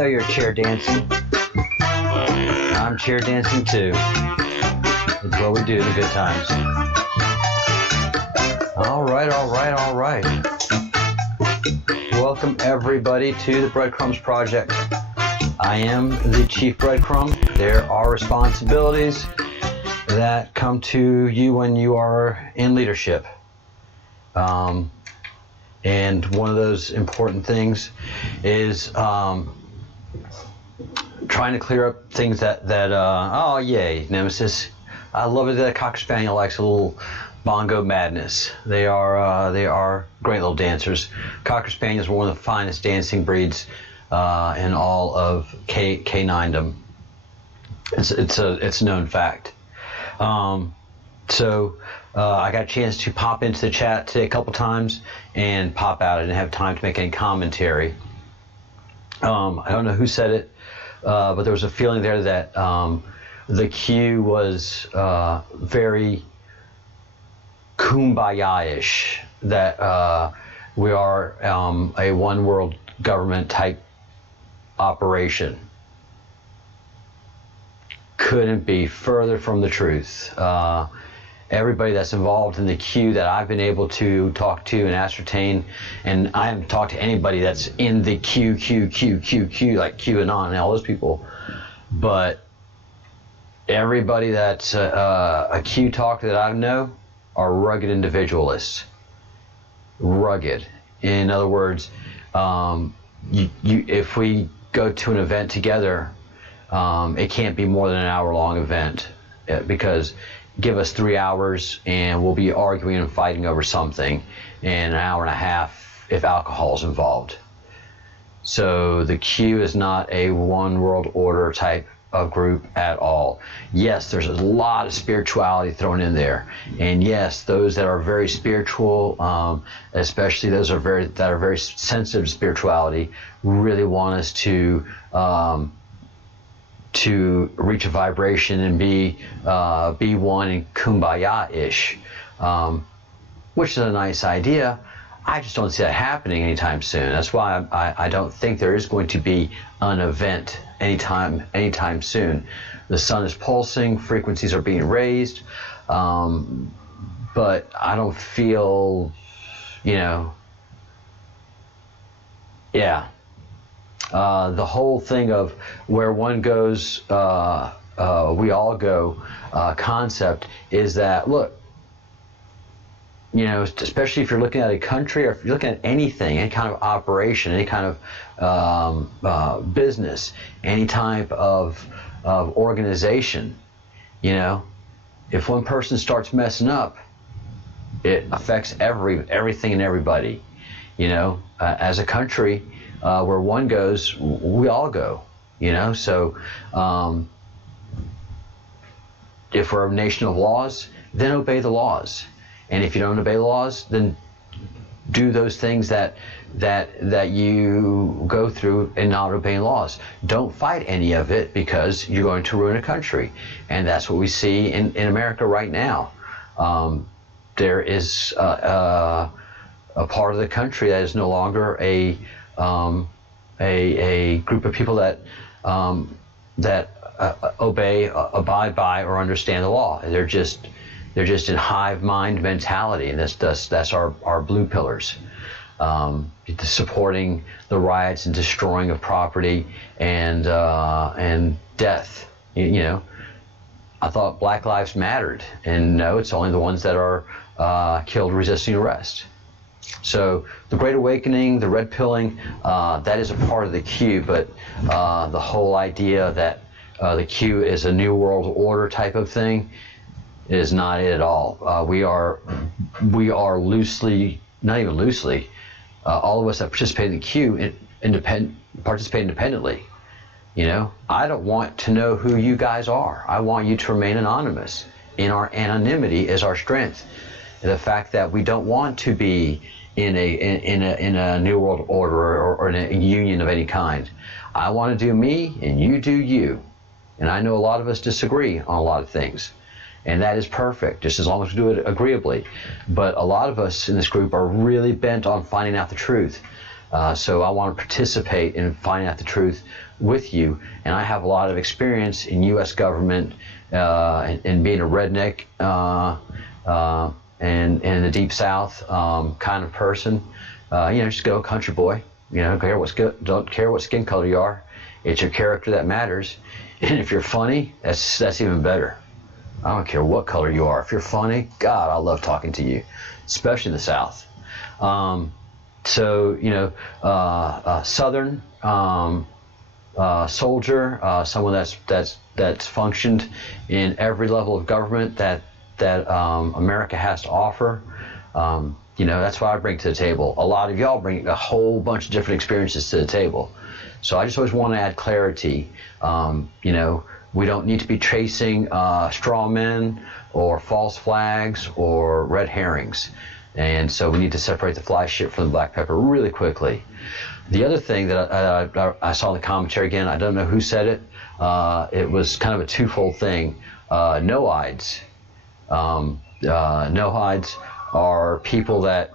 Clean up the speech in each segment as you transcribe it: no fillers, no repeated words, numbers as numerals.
know you're chair dancing. I'm chair dancing too. It's what we do in the good times. All right. Welcome everybody to the Breadcrumbs Project. I am the Chief Breadcrumb. There are responsibilities that come to you when you are in leadership. And one of those important things is trying to clear up things that oh yay, Nemesis. I love it that a Cocker Spaniel likes a little bongo madness. They are great little dancers. Cocker Spaniels are one of the finest dancing breeds in all of K9dom. It's a known fact. I got a chance to pop into the chat today a couple times and pop out. I didn't have time to make any commentary. I don't know who said it, but there was a feeling there that the Q was very kumbaya-ish, that we are a one world government type operation. Couldn't be further from the truth. Everybody that's involved in the Q that I've been able to talk to and ascertain, and I haven't talked to anybody that's in the Q, like QAnon and all those people, but everybody that's a Q talk that I know are rugged individualists. Rugged. In other words, if we go to an event together, it can't be more than an hour-long event, because give us 3 hours and we'll be arguing and fighting over something in an hour and a half if alcohol is involved. So the Q is not a one world order type of group at all. Yes, there's a lot of spirituality thrown in there, and yes, those that are very spiritual, especially those that are very sensitive to spirituality, really want us to reach a vibration and be one and kumbaya-ish, which is a nice idea. I just don't see that happening anytime soon. That's why I don't think there is going to be an event anytime soon. The sun is pulsing, frequencies are being raised, but I don't feel, the whole thing of where one goes, we all go concept is that, look, especially if you're looking at a country or if you're looking at anything, any kind of operation, any kind of business, any type of organization, if one person starts messing up, it affects everything and everybody. As a country, where one goes, we all go, so if we're a nation of laws, then obey the laws. And if you don't obey the laws, then do those things that you go through in not obeying laws. Don't fight any of it, because you're going to ruin a country. And that's what we see in America right now. There is a part of the country that is no longer a group of people that abide by, or understand the law. They're just in hive mind mentality, and that's our blue pillars, supporting the riots and destroying of property and death. I thought Black Lives mattered, and no, it's only the ones that are killed resisting arrest. So the Great Awakening, the red pilling, that is a part of the Q, but the whole idea that the Q is a new world order type of thing is not it at all. We are loosely, not even loosely, all of us that participate in the Q participate independently. I don't want to know who you guys are. I want you to remain anonymous. In our anonymity is our strength. The fact that we don't want to be in a new world order or in a union of any kind. I want to do me and you do you. And I know a lot of us disagree on a lot of things. And that is perfect, just as long as we do it agreeably. But a lot of us in this group are really bent on finding out the truth. So I want to participate in finding out the truth with you. And I have a lot of experience in U.S. government and being a redneck and in the deep South kind of person. Just go country boy. Don't care what skin color you are. It's your character that matters. And if you're funny, that's even better. I don't care what color you are. If you're funny, God, I love talking to you, especially in the South. Southern soldier, someone that's functioned in every level of government that America has to offer. That's what I bring to the table. A lot of y'all bring a whole bunch of different experiences to the table. So I just always want to add clarity. We don't need to be chasing straw men or false flags or red herrings. And so we need to separate the fly shit from the black pepper really quickly. The other thing that I saw in the commentary, again, I don't know who said it. It was kind of a twofold thing. No-ides. No-ides are people that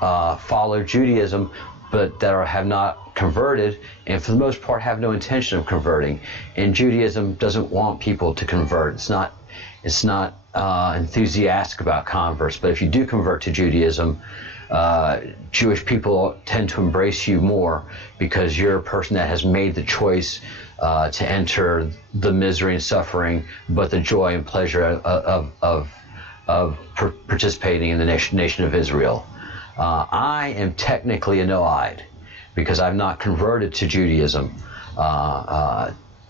follow Judaism, but that have not converted, and for the most part have no intention of converting. And Judaism doesn't want people to convert. It's not enthusiastic about converts. But if you do convert to Judaism, Jewish people tend to embrace you more because you're a person that has made the choice to enter the misery and suffering, but the joy and pleasure of participating in the nation of Israel. I am technically a no-ide because I've not converted to Judaism.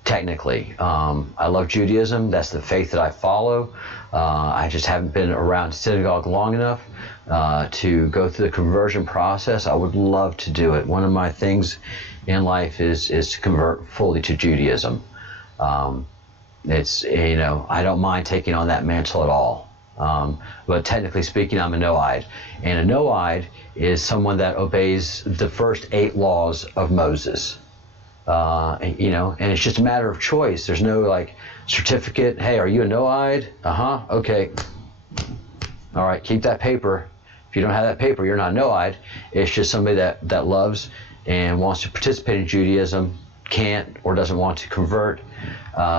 Technically, I love Judaism. That's the faith that I follow. I just haven't been around synagogue long enough to go through the conversion process. I would love to do it. One of my things in life is to convert fully to Judaism. I don't mind taking on that mantle at all. But technically speaking, I'm a no-ide. And a no-ide is someone that obeys the first 8 laws of Moses. And it's just a matter of choice. There's no certificate. Hey, are you a no-ide? Okay. All right, keep that paper. If you don't have that paper, you're not a no-ide. It's just somebody that loves and wants to participate in Judaism, can't or doesn't want to convert.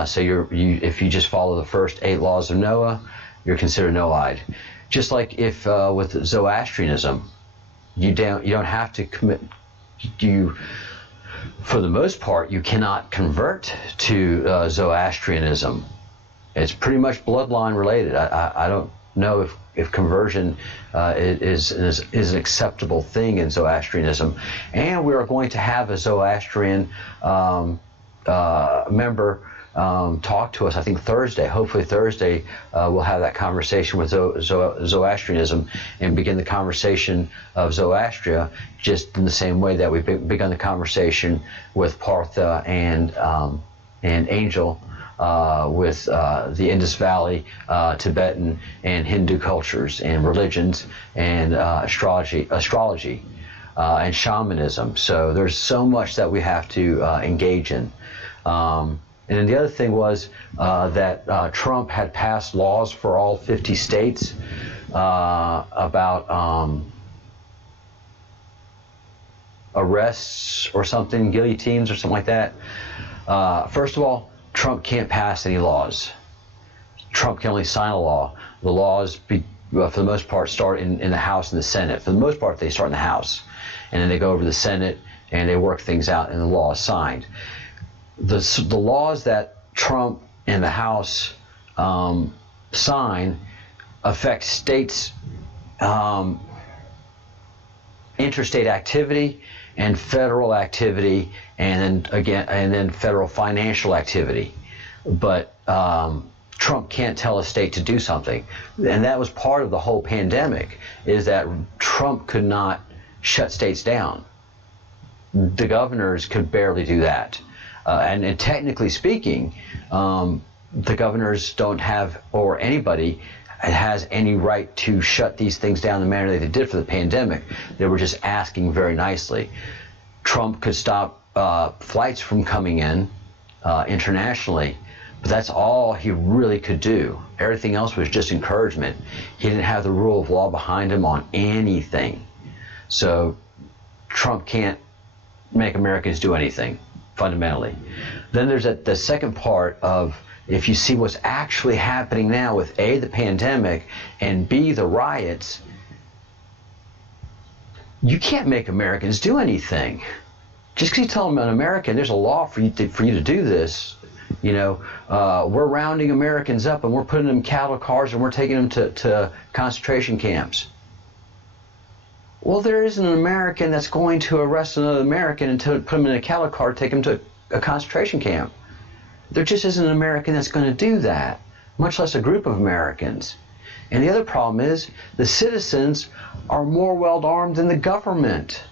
So if you just follow the first 8 laws of Noah, you're considered no-ide. Just like if with Zoroastrianism, you don't have to commit. For the most part, you cannot convert to Zoroastrianism. It's pretty much bloodline related. I don't know if conversion is an acceptable thing in Zoroastrianism. And we are going to have a Zoroastrian member talk to us, I think Thursday. Hopefully Thursday we'll have that conversation with Zoroastrianism and begin the conversation of Zoroastria just in the same way that we've begun the conversation with Partha and Angel with the Indus Valley, Tibetan and Hindu cultures and religions and astrology and shamanism. So there's so much that we have to engage in. And then the other thing was that Trump had passed laws for all 50 states about arrests or something, guillotines or something like that. First of all, Trump can't pass any laws. Trump can only sign a law. The laws, for the most part, start in the House and the Senate. For the most part, they start in the House, and then they go over to the Senate, and they work things out, and the law is signed. The laws that Trump and the House sign affect states' interstate activity and federal activity, and then federal financial activity. But Trump can't tell a state to do something, and that was part of the whole pandemic. Is that Trump could not shut states down. The governors could barely do that. And technically speaking, the governors don't have, or anybody has any right to shut these things down the manner that they did for the pandemic. They were just asking very nicely. Trump could stop flights from coming in internationally, but that's all he really could do. Everything else was just encouragement. He didn't have the rule of law behind him on anything. So Trump can't make Americans do anything, fundamentally. Then there's the second part of, if you see what's actually happening now with A, the pandemic, and B, the riots, you can't make Americans do anything. Just because you tell them an American, there's a law for you to do this, we're rounding Americans up and we're putting them in cattle cars and we're taking them to concentration camps. Well, there isn't an American that's going to arrest another American and put them in a cattle car, take them to a concentration camp. There just isn't an American that's going to do that, much less a group of Americans. And the other problem is the citizens are more well-armed than the government.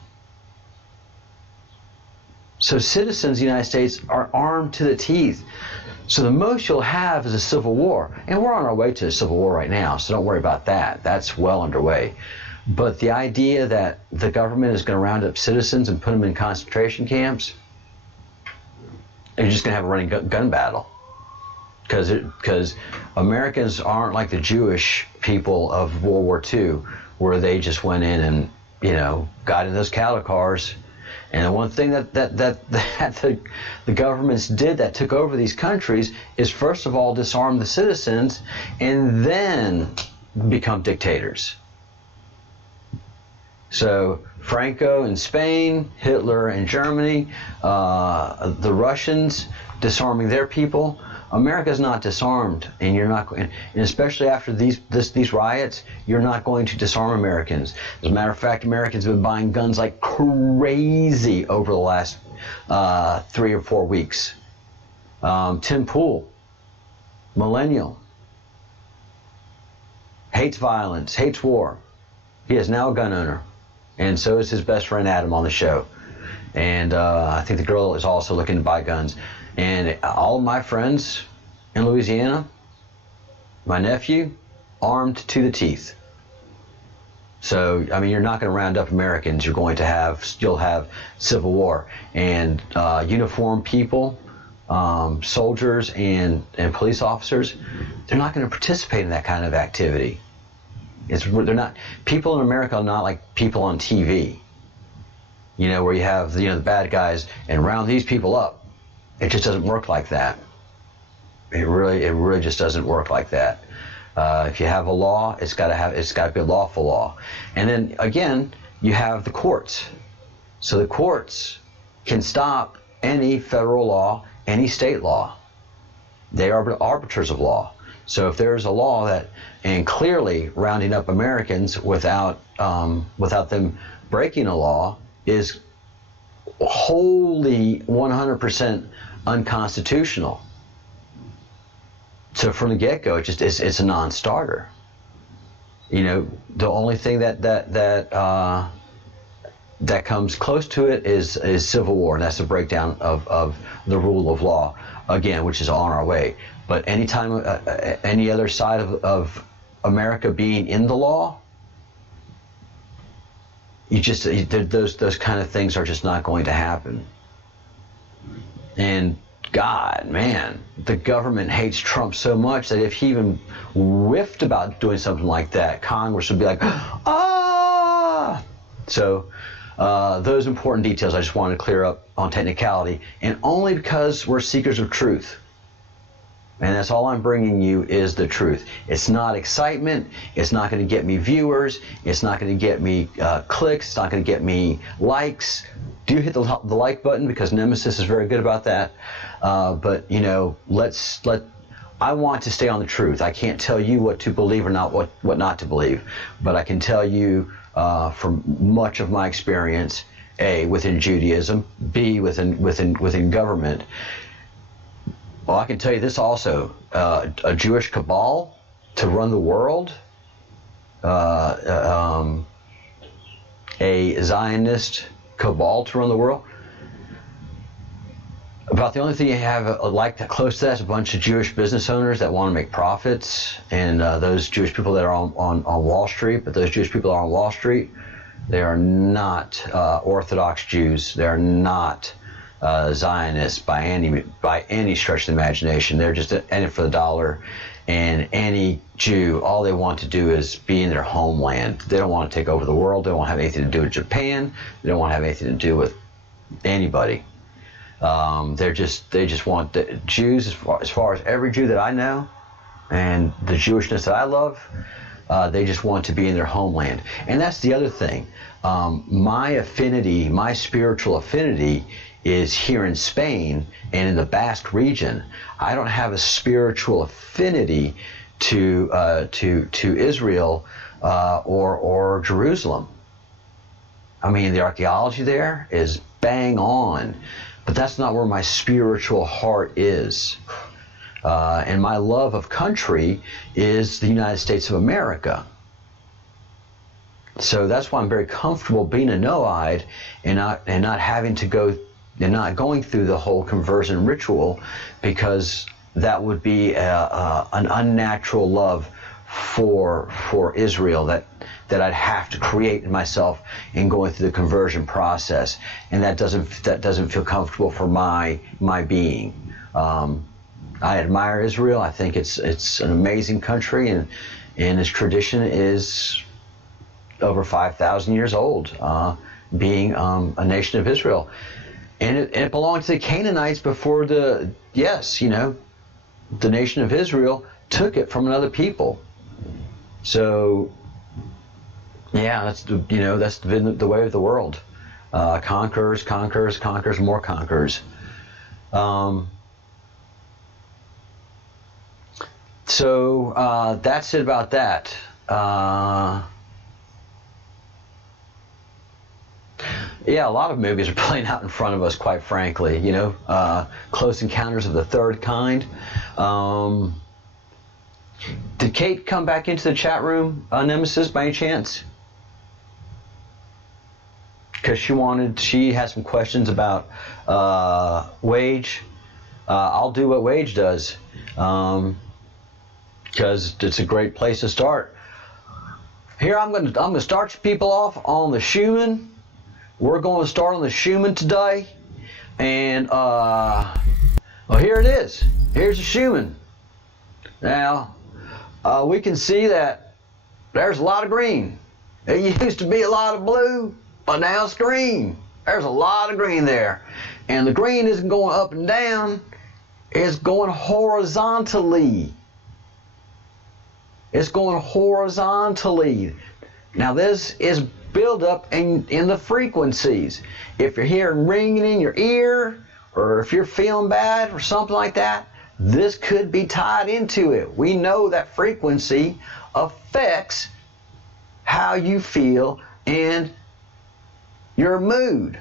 So citizens of the United States are armed to the teeth. So the most you'll have is a civil war. And we're on our way to a civil war right now, so don't worry about that. That's well underway. But the idea that the government is going to round up citizens and put them in concentration camps, and you're just going to have a running gun battle. Because Americans aren't like the Jewish people of World War II, where they just went in and, got in those cattle cars. And the one thing that the governments did that took over these countries is, first of all, disarm the citizens and then become dictators. So Franco in Spain, Hitler in Germany, the Russians disarming their people. America's not disarmed, and you're not, and especially after these riots, you're not going to disarm Americans. As a matter of fact, Americans have been buying guns like crazy over the last 3 or 4 weeks. Tim Pool, millennial, hates violence, hates war. He is now a gun owner, and so is his best friend Adam on the show. And I think the girl is also looking to buy guns. And all of my friends in Louisiana, my nephew, armed to the teeth. So, you're not going to round up Americans. You'll have civil war. And uniformed people, soldiers and police officers, they're not going to participate in that kind of activity. They're not. People in America are not like people on TV. Where you have the bad guys and round these people up. It just doesn't work like that. It really just doesn't work like that. If you have a law, it's got to be a lawful law. And then again, you have the courts. So the courts can stop any federal law, any state law. They are arbiters of law. So if there's a law and clearly rounding up Americans without them breaking a law is wholly 100% unconstitutional. So from the get-go, it's a non-starter. The only thing that comes close to it is civil war, and that's a breakdown of the rule of law, again, which is on our way. But anytime any other side of America being in the law, those kind of things are just not going to happen. And God, man, the government hates Trump so much that if he even whiffed about doing something like that, Congress would be like, ah! So those important details I just wanted to clear up on technicality, and only because we're seekers of truth. And that's all I'm bringing you is the truth. It's not excitement. It's not going to get me viewers. It's not going to get me clicks. It's not going to get me likes. Do hit the like button, because Nemesis is very good about that. But I want to stay on the truth. I can't tell you what to believe or not, what not to believe. But I can tell you from much of my experience, A, within Judaism, B, within government. Well, I can tell you this also, a Jewish cabal to run the world, a Zionist cabal to run the world. About the only thing you have like that close to that is a bunch of Jewish business owners that want to make profits, and those Jewish people that are on Wall Street. But those Jewish people are on Wall Street, they are not Orthodox Jews. They are not Zionists by any stretch of the imagination. They're just in it for the dollar, And any Jew, all they want to do is be in their homeland. They don't want to take over the world. They don't have anything to do with Japan. They don't want to have anything to do with anybody. They just want the Jews, as far as every Jew that I know, and the Jewishness that I love, they just want to be in their homeland. And that's the other thing. My affinity, my spiritual affinity, is here in Spain and in the Basque region. I don't have a spiritual affinity to Israel or Jerusalem. I mean, the archaeology there is bang on, but that's not where my spiritual heart is. And my love of country is the United States of America. So that's why I'm very comfortable being a Noahide and not having to go and not going through the whole conversion ritual, because that would be an unnatural love for Israel that I'd have to create in myself in going through the conversion process, and that doesn't feel comfortable for my being. I admire Israel. I think it's an amazing country, and its tradition is over 5,000 years old, being a nation of Israel. And it belonged to the Canaanites before the nation of Israel took it from another people. So, yeah, that's been the way of the world. Conquers, more conquers. So that's it about that. Yeah, a lot of movies are playing out in front of us, quite frankly. Close Encounters of the Third Kind. Did Kate come back into the chat room, Nemesis, by any chance? Because she had some questions about Wage. I'll do what Wage does, because it's a great place to start. Here I'm going to start you people off on the Schumann. We're going to start on the Schumann today, and here it is. Here's the Schumann. Now, we can see that there's a lot of green. It used to be a lot of blue, but now it's green. There's a lot of green there, and the green isn't going up and down. It's going horizontally. It's going horizontally. Now, this is build up in the frequencies. If you're hearing ringing in your ear, or if you're feeling bad or something like that, this could be tied into it. We know that frequency affects how you feel and your mood.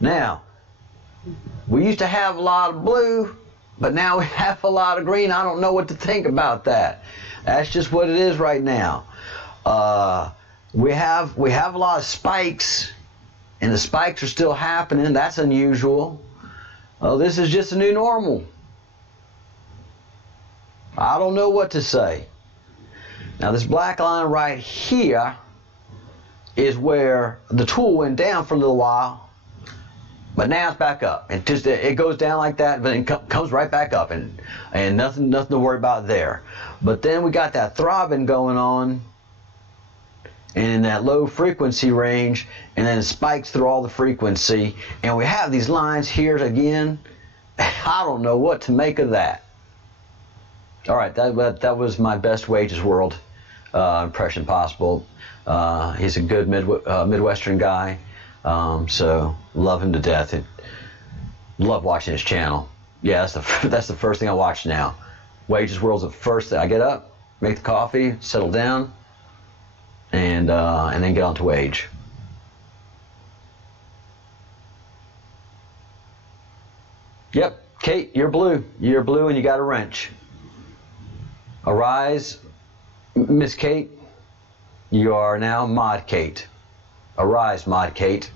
Now, we used to have a lot of blue, but now we have a lot of green. I don't know what to think about that. That's just what it is right now. We have a lot of spikes, and the spikes are still happening. That's unusual. This is just a new normal. I don't know what to say. Now, this black line right here is where the tool went down for a little while, but now it's back up. It goes down like that, but it comes right back up, and nothing to worry about there. But then we got that throbbing going on, and in that low frequency range, and then it spikes through all the frequency, and we have these lines here again. I don't know what to make of that. All right, that was my best Wages World impression possible. He's a good Midwestern guy, so love him to death. Love watching his channel. Yeah, that's the first thing I watch now. Wages World's the first thing. I get up, make the coffee, settle down, and then get on to Wage. Yep, Kate, you're blue. You're blue and you got a wrench. Arise, Miss Kate. You are now Mod Kate. Arise, Mod Kate.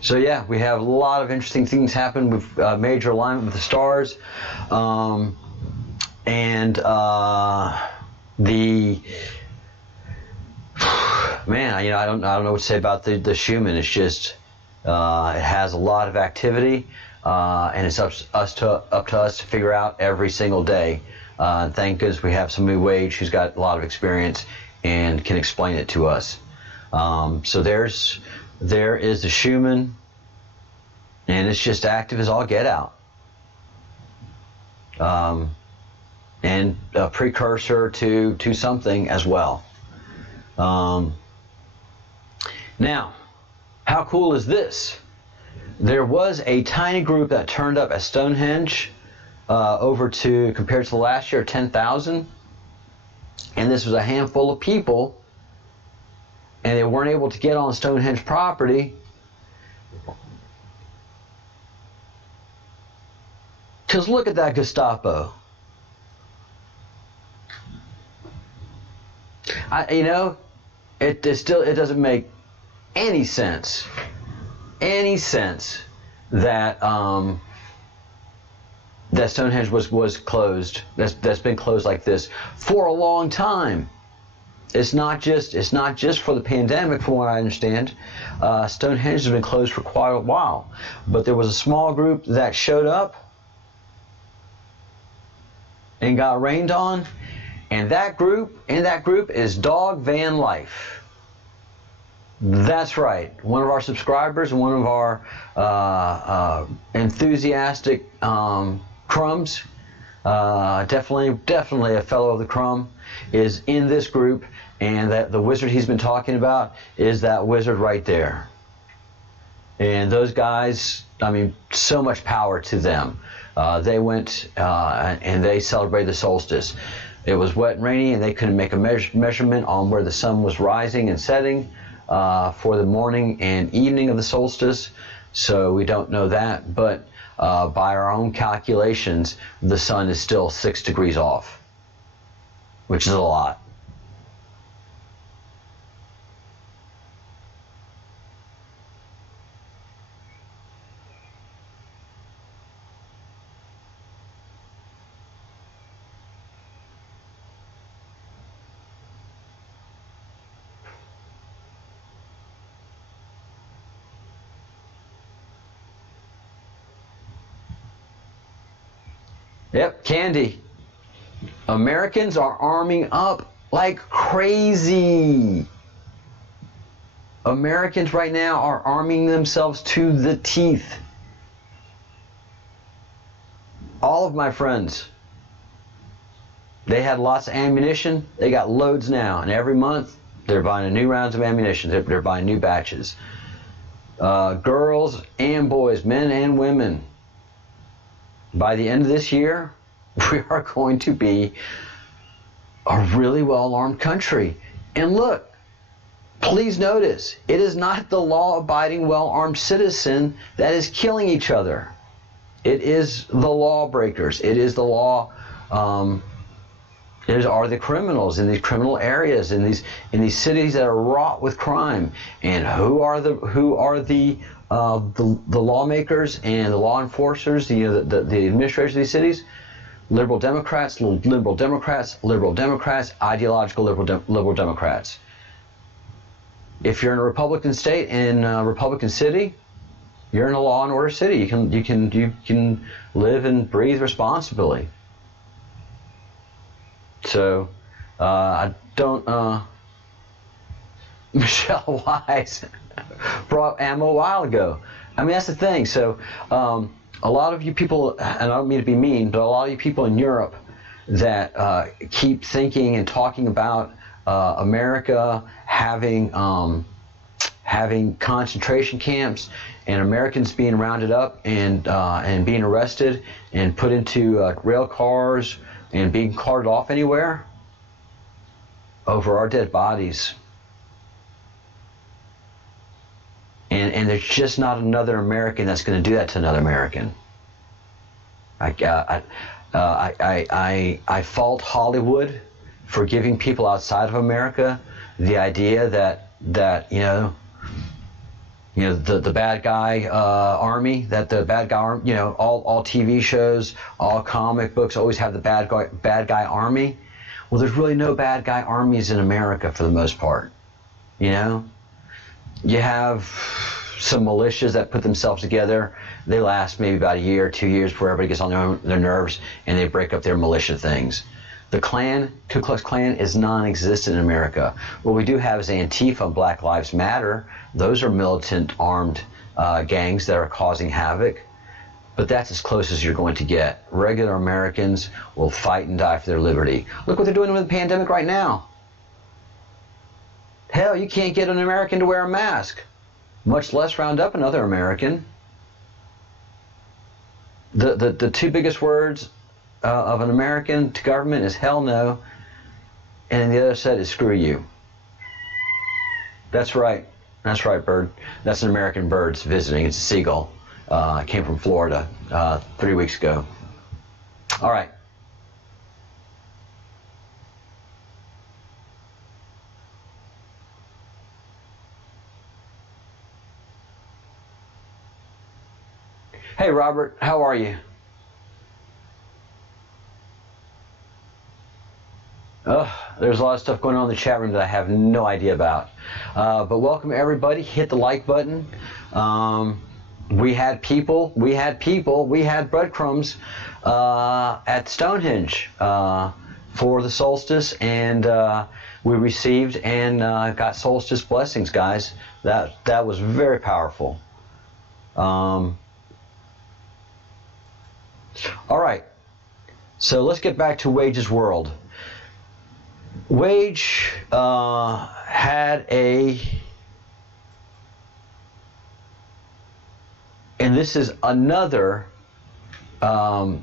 So yeah, we have a lot of interesting things happen with major alignment with the stars, man, I don't know what to say about the Schumann. It's just it has a lot of activity, and it's up to us to figure out every single day. And thank goodness we have somebody Wage who's got a lot of experience and can explain it to us. So there is the Schumann, and it's just active as all get out. And a precursor to something as well. Now, how cool is this? There was a tiny group that turned up at Stonehenge compared to last year, 10,000. And this was a handful of people, and they weren't able to get on Stonehenge property because look at that Gestapo. It doesn't make any sense that that Stonehenge was closed. That's been closed like this for a long time. It's not just for the pandemic, from what I understand. Stonehenge has been closed for quite a while, but there was a small group that showed up and got rained on, and in that group is Dog Van Life. That's right. One of our subscribers and one of our enthusiastic crumbs, definitely a fellow of the crumb, is in this group, and that the wizard he's been talking about is that wizard right there. And those guys, so much power to them. They went and they celebrated the solstice. It was wet and rainy, and they couldn't make a measurement on where the sun was rising and setting for the morning and evening of the solstice, so we don't know that, but by our own calculations, the sun is still 6 degrees off, which is a lot. Yep, Candy. Americans are arming up like crazy. Americans right now are arming themselves to the teeth. All of my friends, they had lots of ammunition. They got loads now, and every month they're buying new rounds of ammunition. They're buying new batches. Girls and boys, men and women. By the end of this year, we are going to be a really well-armed country. And look, please notice, it is not the law-abiding, well-armed citizen that is killing each other. It is the lawbreakers. It is the law. It are the criminals in these criminal areas, in these cities that are wrought with crime. And who are the lawmakers and the law enforcers, the administrators of these cities? Liberal Democrats, ideological liberal Democrats. If you're in a Republican state and a Republican city, you're in a law and order city. You can live and breathe responsibly. So I don't. Michelle Wise brought ammo a while ago. That's the thing. So a lot of you people, and I don't mean to be mean, but a lot of you people in Europe that keep thinking and talking about America having concentration camps and Americans being rounded up and being arrested and put into rail cars and being carted off anywhere over our dead bodies. And there's just not another American that's going to do that to another American. I fault Hollywood for giving people outside of America the idea that the bad guy army, that the bad guy, all TV shows, all comic books always have the bad guy army. Well, there's really no bad guy armies in America for the most part. You know, you have some militias that put themselves together. They last maybe about a year, 2 years before everybody gets on their nerves and they break up their militia things. The Klan, Ku Klux Klan, is non-existent in America. What we do have is Antifa and Black Lives Matter. Those are militant armed gangs that are causing havoc. But that's as close as you're going to get. Regular Americans will fight and die for their liberty. Look what they're doing with the pandemic right now. Hell, you can't get an American to wear a mask, much less round up another American. The two biggest words of an American to government is hell no, and then the other side is screw you. That's right. That's right, bird. That's an American bird visiting. It's a seagull. Came from Florida 3 weeks ago. All right. Hey, Robert, how are you? There's a lot of stuff going on in the chat room that I have no idea about. But welcome everybody. Hit the like button. We had people, we had breadcrumbs at Stonehenge for the solstice, and we received and got solstice blessings, guys. That was very powerful. All right, so let's get back to Wage's world. Wage had and this is another, 2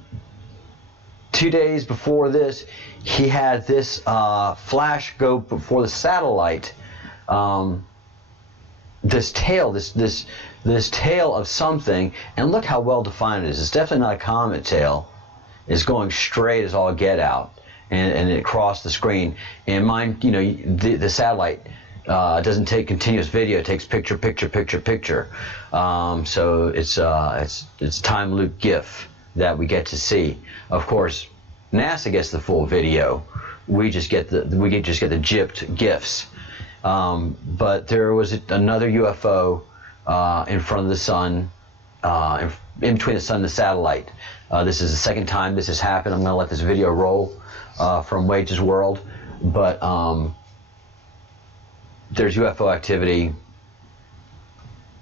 days before this, he had this flash go before the satellite, this tail, this tail of something, and look how well defined it is. It's definitely not a comet tail. It's going straight as all get out, and it crossed the screen. And mind, you know, the satellite doesn't take continuous video; it takes picture. So it's time loop GIF that we get to see. Of course, NASA gets the full video. We just get the gypped GIFs. But there was another UFO in front of the sun, in between the sun and the satellite. This is the second time this has happened. I'm going to let this video roll from Wage's world, but there's UFO activity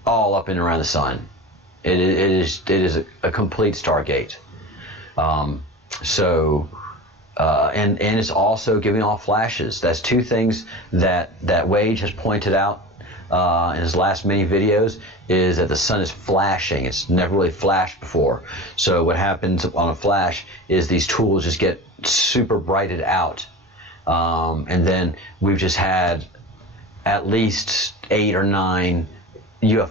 all up and around the sun. It is a complete Stargate. And it's also giving off flashes. That's two things that Wage has pointed out in his last many videos, is that the sun is flashing. It's never really flashed before. So what happens on a flash is these tools just get super brighted out. And then we've just had at least 8 or 9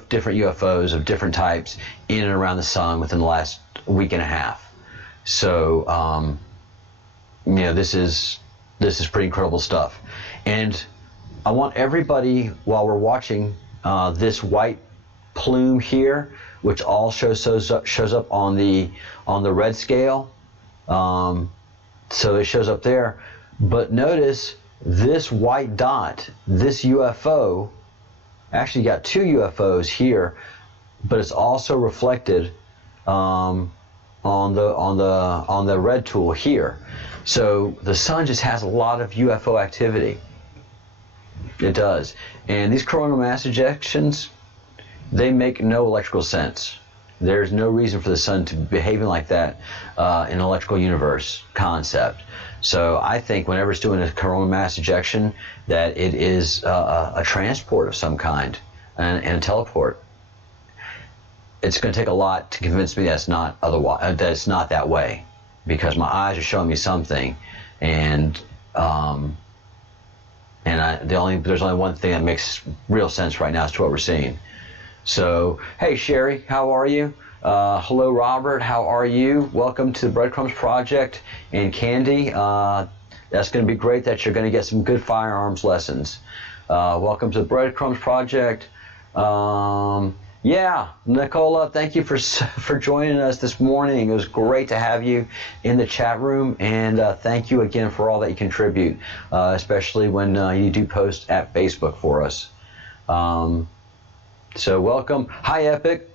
different UFOs of different types in and around the sun within the last week and a half. So, you know, this is pretty incredible stuff. And I want everybody, while we're watching this white plume here, which all shows up on the red scale, so it shows up there. But notice this white dot, this UFO, actually got 2 UFOs here, but it's also reflected on the red tool here. So the sun just has a lot of UFO activity. It does. And these coronal mass ejections, they make no electrical sense. There's no reason for the sun to be behaving like that in an electrical universe concept. So I think whenever it's doing a coronal mass ejection, that it is a transport of some kind and a teleport. It's going to take a lot to convince me that it's not otherwise, that it's not that way, because my eyes are showing me something, and there's only one thing that makes real sense right now as to what we're seeing. So, hey Sherry, how are you? Hello Robert, how are you? Welcome to the Breadcrumbs Project. And Candy, that's going to be great that you're going to get some good firearms lessons. Welcome to the Breadcrumbs Project. Yeah, Nicola, thank you for joining us this morning. It was great to have you in the chat room, and thank you again for all that you contribute, especially when you do post at Facebook for us. So welcome. Hi, Epic.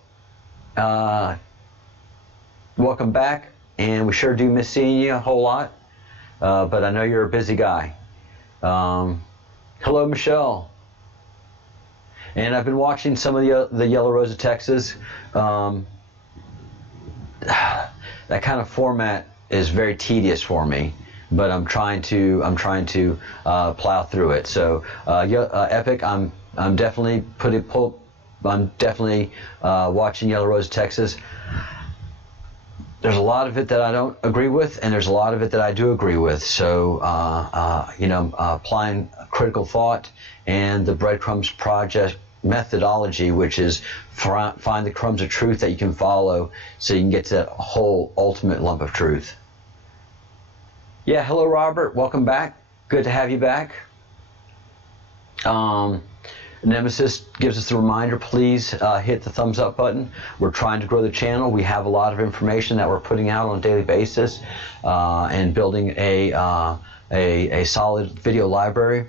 Welcome back. And we sure do miss seeing you a whole lot. But I know you're a busy guy. Hello, Michelle. And I've been watching some of the Yellow Rose of Texas. That kind of format is very tedious for me, but I'm trying to plow through it. So Epic, I'm definitely watching Yellow Rose of Texas. There's a lot of it that I don't agree with, and there's a lot of it that I do agree with. So, applying critical thought and the Breadcrumbs Project methodology, which is find the crumbs of truth that you can follow so you can get to that whole ultimate lump of truth. Yeah, hello, Robert. Welcome back. Good to have you back. Nemesis gives us a reminder, please hit the thumbs up button. We're trying to grow the channel. We have a lot of information that we're putting out on a daily basis and building a solid video library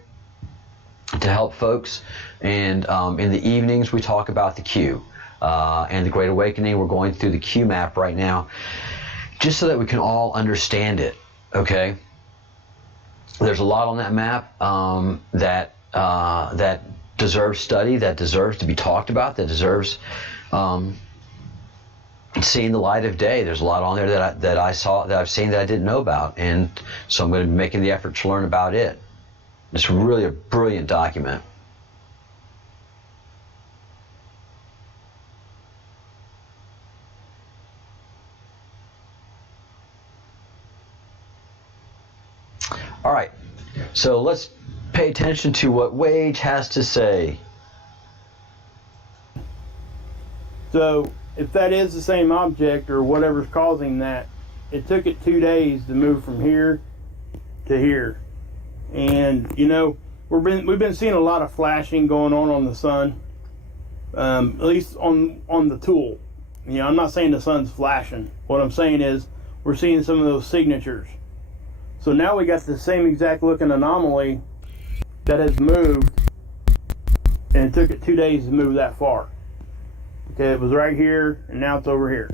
to help folks. And in the evenings, we talk about the Q and the Great Awakening. We're going through the Q map right now just so that we can all understand it, okay? There's a lot on that map that deserves study, that deserves to be talked about, that deserves seeing the light of day. There's a lot on there that I've seen that I didn't know about, and so I'm going to be making the effort to learn about it. It's really a brilliant document. All right, so let's pay attention to what Wage has to say. So if that is the same object or whatever's causing that, it took it 2 days to move from here to here. And you know, we've been seeing a lot of flashing going on the sun, at least on the tool. You know, I'm not saying the sun's flashing. What I'm saying is we're seeing some of those signatures. So now we got the same exact looking anomaly that has moved, and it took it 2 days to move that far. Okay, it was right here, and now it's over here.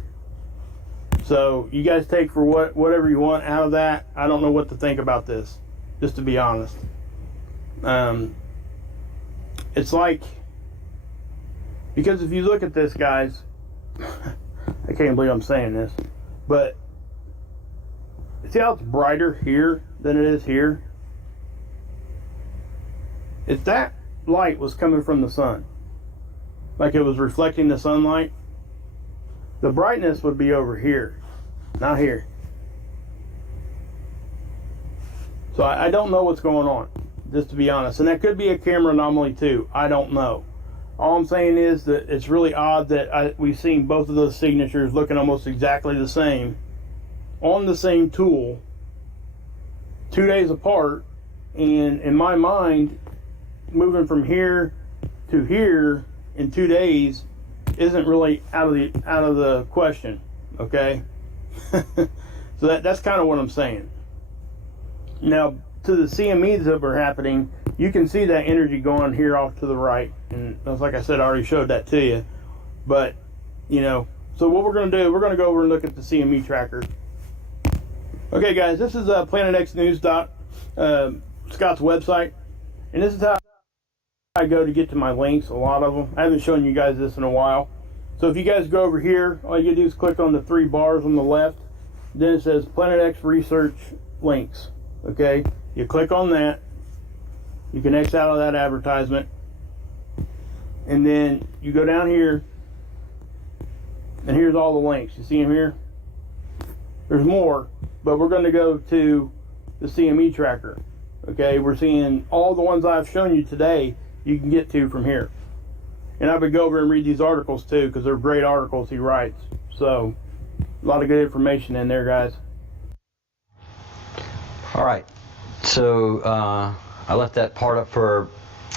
So you guys take for whatever you want out of that. I don't know what to think about this, just to be honest. It's like, because if you look at this, guys, I can't believe I'm saying this, but see how it's brighter here than it is here? If that light was coming from the sun, like it was reflecting the sunlight, the brightness would be over here, not here. So I don't know what's going on, just to be honest. And that could be a camera anomaly too. I don't know. All I'm saying is that it's really odd that we've seen both of those signatures looking almost exactly the same on the same tool 2 days apart. And in my mind, moving from here to here in 2 days isn't really out of the question, okay? So that's kind of what I'm saying. Now, to the CMEs that were happening, you can see that energy going here off to the right, and like I said, I already showed that to you. But you know, so what we're going to do, we're going to go over and look at the CME tracker. Okay, guys, this is PlanetXnews Scott's website, and this is how I go to get to my links. A lot of them. I haven't shown you guys this in a while. So if you guys go over here, all you do is click on the 3 bars on the left. Then it says Planet X Research Links. Okay, you click on that. You can X out of that advertisement, and then you go down here, and here's all the links. You see them here? There's more, but we're going to go to the CME tracker. Okay, we're seeing all the ones I've shown you today. You can get to from here, and I would go over and read these articles too, because they're great articles he writes. So a lot of good information in there, guys. All right, so I left that part up for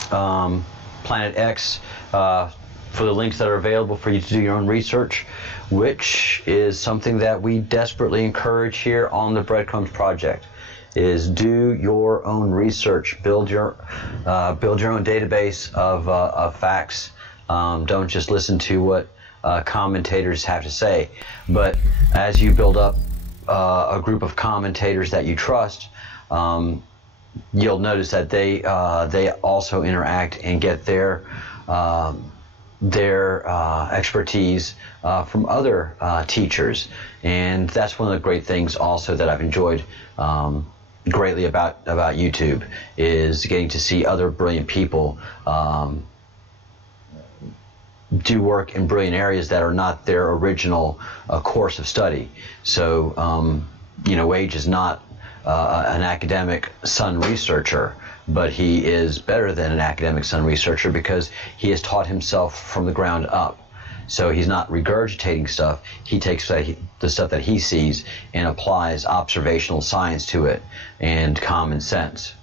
Planet X for the links that are available for you to do your own research, which is something that we desperately encourage here on the Breadcrumbs Project. is do your own research, build your own database of facts. Don't just listen to what commentators have to say, but as you build up a group of commentators that you trust, you'll notice that they also interact and get their expertise from other teachers, and that's one of the great things also that I've enjoyed greatly about YouTube, is getting to see other brilliant people do work in brilliant areas that are not their original course of study. So Wage is not an academic Sun researcher, but he is better than an academic Sun researcher because he has taught himself from the ground up. So he's not regurgitating stuff. He takes the stuff that he sees and applies observational science to it and common sense.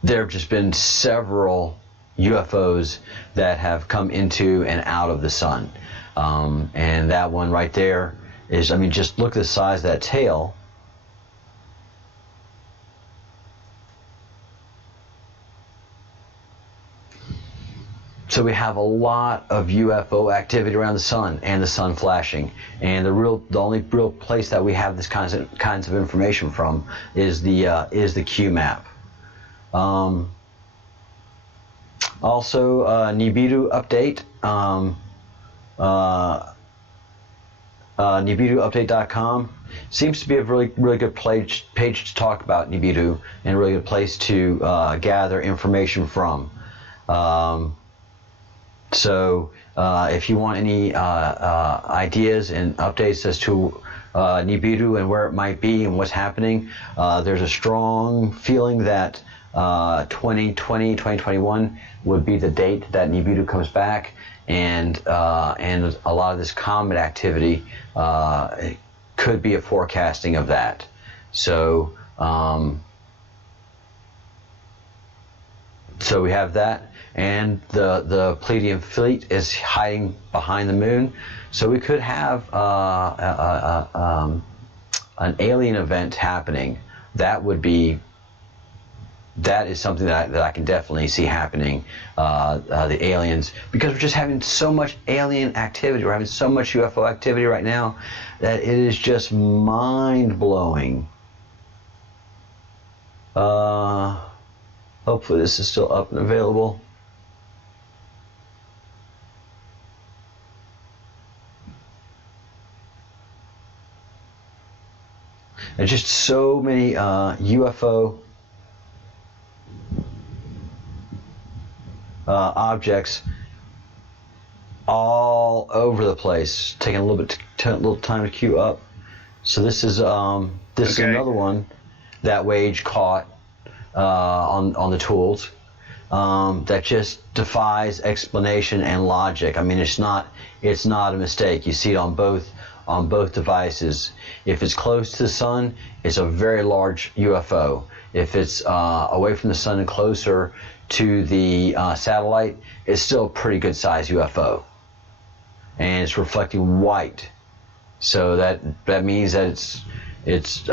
There have just been several UFOs that have come into and out of the sun. And that one right there is, just look at the size of that tail. So we have a lot of UFO activity around the sun and the sun flashing. And the only real place that we have this kinds of information from is the Q map. Also, Nibiru update. NibiruUpdate.com seems to be a really good page to talk about Nibiru, and a really good place to gather information from. So if you want any ideas and updates as to Nibiru and where it might be and what's happening, there's a strong feeling that 2021 would be the date that Nibiru comes back, and a lot of this comet activity could be a forecasting of that. So so we have that, and the Pleiadian fleet is hiding behind the moon. So we could have an alien event happening. That is something that I can definitely see happening, the aliens, because we're just having so much alien activity. We're having so much UFO activity right now that it is just mind-blowing. Hopefully this is still up and available. There's just so many UFO objects all over the place. Taking a little time to queue up. So this is is another one that Wage caught on the tools that just defies explanation and logic. It's not a mistake. You see it on both devices. If it's close to the sun, it's a very large UFO. If it's away from the sun and closer to the satellite, it's still a pretty good sized UFO, and it's reflecting white. So that means that it's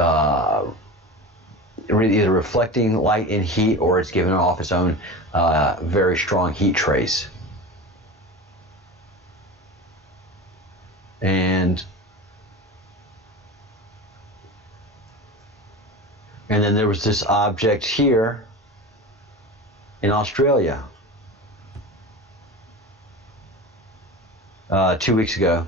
either reflecting light and heat, or it's giving off its own very strong heat trace. And then there was this object here in Australia 2 weeks ago.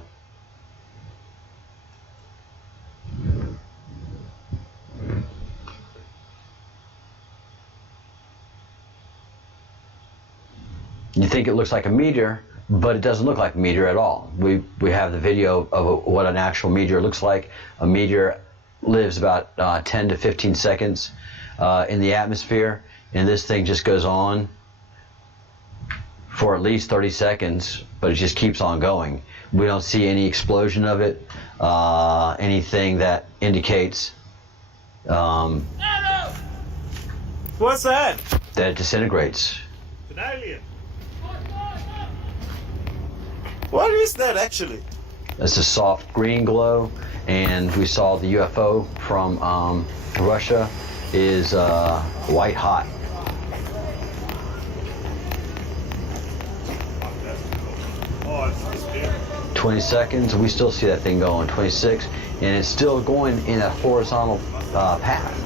You think it looks like a meteor, but it doesn't look like a meteor at all. We have the video of what an actual meteor looks like. A meteor lives about 10 to 15 seconds in the atmosphere, and this thing just goes on for at least 30 seconds, but it just keeps on going. We don't see any explosion of it, anything that indicates what's that? that it disintegrates. An alien. What is that actually? It's a soft green glow, and we saw the UFO from Russia is white hot. 20 seconds, we still see that thing going. 26, and it's still going in a horizontal path.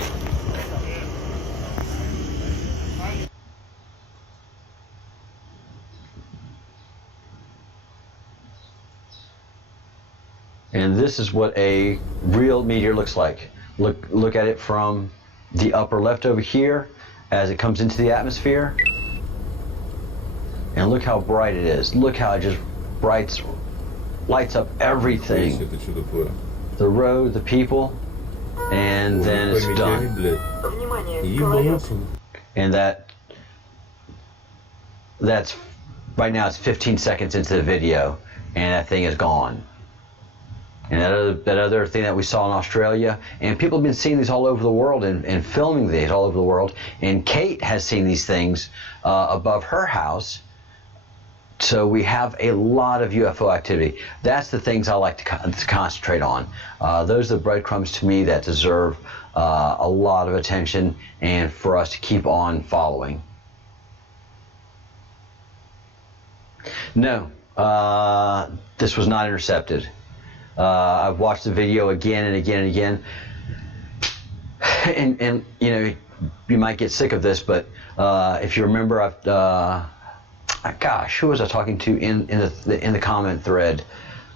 And this is what a real meteor looks like. Look at it from the upper left over here as it comes into the atmosphere. And look how bright it is. Look how it just lights up everything. The road, the people, and then it's done. And that's right now it's 15 seconds into the video, and that thing is gone. And that other thing that we saw in Australia, and people have been seeing these all over the world and filming these all over the world. And Kate has seen these things above her house. So we have a lot of UFO activity. That's the things I like to concentrate on. Those are the breadcrumbs to me that deserve a lot of attention and for us to keep on following. No, this was not intercepted. I've watched the video again and again and again, and you know, you might get sick of this, but if you remember, gosh, who was I talking to in the comment thread?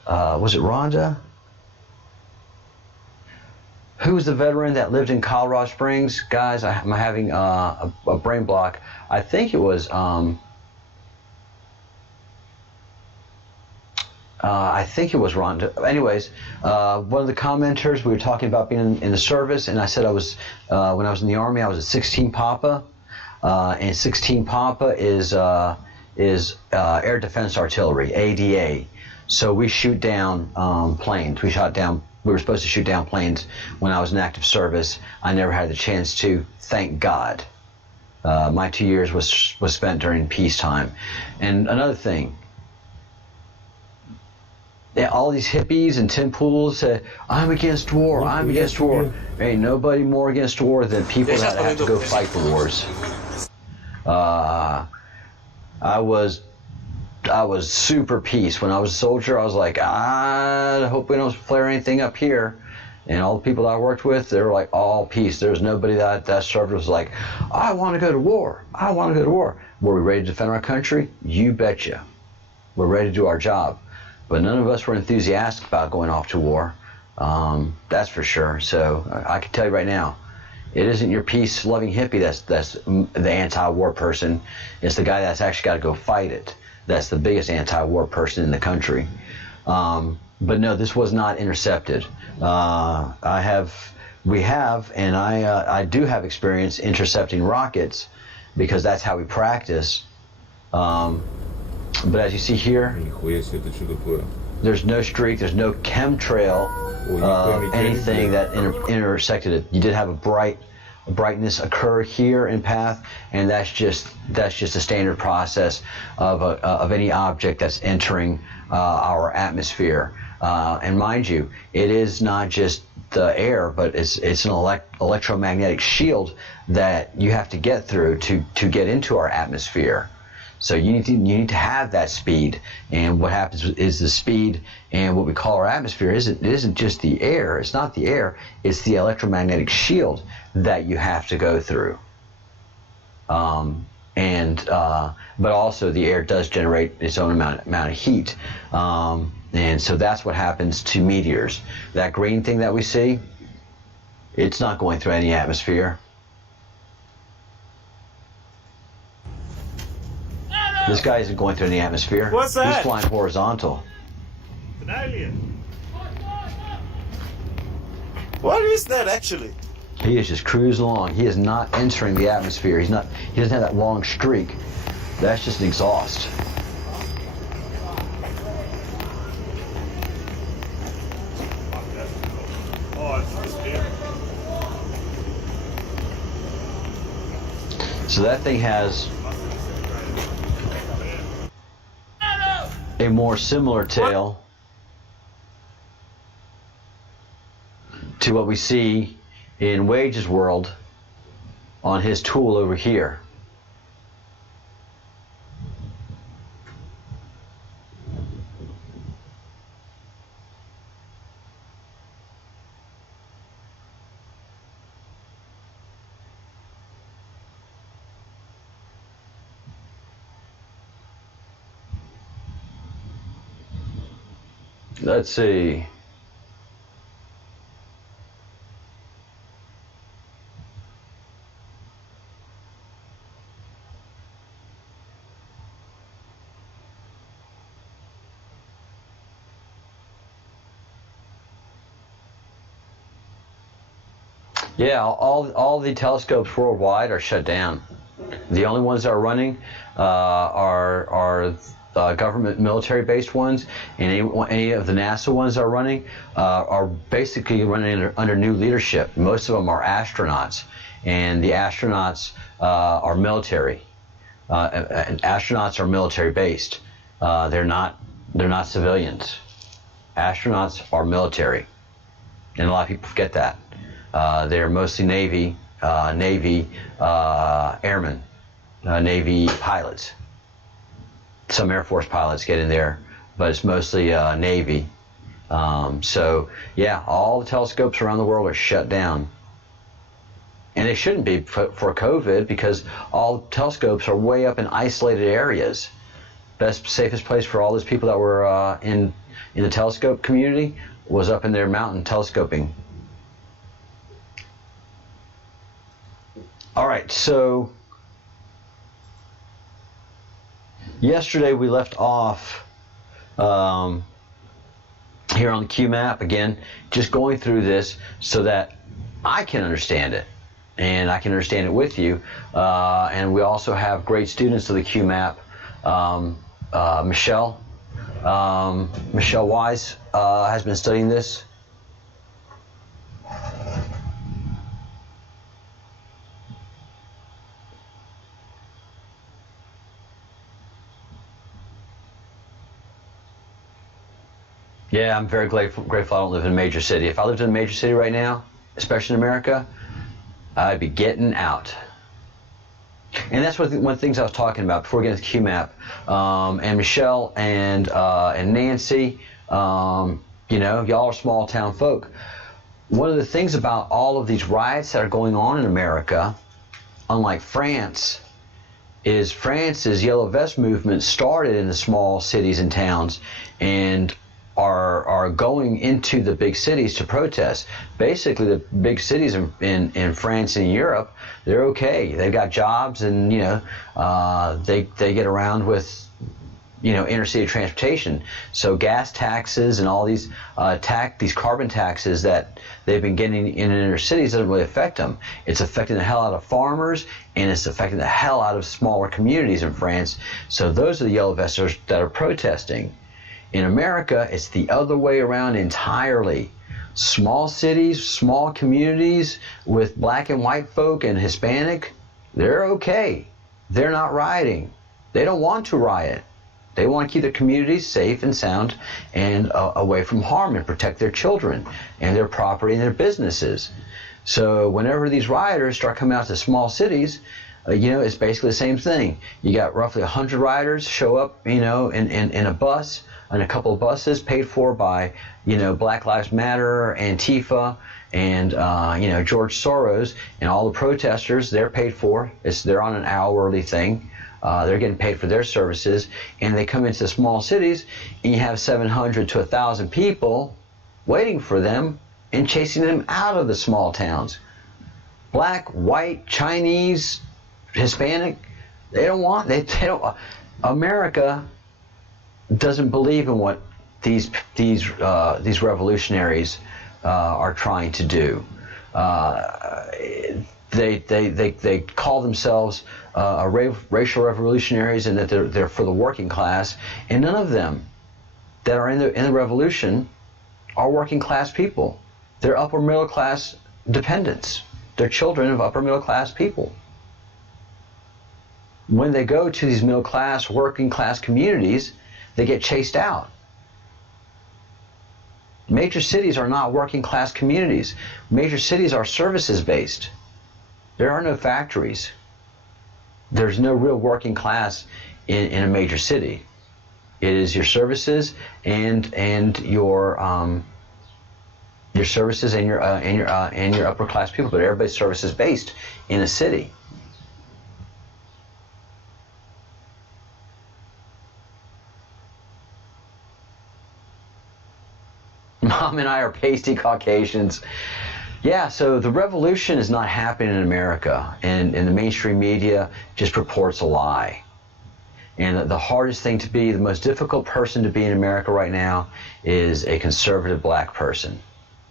Was it Rhonda? Who was the veteran that lived in Colorado Springs? Guys, I'm having a brain block. I think it was. I think it was Rhonda. Anyways, one of the commenters, we were talking about being in the service, and I said I was, when I was in the Army, I was a 16 Papa, and 16 Papa is Air Defense Artillery, ADA. So we shoot down planes. We were supposed to shoot down planes when I was in active service. I never had the chance to, thank God. My 2 years was spent during peacetime. And another thing, all these hippies and tin pools say, I'm against war, I'm against war. There ain't nobody more against war than people that have to go fight the wars. I was super peace. When I was a soldier, I was like, I hope we don't flare anything up here. And all the people that I worked with, they were like all peace. There was nobody that served was like, I want to go to war. I want to go to war. Were we ready to defend our country? You betcha. We're ready to do our job. But none of us were enthusiastic about going off to war. That's for sure. So I can tell you right now, it isn't your peace-loving hippie that's the anti-war person. It's the guy that's actually got to go fight it. That's the biggest anti-war person in the country. But no, this was not intercepted. We have, and I do have experience intercepting rockets because that's how we practice. But as you see here, there's no streak, there's no chemtrail of anything that intersected it. You did have a brightness occur here in path, and that's just a standard process of any object that's entering our atmosphere. And mind you, it is not just the air, but it's an electromagnetic shield that you have to get through to get into our atmosphere. So you need to have that speed, and what happens is the speed and what we call our atmosphere isn't just the air. It's not the air. It's the electromagnetic shield that you have to go through. But also the air does generate its own amount of heat, and so that's what happens to meteors. That green thing that we see, it's not going through any atmosphere. This guy isn't going through any atmosphere. What's that? He's flying horizontal. An alien. What is that actually? He is just cruising along. He is not entering the atmosphere. He doesn't have that long streak. That's just an exhaust. So that thing has a more similar tail what we see in Wage's world on his tool over here. Let's see. Yeah, all the telescopes worldwide are shut down. The only ones that are running are government military-based ones, and any of the NASA ones that are running are basically running under new leadership. Most of them are astronauts, and the astronauts are military. And astronauts are military-based. They're not civilians. Astronauts are military, and a lot of people forget that. They're mostly Navy airmen, Navy pilots. Some Air Force pilots get in there, but it's mostly Navy. So yeah, all the telescopes around the world are shut down. And they shouldn't be for COVID, because all telescopes are way up in isolated areas. Safest place for all those people that were in the telescope community was up in their mountain telescoping. All right, so yesterday we left off here on the QMAP, again, just going through this so that I can understand it, and I can understand it with you. And we also have great students of the QMAP. Michelle Wise has been studying this. Yeah, I'm very grateful I don't live in a major city. If I lived in a major city right now, especially in America, I'd be getting out. And that's one of the things I was talking about before we get into QMAP. And Michelle and Nancy, y'all are small town folk. One of the things about all of these riots that are going on in America, unlike France, is France's Yellow Vest movement started in the small cities and towns, and are going into the big cities to protest. Basically, the big cities in France and Europe, they're okay. They've got jobs, and they get around with inner city transportation. So gas taxes and all these these carbon taxes that they've been getting in inner cities doesn't really affect them. It's affecting the hell out of farmers, and it's affecting the hell out of smaller communities in France. So those are the yellow vesters that are protesting. In America, it's the other way around entirely. Small cities, small communities with black and white folk and Hispanic, they're okay. They're not rioting. They don't want to riot. They want to keep their communities safe and sound and away from harm, and protect their children and their property and their businesses. So whenever these rioters start coming out to small cities, it's basically the same thing. You got roughly 100 rioters show up, in a bus, and a couple of buses paid for by, Black Lives Matter, Antifa, and George Soros, and all the protesters. They're paid for. They're on an hourly thing. They're getting paid for their services, and they come into small cities, and you have 700 to 1,000 people waiting for them and chasing them out of the small towns. Black, white, Chinese, Hispanic, they don't. America doesn't believe in what these revolutionaries are trying to do. They call themselves racial revolutionaries, and that they're for the working class, and none of them that are in the revolution are working class people. They're upper middle class dependents. They're children of upper middle class people. When they go to these middle class, working class communities, they get chased out. Major cities are not working class communities. Major cities are services based. There are no factories. There's no real working class in a major city. It is your services and your services and your upper class people, but everybody's services based in a city. Mom and I are pasty Caucasians. Yeah, so the revolution is not happening in America, and the mainstream media just reports a lie. And the hardest thing to be, the most difficult person to be in America right now is a conservative black person.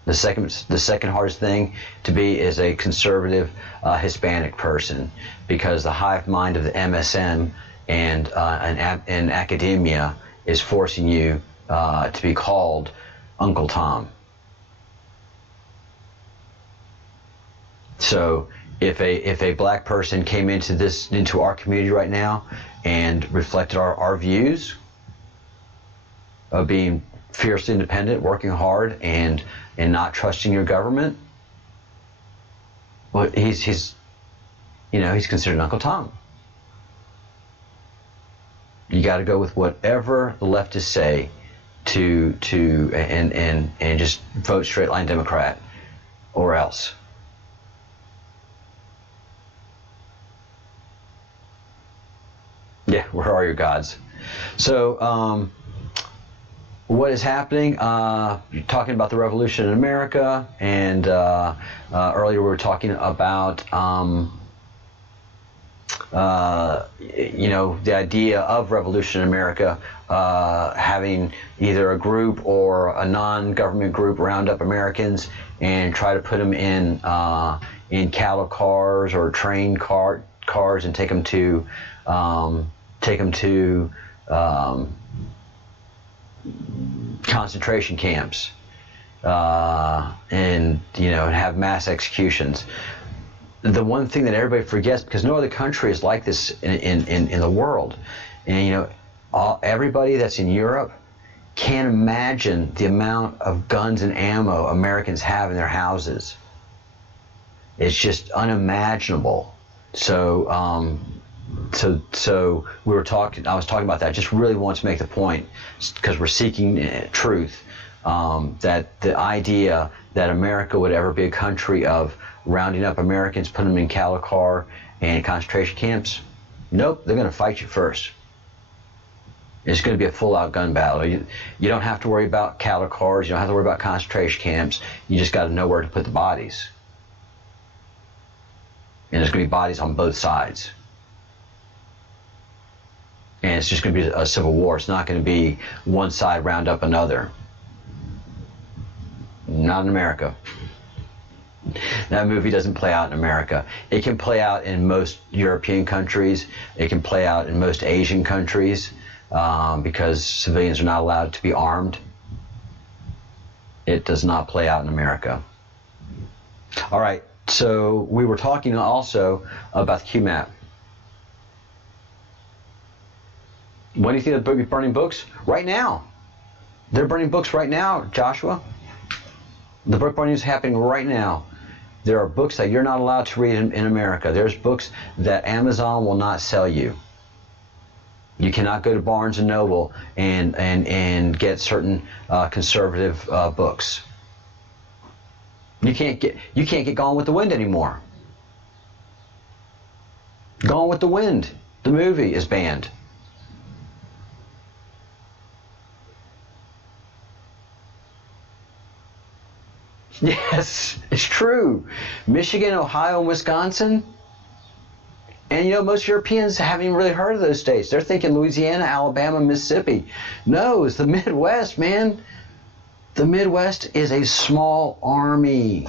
The second hardest thing to be is a conservative Hispanic person, because the hive mind of the MSM and academia is forcing you to be called Uncle Tom. So if a black person came into our community right now and reflected our views of being fiercely independent, working hard, and not trusting your government, well, he's considered Uncle Tom. You got to go with whatever the leftists say and just vote straight line Democrat, or else. Yeah, where are your gods? So, what is happening? You're talking about the revolution in America, and earlier we were talking about the idea of revolution in America, having either a group or a non-government group round up Americans and try to put them in cattle cars or train cars and take them to concentration camps, and have mass executions. The one thing that everybody forgets, because no other country is like this in the world, and everybody that's in Europe can't imagine the amount of guns and ammo Americans have in their houses. It's just unimaginable. So we were talking. I was talking about that. I just really want to make the point, because we're seeking truth, that the idea that America would ever be a country of rounding up Americans, putting them in cattle car and concentration camps, nope. They're going to fight you first. It's going to be a full-out gun battle. You don't have to worry about cattle cars. You don't have to worry about concentration camps. You just got to know where to put the bodies. And there's going to be bodies on both sides. And it's just going to be a civil war. It's not going to be one side round up another. Not in America. That movie doesn't play out in America. It can play out in most European countries. It can play out in most Asian countries, because civilians are not allowed to be armed. It does not play out in America. All right, so we were talking also about the QMAP. When do you think they'll be burning books? Right now. They're burning books right now, Joshua. The book burning is happening right now. There are books that you're not allowed to read in America. There's books that Amazon will not sell you. You cannot go to Barnes & Noble and get certain conservative books. You can't get Gone with the Wind anymore. Gone with the Wind, the movie, is banned. Yes, it's true. Michigan, Ohio, and Wisconsin. And most Europeans haven't even really heard of those states. They're thinking Louisiana, Alabama, Mississippi. No, it's the Midwest, man. The Midwest is a small army.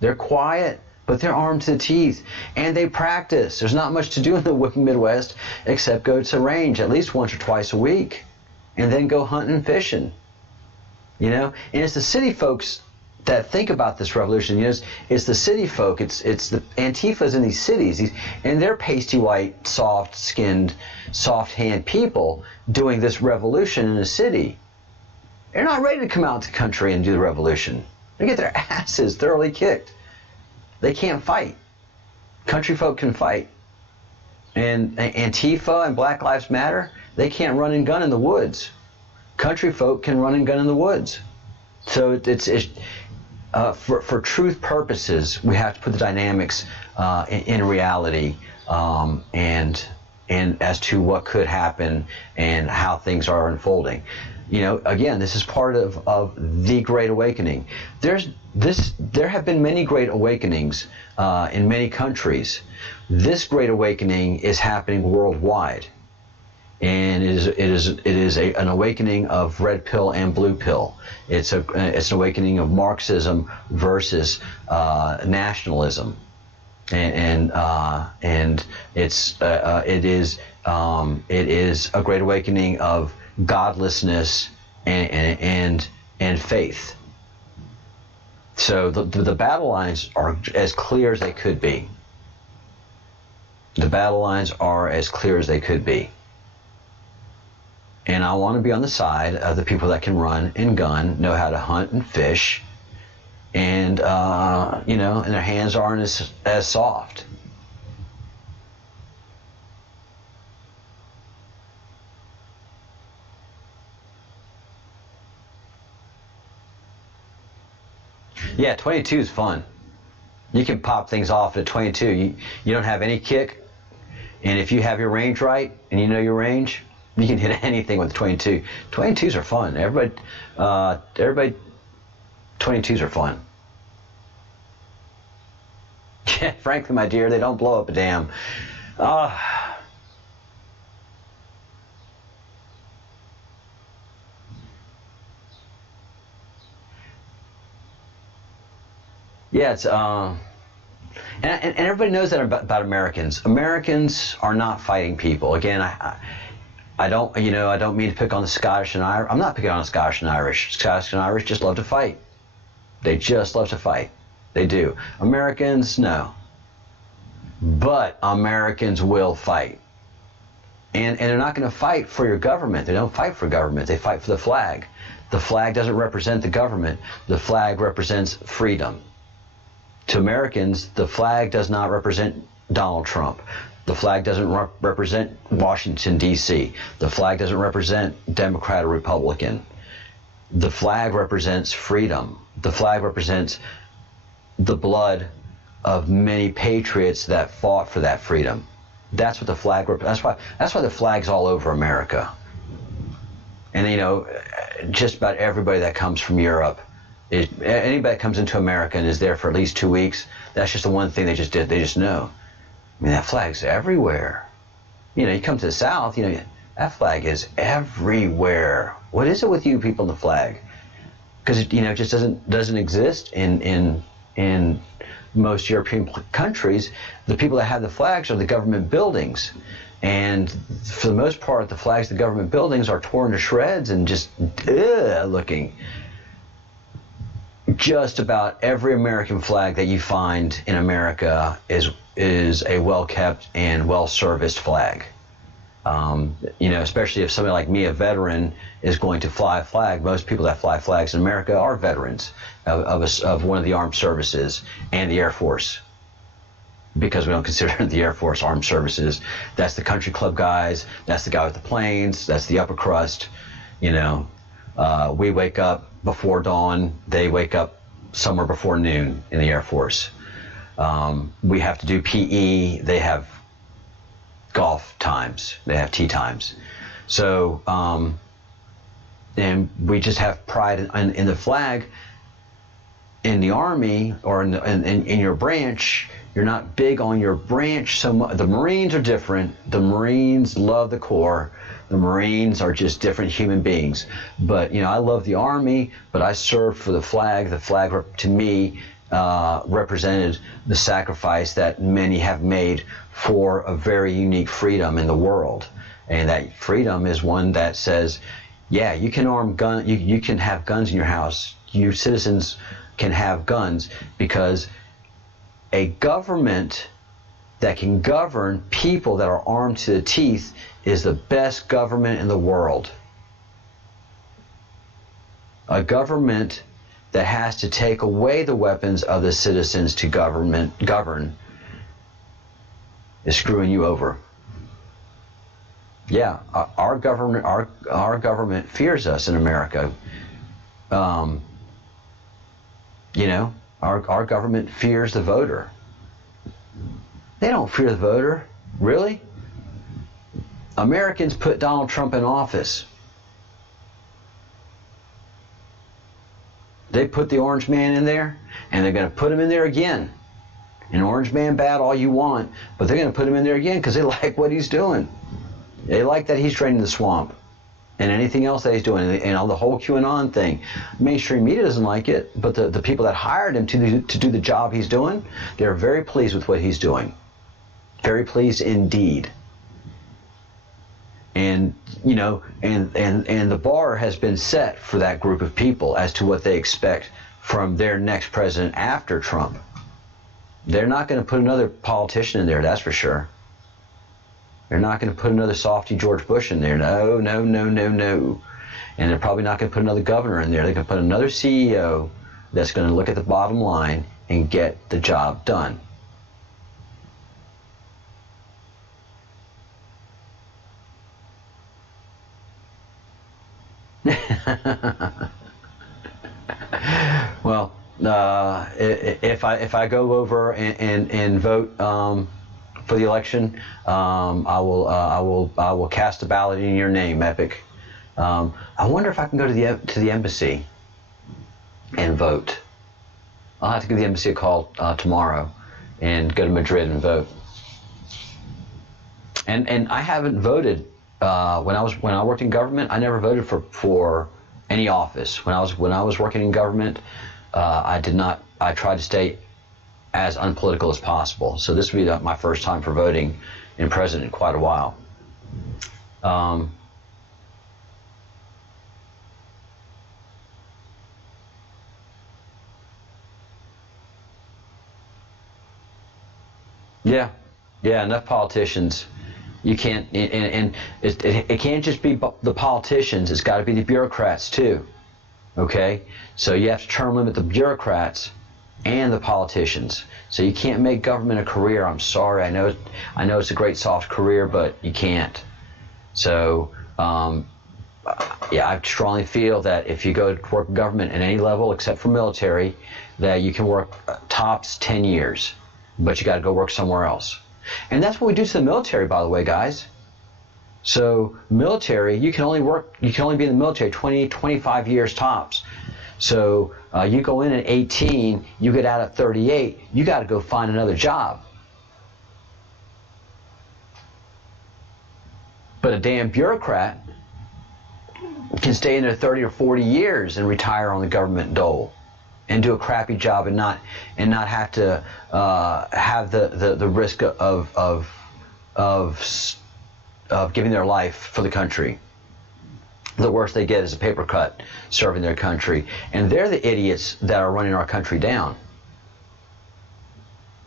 They're quiet, but they're armed to the teeth. And they practice. There's not much to do in the Midwest except go to the range at least once or twice a week. And then go hunting and fishing. And it's the city folks that think about this revolution. It's the city folk, it's the Antifas in these cities, and they're pasty white, soft-skinned, soft-hand people doing this revolution in a city. They're not ready to come out to the country and do the revolution. They get their asses thoroughly kicked. They can't fight. Country folk can fight. And Antifa and Black Lives Matter, they can't run and gun in the woods. Country folk can run and gun in the woods. So for truth purposes, we have to put the dynamics in reality, and as to what could happen and how things are unfolding. You know, again, this is part of the Great Awakening. There have been many Great Awakenings in many countries. This Great Awakening is happening worldwide, and it is an awakening of red pill and blue pill. It's an awakening of Marxism versus nationalism, and it is a great awakening of godlessness and faith. So the battle lines are as clear as they could be. The battle lines are as clear as they could be. And I want to be on the side of the people that can run and gun, know how to hunt and fish, and and their hands aren't as soft. Yeah, 22 is fun. You can pop things off at 22. You don't have any kick, and if you have your range right and you know your range, you can hit anything with 22. 22s are fun. Everybody, 22s are fun. Yeah, frankly, my dear, they don't blow up a damn. Yeah, it's and everybody knows that about Americans. Americans are not fighting people. Again, I don't mean to pick on the Scottish and Irish. I'm not picking on the Scottish and Irish. Scottish and Irish just love to fight. They just love to fight. They do. Americans, no. But Americans will fight. And they're not going to fight for your government. They don't fight for government. They fight for the flag. The flag doesn't represent the government. The flag represents freedom. To Americans, the flag does not represent Donald Trump. The flag doesn't represent Washington, D.C. The flag doesn't represent Democrat or Republican. The flag represents freedom. The flag represents the blood of many patriots that fought for that freedom. That's what the flag represents. That's why the flag's all over America. And just about everybody that comes from Europe, anybody that comes into America and is there for at least 2 weeks, that's just the one thing they just did. They just know. I mean, that flag's everywhere. You come to the South, that flag is everywhere. What is it with you people in the flag? Because it just doesn't exist in most European countries. The people that have the flags are the government buildings, and for the most part, the flags of the government buildings are torn to shreds and just looking. Just about every American flag that you find in America is a well-kept and well-serviced flag. Especially if somebody like me, a veteran, is going to fly a flag. Most people that fly flags in America are veterans of one of the armed services and the Air Force, because we don't consider the Air Force armed services. That's the country club guys. That's the guy with the planes. That's the upper crust. We wake up before dawn. They wake up somewhere before noon in the Air Force. We have to do PE. They have golf times. They have tea times. So, and we just have pride in the flag. In the Army or in your branch, you're not big on your branch so much. The Marines are different. The Marines love the Corps. The Marines are just different human beings. But, I love the Army, but I served for the flag. The flag, to me, represented the sacrifice that many have made for a very unique freedom in the world. And that freedom is one that says, yeah, you can you can have guns in your house. You citizens can have guns, because a government that can govern people that are armed to the teeth is the best government in the world. A government that has to take away the weapons of the citizens to govern is screwing you over. Yeah, our government fears us in America. You know, our government fears the voter. They don't fear the voter, really. Americans put Donald Trump in office. They put the orange man in there, and they're going to put him in there again. An orange man bad all you want, but they're going to put him in there again because they like what he's doing. They like that he's draining the swamp and anything else that he's doing, and all the whole QAnon thing. Mainstream media doesn't like it, but the people that hired him to do the job he's doing, they're very pleased with what he's doing. Very pleased indeed. And you know, and the bar has been set for that group of people as to what they expect from their next president after Trump. They're not going to put another politician in there, that's for sure. They're not going to put another softy George Bush in there. No, no, no, no, no. And they're probably not going to put another governor in there. They're going to put another CEO that's going to look at the bottom line and get the job done. Well, if I go over and vote for the election, I will cast a ballot in your name, Epic. I wonder if I can go to the embassy and vote. I'll have to give the embassy a call tomorrow and go to Madrid and vote. And I haven't voted when I worked in government. I never voted for any office. When I was working in government, I did not. I tried to stay as unpolitical as possible. So this would be my first time for voting in president in quite a while. Yeah, enough politicians. You can't, and it can't just be the politicians. It's got to be the bureaucrats too. Okay, so you have to term limit the bureaucrats and the politicians. So you can't make government a career. I'm sorry. I know it's a great soft career, but you can't. So yeah, I strongly feel that if you go to work in government at any level except for military, that you can work tops 10 years, but you got to go work somewhere else. And that's what we do to the military, by the way, guys. So military, you can only be in the military 20, 25 years tops. So you go in at 18, you get out at 38, you got to go find another job. But a damn bureaucrat can stay in there 30 or 40 years and retire on the government dole and do a crappy job and not have to have the risk of giving their life for the country. The worst they get is a paper cut serving their country, and they're the idiots that are running our country down.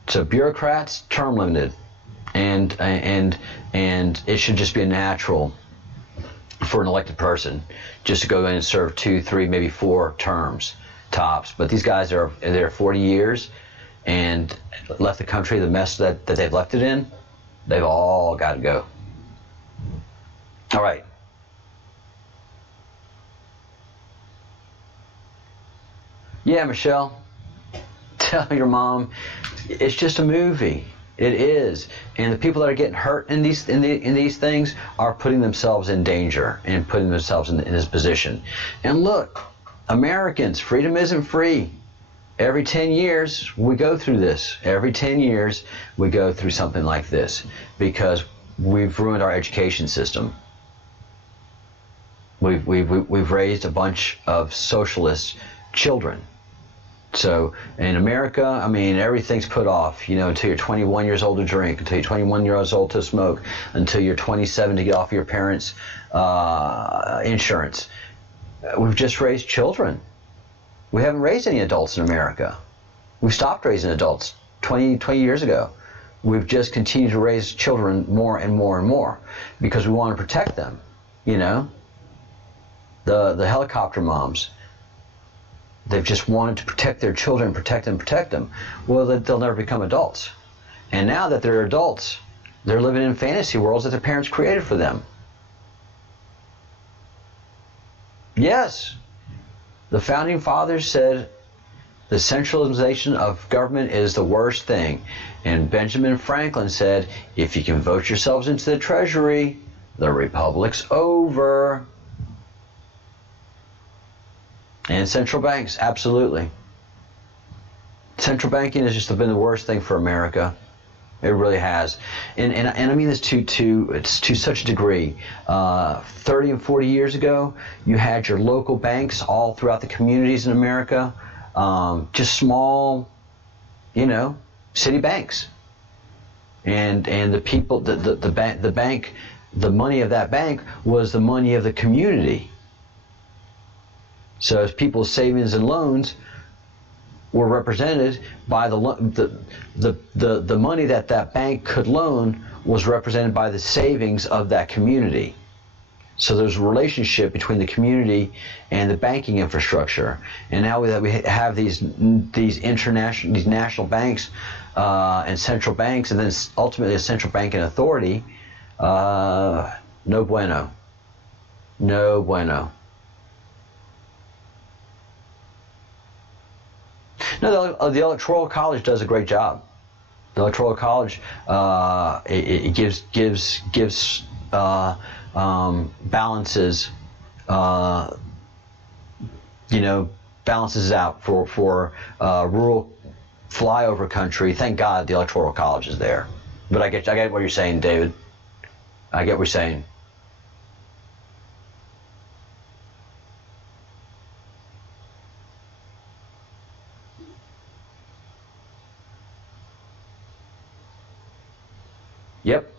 So bureaucrats, term limited, and it should just be a natural for an elected person just to go in and serve 2, 3, maybe 4 terms tops. But these guys are there 40 years and left the country the mess that they've left it in. They've all got to go. All right. Yeah, Michelle, tell your mom it's just a movie. It is, and the people that are getting hurt in these things are putting themselves in danger and putting themselves in this position. And look, Americans, freedom isn't free. Every 10 years we go through this. Every 10 years we go through something like this because we've ruined our education system. We've raised a bunch of socialist children. So in America, I mean, everything's put off, until you're 21 years old to drink, until you're 21 years old to smoke, until you're 27 to get off your parents' insurance. We've just raised children. We haven't raised any adults in America. We stopped raising adults 20 years ago. We've just continued to raise children more and more and more because we want to protect them, The helicopter moms. They've just wanted to protect their children, protect them. Well, they'll never become adults. And now that they're adults, they're living in fantasy worlds that their parents created for them. Yes, the founding fathers said the centralization of government is the worst thing. And Benjamin Franklin said, if you can vote yourselves into the treasury, the republic's over. And central banks, absolutely. Central banking has just been the worst thing for America. It really has. And I mean this to such a degree. 30 and 40 years ago, you had your local banks all throughout the communities in America. Just small, city banks. And the people, the bank, the money of that bank was the money of the community. So as people's savings and loans were represented by the money that bank could loan was represented by the savings of that community. So there's a relationship between the community and the banking infrastructure. And now that we have these national banks and central banks, and then ultimately a central banking authority, no bueno. No bueno. No, the Electoral College does a great job. The Electoral College it gives balances, balances out for rural flyover country. Thank God the Electoral College is there. But I get what you're saying, David. I get what you're saying. Yep.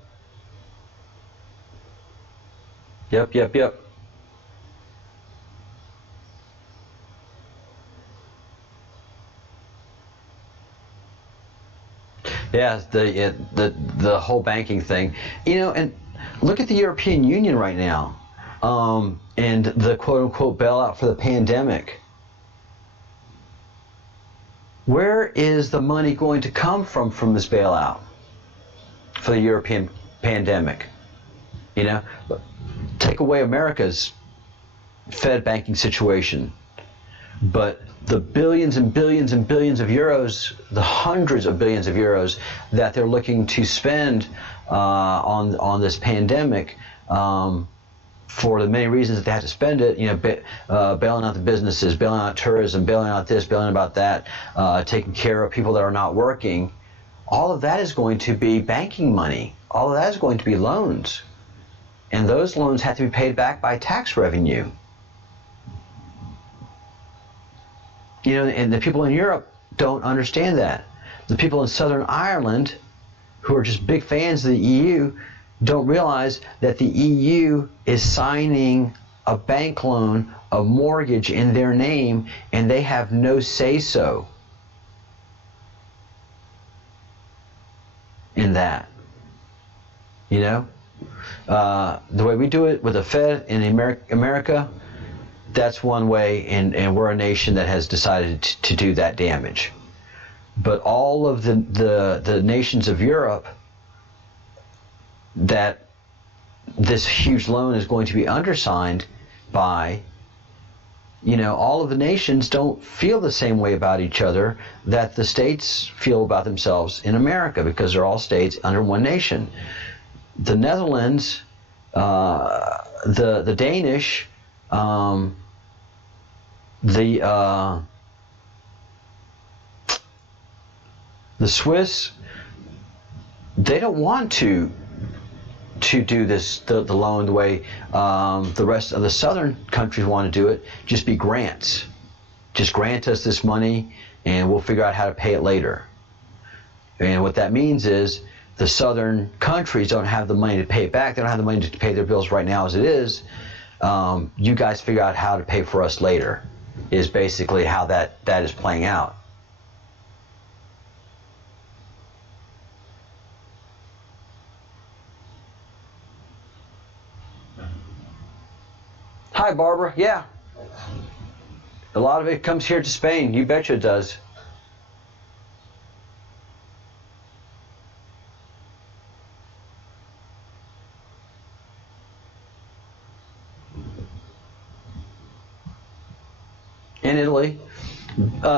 Yeah, the whole banking thing, and look at the European Union right now, and the quote-unquote bailout for the pandemic. Where is the money going to come from this bailout for the European pandemic? Take away America's Fed banking situation, but the billions and billions and billions of euros, the hundreds of billions of euros that they're looking to spend on this pandemic, for the many reasons that they have to spend it, bailing out the businesses, bailing out tourism, bailing out this, bailing about that, taking care of people that are not working. All of that is going to be banking money. All of that is going to be loans. And those loans have to be paid back by tax revenue. And the people in Europe don't understand that. The people in Southern Ireland, who are just big fans of the EU, don't realize that the EU is signing a bank loan, a mortgage in their name, and they have no say-so in that. The way we do it with the Fed in America, that's one way, and we're a nation that has decided to do that damage. But all of the nations of Europe that this huge loan is going to be undersigned by, all of the nations don't feel the same way about each other that the states feel about themselves in America, because they're all states under one nation. The Netherlands, the Danish, the Swiss, they don't want to do this, the loan, the way the rest of the southern countries want to do it. Just be grants. Just grant us this money and we'll figure out how to pay it later. And what that means is the southern countries don't have the money to pay it back. They don't have the money to pay their bills right now as it is. You guys figure out how to pay for us later, is basically how that is playing out. Hi, Barbara. Yeah. A lot of it comes here to Spain. You betcha it does. In Italy.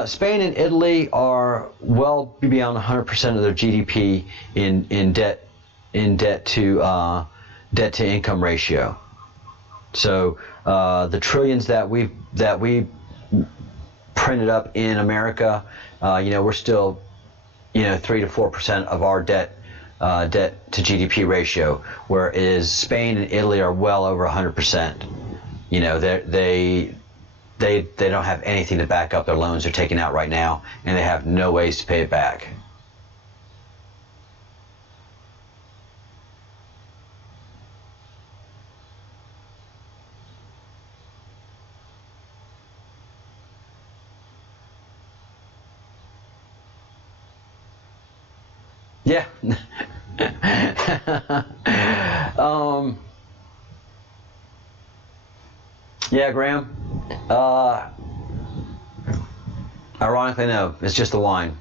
Spain and Italy are well beyond 100% of their GDP in debt to income ratio. So the trillions that we printed up in America, we're still 3 to 4% of our debt to GDP ratio, whereas Spain and Italy are well over 100%. They don't have anything to back up their loans they're taking out right now, and they have no ways to pay it back. Yeah. Yeah, Graham. Ironically, no. It's just the wine,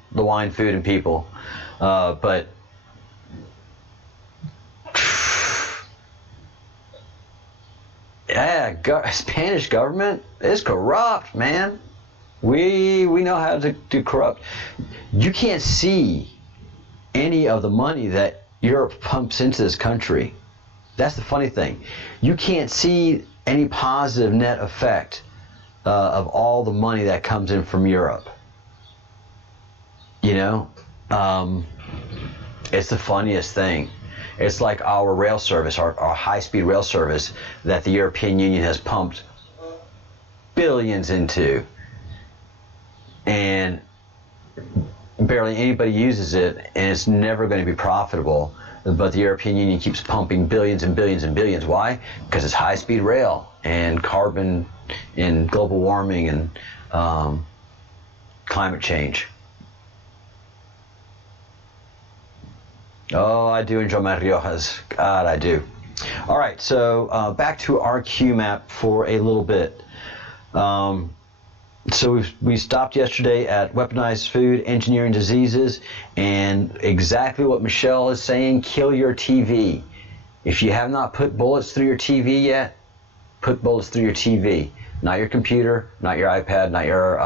food, and people. But yeah, Spanish government is corrupt, man. We know how to corrupt. You can't see any of the money that Europe pumps into this country. That's the funny thing. You can't see any positive net effect of all the money that comes in from Europe. It's the funniest thing. It's like our rail service, our high-speed rail service that the European Union has pumped billions into, and barely anybody uses it, and it's never going to be profitable. But the European Union keeps pumping billions and billions and billions. Why? Because it's high-speed rail and carbon and global warming and climate change. Oh, I do enjoy my Riojas. God, I do. All right, so back to our Q map for a little bit. So we stopped yesterday at weaponized food, engineering diseases, and exactly what Michelle is saying, kill your TV. If you have not put bullets through your TV yet, put bullets through your TV. Not your computer, not your iPad, not your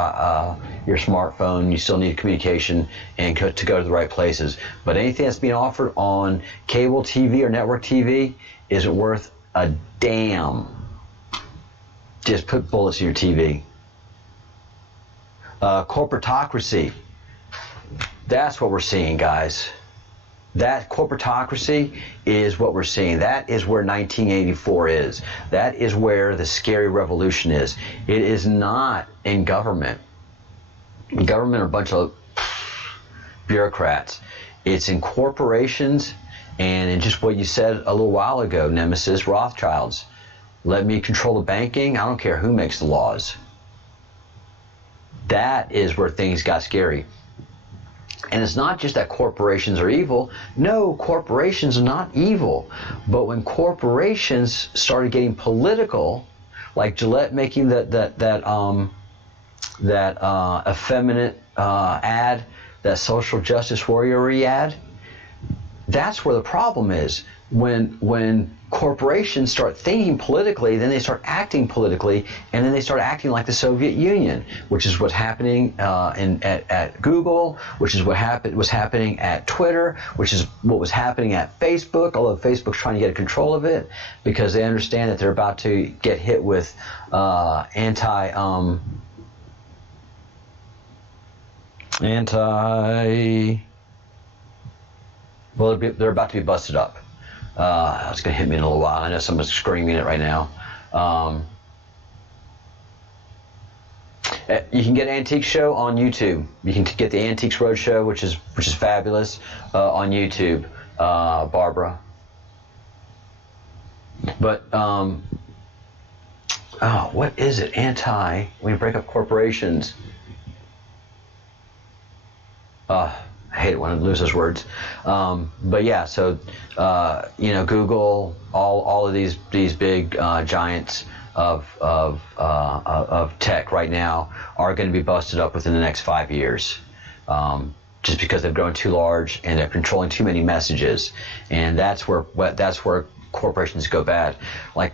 smartphone. You still need communication and to go to the right places. But anything that's being offered on cable TV or network TV isn't worth a damn. Just put bullets in your TV. Corporatocracy. That's what we're seeing, guys. That corporatocracy is what we're seeing. That is where 1984 is. That is where the scary revolution is. It is not in government. Government are a bunch of bureaucrats. It's in corporations and in just what you said a little while ago, Nemesis, Rothschilds. Let me control the banking. I don't care who makes the laws. That is where things got scary. And it's not just that corporations are evil. No, corporations are not evil. But when corporations started getting political, like Gillette making that effeminate ad, that social justice warrior ad, that's where the problem is. When corporations start thinking politically, then they start acting politically, and then they start acting like the Soviet Union, which is what's happening at Google, which is what was happening at Twitter, which is what was happening at Facebook, although Facebook's trying to get control of it because they understand that they're about to get hit with they're about to be busted up. It's going to hit me in a little while. I know someone's screaming it right now. You can get Antique Show on YouTube. You can get the Antiques Roadshow, which is fabulous, on YouTube, Barbara. But what is it? When you break up corporations. I hate it when I lose those words. But yeah, so Google, all of these big giants of tech right now are going to be busted up within the next 5 years. Just because they've grown too large and they're controlling too many messages, and that's where corporations go bad. Like,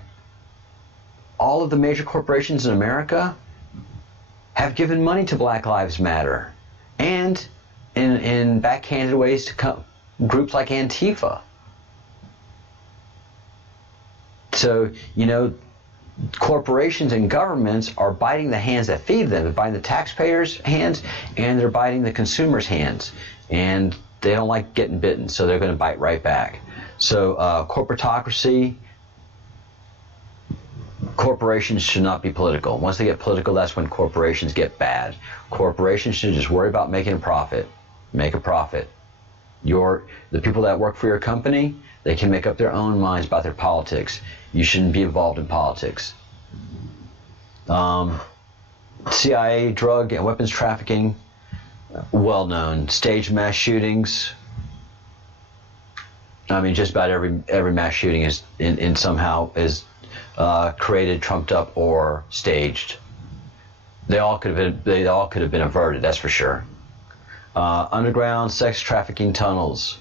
all of the major corporations in America have given money to Black Lives Matter, and in backhanded ways to groups like Antifa. So, you know, corporations and governments are biting the hands that feed them. They're biting the taxpayers' hands, and they're biting the consumers' hands. And they don't like getting bitten, so they're going to bite right back. So corporatocracy, corporations should not be political. Once they get political, that's when corporations get bad. Corporations should just worry about making a profit. Make a profit. The people that work for your company, they can make up their own minds about their politics. You shouldn't be involved in politics. CIA, drug and weapons trafficking, well known. Staged mass shootings. I mean, just about every mass shooting is in somehow is created, trumped up, or staged. They all could have been averted. That's for sure. Underground sex trafficking tunnels.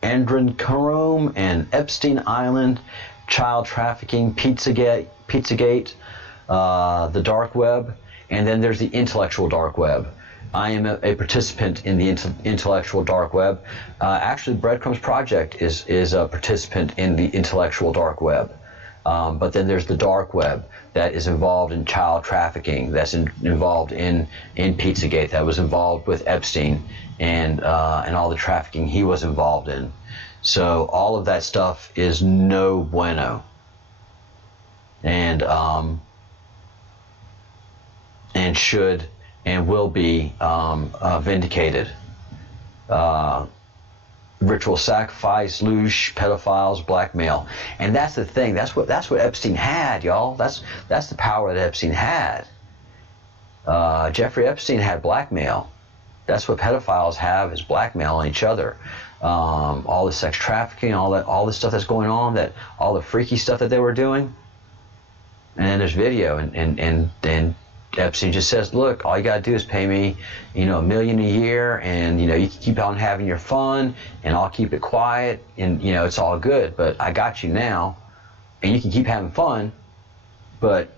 Adrenochrome and Epstein Island, child trafficking, Pizzagate, the dark web, and then there's the intellectual dark web. I am a participant in the intellectual dark web. Actually, Breadcrumbs Project is a participant in the intellectual dark web. But then there's the dark web that is involved in child trafficking, that's involved in Pizzagate, that was involved with Epstein and all the trafficking he was involved in. So all of that stuff is no bueno. And should and will be vindicated. Ritual sacrifice, luge, pedophiles, blackmail, and that's the thing. That's what Epstein had, y'all. That's the power that Epstein had. Jeffrey Epstein had blackmail. That's what pedophiles have, is blackmail on each other. All the sex trafficking, all the stuff that's going on, all the freaky stuff that they were doing. And then there's video, and Epstein just says, look, all you got to do is pay me, $1 million a year, and, you can keep on having your fun, and I'll keep it quiet, and, it's all good, but I got you now, and you can keep having fun, but,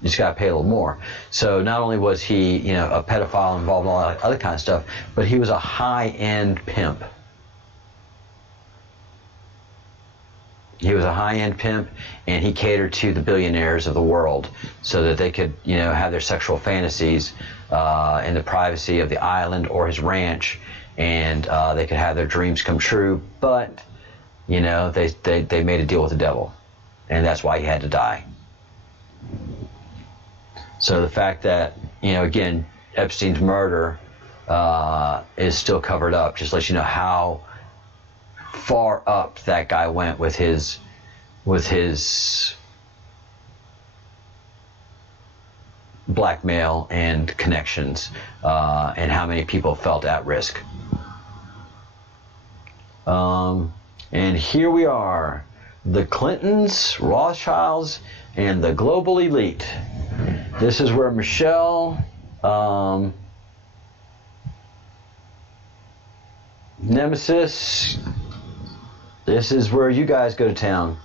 just got to pay a little more. So not only was he, a pedophile involved in all that other kind of stuff, but he was a high-end pimp. He was a high-end pimp, and he catered to the billionaires of the world so that they could, have their sexual fantasies in the privacy of the island or his ranch, and they could have their dreams come true. But, they made a deal with the devil, and that's why he had to die. So the fact that, again, Epstein's murder is still covered up just lets you know how far up that guy went with his blackmail and connections, and how many people felt at risk. And here we are, the Clintons, Rothschilds, and the global elite. This is where Michelle, Nemesis, this is where you guys go to town.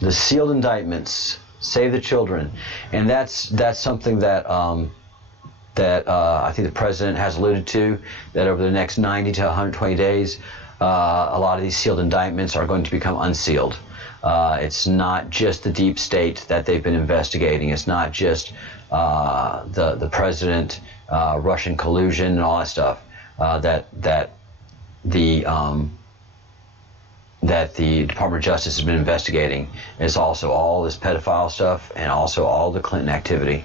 The sealed indictments, save the children, and that's something that I think the president has alluded to, that over the next 90 to 120 days, a lot of these sealed indictments are going to become unsealed. It's not just the deep state that they've been investigating. It's not just the president, Russian collusion, and all that stuff that the Department of Justice has been investigating. It's also all this pedophile stuff and also all the Clinton activity.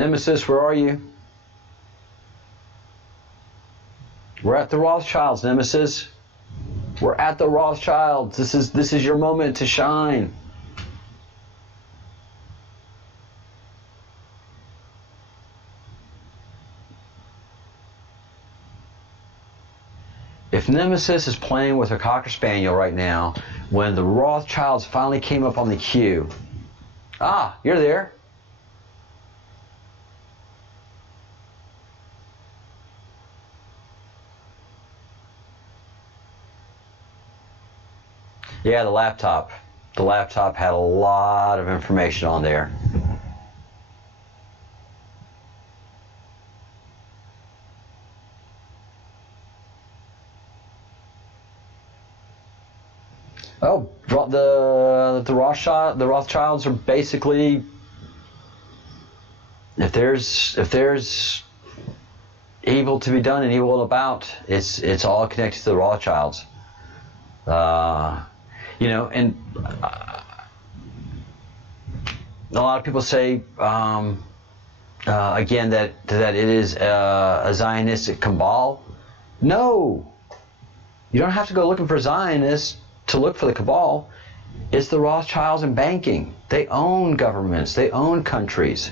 Nemesis, where are you? We're at the Rothschilds, Nemesis. We're at the Rothschilds. This is your moment to shine. If Nemesis is playing with her Cocker Spaniel right now, when the Rothschilds finally came up on the queue, you're there. Yeah, the laptop. The laptop had a lot of information on there. Oh, the Rothschilds are basically, if there's evil to be done and evil about, it's all connected to the Rothschilds. And a lot of people say again that it is a Zionistic cabal. No, you don't have to go looking for Zionists to look for the cabal. It's the Rothschilds and banking. They own governments. They own countries.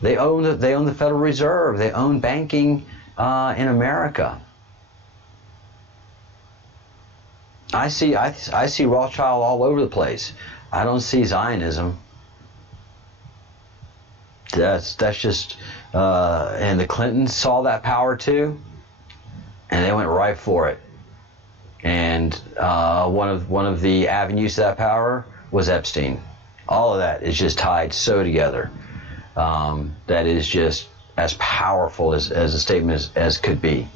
They own the Federal Reserve. They own banking in America. I see Rothschild all over the place. I don't see Zionism. That's just and the Clintons saw that power too, and they went right for it. And one of the avenues to that power was Epstein. All of that is just tied so together. That is just as powerful as a statement as could be.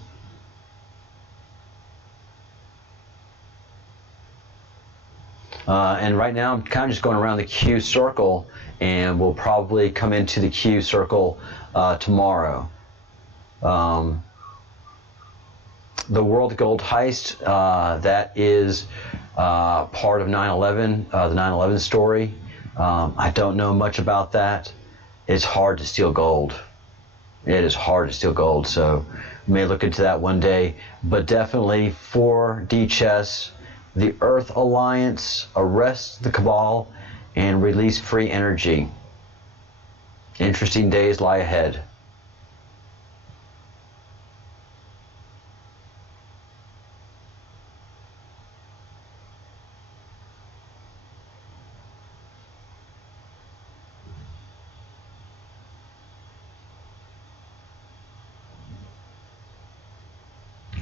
And right now I'm kind of just going around the Q circle, and we'll probably come into the Q circle tomorrow. The World Gold Heist, that is part of 9/11, the 9/11 story. I don't know much about that. It's hard to steal gold. It is hard to steal gold, so we may look into that one day. But definitely for D-Chess, the Earth Alliance arrests the cabal and release free energy. Interesting days lie ahead.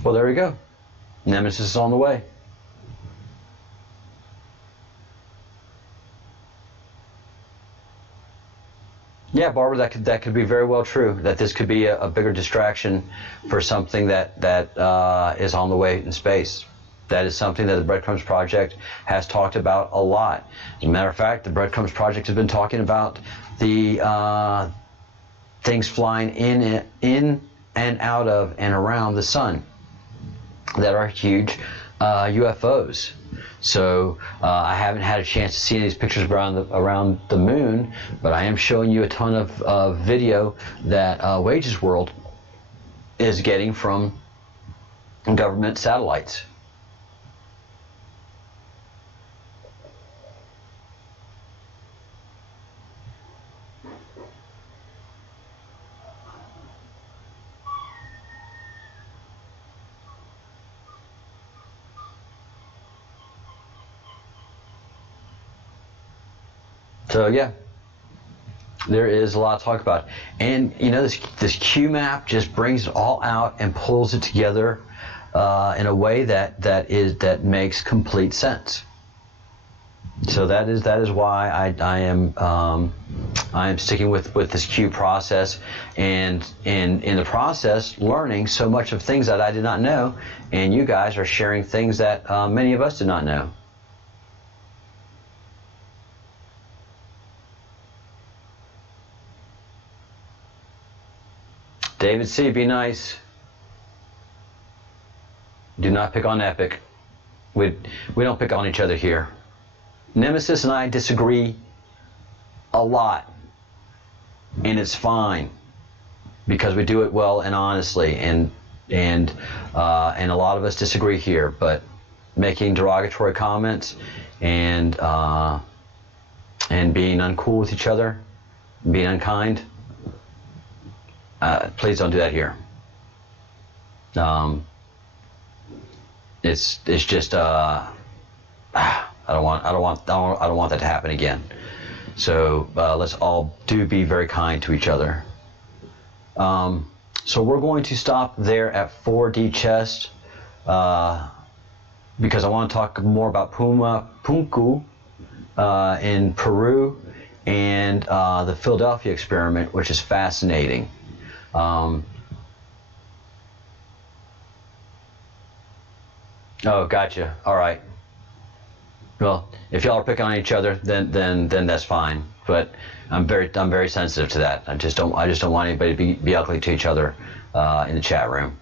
Well, there we go. Nemesis is on the way. Yeah, Barbara, that could be very well true. That this could be a bigger distraction for something that is on the way in space. That is something that the Breadcrumbs Project has talked about a lot. As a matter of fact, the Breadcrumbs Project has been talking about the things flying in and out of and around the sun that are huge UFOs. So I haven't had a chance to see these pictures around the moon, but I am showing you a ton of video that Wages World is getting from government satellites. So yeah, there is a lot to talk about, and you know this Q map just brings it all out and pulls it together in a way that makes complete sense. So that is why I am sticking with this Q process, and in the process learning so much of things that I did not know, and you guys are sharing things that many of us did not know. David C., be nice. Do not pick on Epic. We don't pick on each other here. Nemesis and I disagree a lot. and it's fine because we do it well and honestly, and a lot of us disagree here, but making derogatory comments and being uncool with each other, being unkind, please don't do that here. It's just I don't want that to happen again. So let's all be very kind to each other. So we're going to stop there at 4D chest because I want to talk more about Punku in Peru and the Philadelphia experiment, which is fascinating. Oh, gotcha. All right. Well, if y'all are picking on each other, then that's fine. But I'm very sensitive to that. I just don't want anybody to be ugly to each other in the chat room.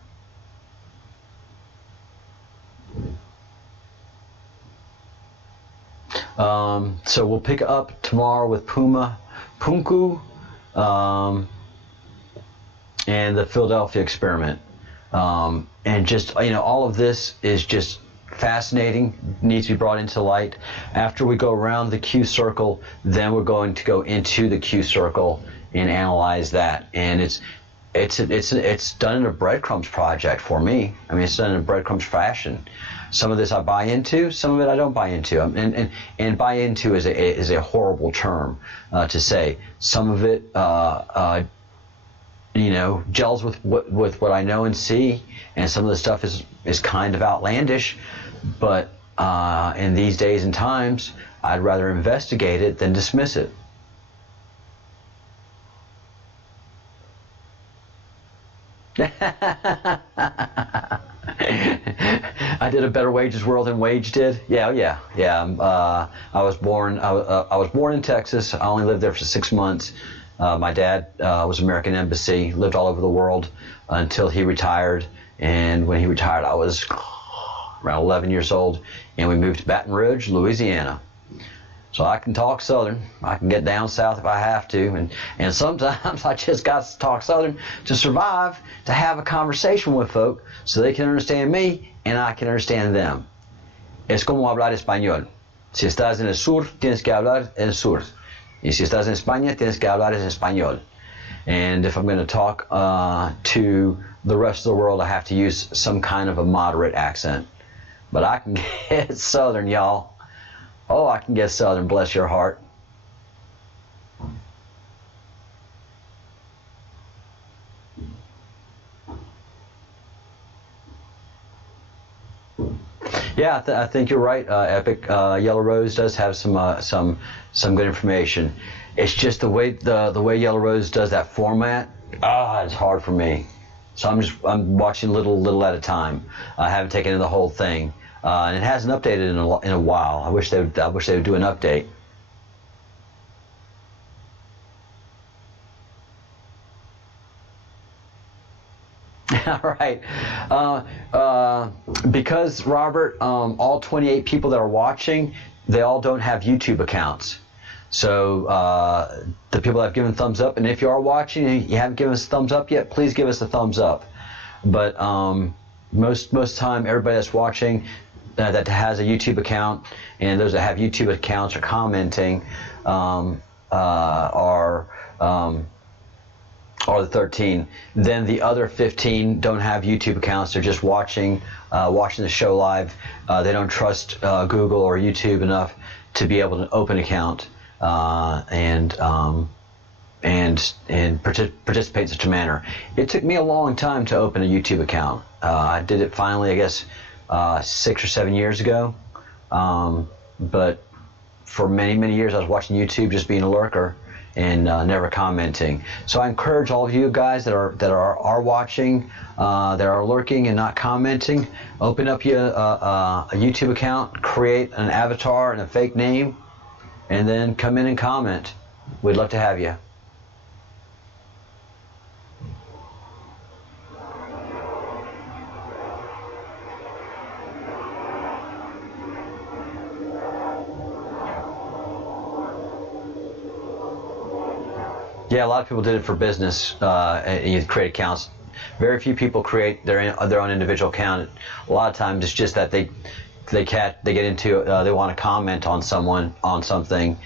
So we'll pick up tomorrow with Punku, and the Philadelphia experiment. And just, all of this is just fascinating, needs to be brought into light. After we go around the Q circle, then we're going to go into the Q circle and analyze that. And it's done in a breadcrumbs project for me. I mean, it's done in a breadcrumbs fashion. Some of this I buy into, some of it I don't buy into. And buy into is a horrible term to say. Some of it gels with what I know and see, and some of the stuff is kind of outlandish, but in these days and times, I'd rather investigate it than dismiss it. I did a better wages world than Wage did. Yeah. I was born in Texas. I only lived there for 6 months. My dad was American Embassy, lived all over the world until he retired. And when he retired, I was around 11 years old, and we moved to Baton Rouge, Louisiana. So I can talk Southern. I can get down south if I have to. And sometimes I just got to talk Southern to survive, to have a conversation with folk so they can understand me and I can understand them. Es como hablar español. Si estás en el sur, tienes que hablar el sur. Y si estás en España, tienes que hablar en español. And if I'm going to talk to the rest of the world, I have to use some kind of a moderate accent. But I can get Southern, y'all. Oh, I can get Southern, bless your heart. Yeah, I think you're right, Epic. Yellow Rose does have some good information. It's just the way Yellow Rose does that format. It's hard for me. So I'm watching little at a time. I haven't taken in the whole thing, and it hasn't updated in a while. I wish they would do an update. All right. Because, Robert, all 28 people that are watching, they all don't have YouTube accounts. So the people that have given thumbs up, and if you are watching and you haven't given us a thumbs up yet, please give us a thumbs up. But most time, everybody that's watching that has a YouTube account, and those that have YouTube accounts are commenting, are the 13. Then the other 15 don't have YouTube accounts. They're just watching the show live. They don't trust Google or YouTube enough to be able to open an account and participate in such a manner. It took me a long time to open a YouTube account. I did it finally, I guess, 6 or 7 years ago. But for many years, I was watching YouTube, just being a lurker and never commenting. So I encourage all of you guys that are watching, that are lurking and not commenting, open up a YouTube account, create an avatar and a fake name, and then come in and comment. We'd love to have you. Yeah, a lot of people did it for business. And you create accounts. Very few people create their own individual account. A lot of times it's just that they get into they want to comment on something,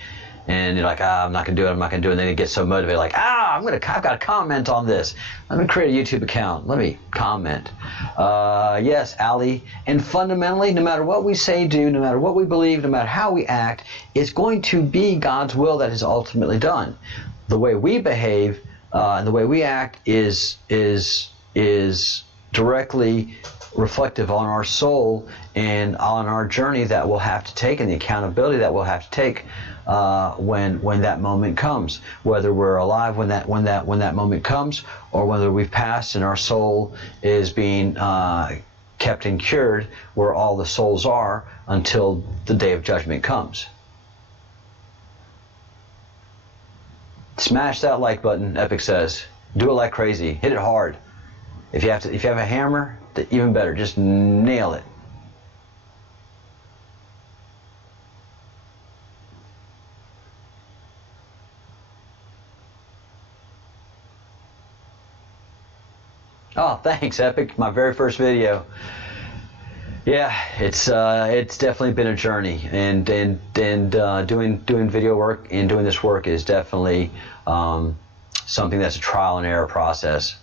and you're like, I'm not gonna do it. I'm not gonna do it. And then they get so motivated, like, I've got to comment on this. Let me create a YouTube account. Let me comment. Yes, Ali. And fundamentally, no matter what we say, do, no matter what we believe, no matter how we act, it's going to be God's will that is ultimately done. The way we behave and the way we act is directly reflective on our soul and on our journey that we'll have to take, and the accountability that we'll have to take when that moment comes. Whether we're alive when that moment comes, or whether we've passed and our soul is being kept and cured where all the souls are until the day of judgment comes. Smash that like button, Epic says. Do it like crazy. Hit it hard. If you have a hammer, even better. Just nail it. Oh, thanks, Epic. My very first video. Yeah, it's definitely been a journey, and doing video work and doing this work is definitely something that's a trial and error process.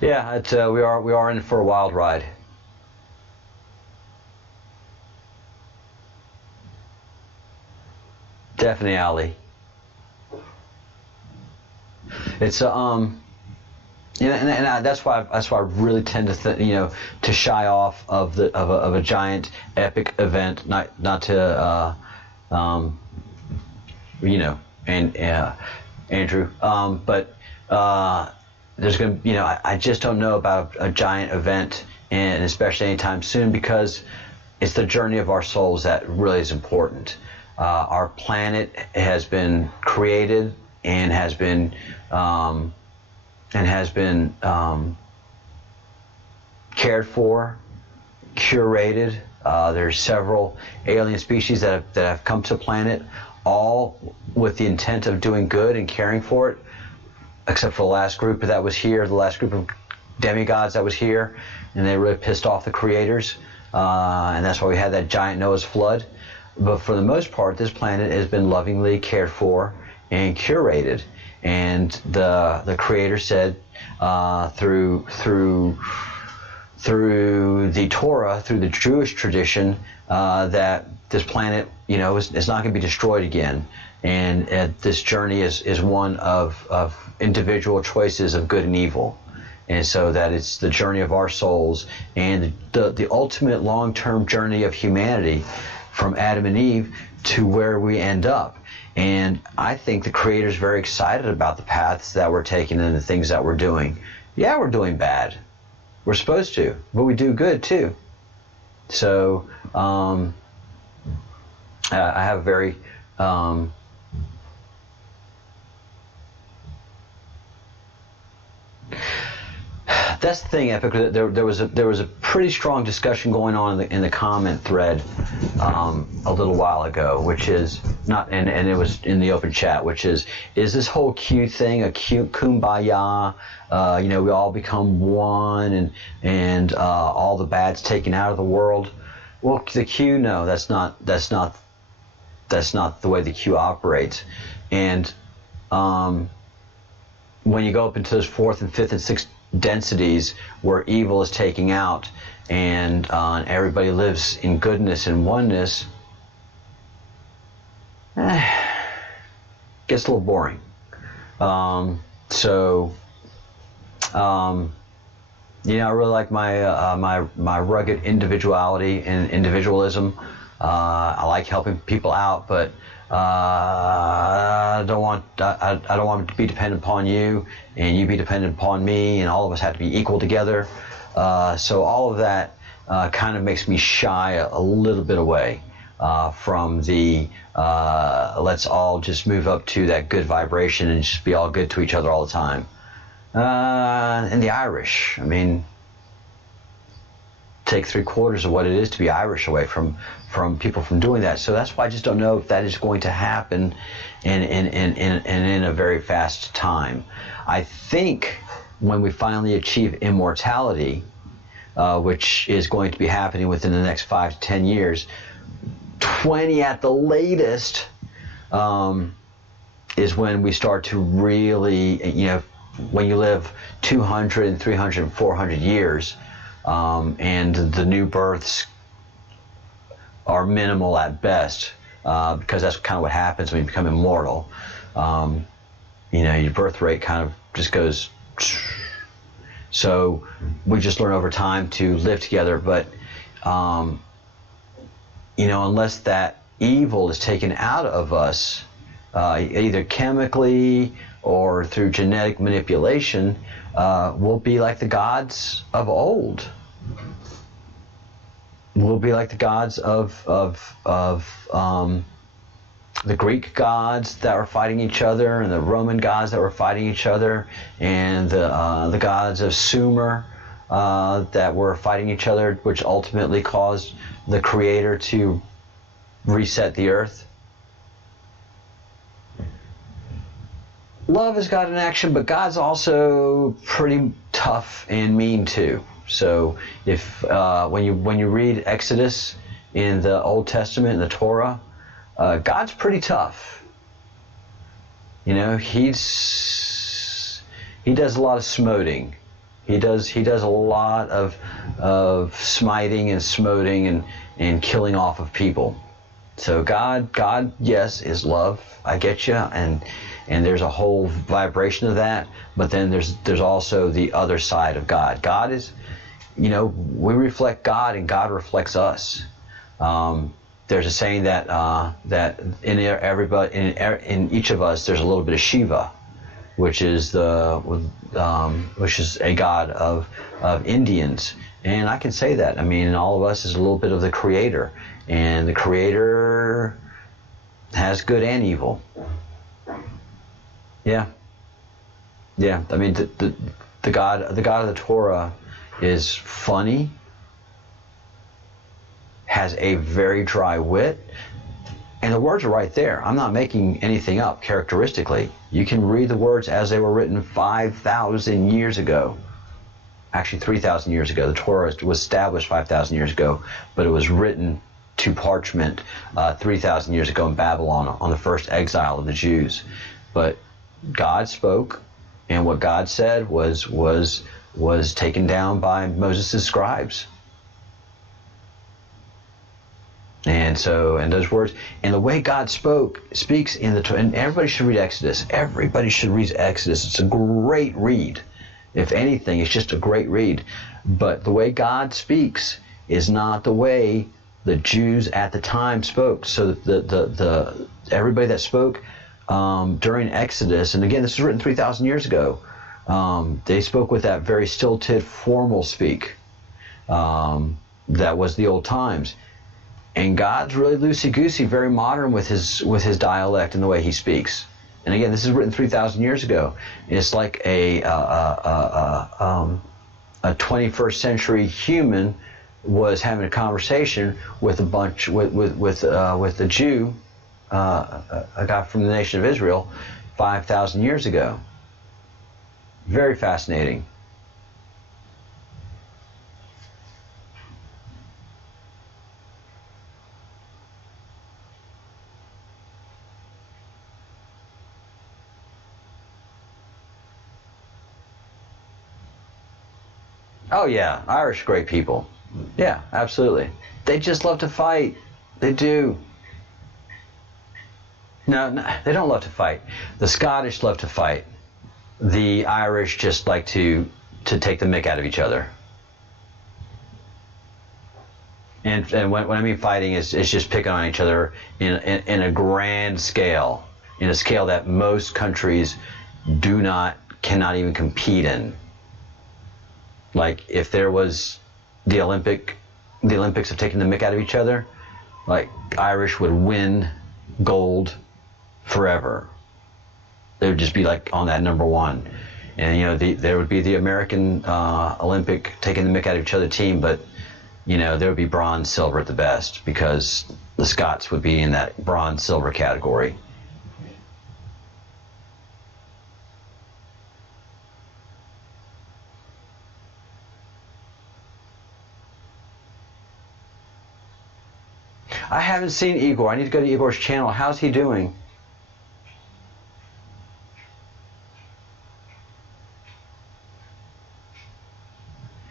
Yeah, we are in for a wild ride. Definitely, Ali. It's and that's why I really tend to to shy off of a giant epic event, not to and Andrew, but there's going to, I just don't know about a giant event, and especially anytime soon, because it's the journey of our souls that really is important. Our planet has been created and has been cared for, curated. There's several alien species that have come to the planet, all with the intent of doing good and caring for it, except for the last group that was here, the last group of demigods that was here, and they really pissed off the creators, and that's why we had that giant Noah's flood. But for the most part, this planet has been lovingly cared for and curated, and the creator said through the Torah, through the Jewish tradition, that this planet, is not going to be destroyed again, and this journey is one of individual choices of good and evil, and so that it's the journey of our souls and the ultimate long-term journey of humanity from Adam and Eve to where we end up. And I think the Creator's very excited about the paths that we're taking and the things that we're doing. Yeah, we're doing bad. We're supposed to, but we do good too. So I have very that's the thing, Epic. There was a pretty strong discussion going on in the comment thread a little while ago, which is not, and it was in the open chat, which is this whole Q thing a cute kumbaya? We all become one, and all the bad's taken out of the world. Well, the Q, no, that's not the way the Q operates, and when you go up into those 4th and 5th and 6th densities where evil is taking out and everybody lives in goodness and oneness, gets a little boring. I really like my rugged individuality and individualism. I like helping people out, but I don't want to be dependent upon you, and you be dependent upon me, and all of us have to be equal together. So all of that kind of makes me shy a little bit away from the let's all just move up to that good vibration and just be all good to each other all the time. And the Irish, I mean, to take 3/4 of what it is to be Irish away from people from doing that. So that's why I just don't know if that is going to happen in a very fast time. I think when we finally achieve immortality, which is going to be happening within the next 5 to 10 years, 20 at the latest, is when we start to really, when you live 200 and 300 and 400 years, and the new births are minimal at best, because that's kind of what happens when you become immortal. Your birth rate kind of just goes. So we just learn over time to live together, but unless that evil is taken out of us, either chemically or through genetic manipulation, we'll be like the gods of old. We'll be like the gods of the Greek gods that were fighting each other, and the Roman gods that were fighting each other, and the gods of Sumer that were fighting each other, which ultimately caused the Creator to reset the earth. Love is God in action, but God's also pretty tough and mean too. So if when you read Exodus in the Old Testament, in the Torah, God's pretty tough. He does a lot of smoting. He does a lot of smiting and smoting and killing off of people. So God, yes, is love. I get you, and there's a whole vibration of that. But then there's also the other side of God. God is, we reflect God, and God reflects us. There's a saying that in everybody, in each of us, there's a little bit of Shiva, which is a god of Indians, and I can say that. I mean, in all of us is a little bit of the Creator, and the Creator has good and evil. Yeah. I mean, the God of the Torah is funny, has a very dry wit, and the words are right there. I'm not making anything up characteristically. You can read the words as they were written 5,000 years ago. Actually, 3,000 years ago. The Torah was established 5,000 years ago, but it was written to parchment 3,000 years ago in Babylon on the first exile of the Jews. But God spoke, and what God said was taken down by Moses' scribes. And those words, and the way God speaks in the Torah, and everybody should read Exodus. Everybody should read Exodus. It's a great read. If anything, it's just a great read. But the way God speaks is not the way the Jews at the time spoke. So the everybody that spoke during Exodus, and again, this was written 3,000 years ago, they spoke with that very stilted, formal speak. That was the old times. And God's really loosey-goosey, very modern with his dialect and the way he speaks. And again, this is written 3,000 years ago. It's like a 21st century human was having a conversation with a Jew, a guy from the nation of Israel, 5,000 years ago. Very fascinating. Oh yeah, Irish are great people. Yeah, absolutely. They just love to fight. They do. No, they don't love to fight. The Scottish love to fight. The Irish just like to take the mick out of each other. And when I mean fighting, is just picking on each other in a grand scale, in a scale that most countries cannot even compete in. Like if there was the Olympics of taking the mick out of each other, like Irish would win gold forever. They would just be like on that number one. And there would be the American Olympic taking the mick out of each other team, but there would be bronze, silver at the best, because the Scots would be in that bronze, silver category. I haven't seen Igor. I need to go to Igor's channel. How's he doing?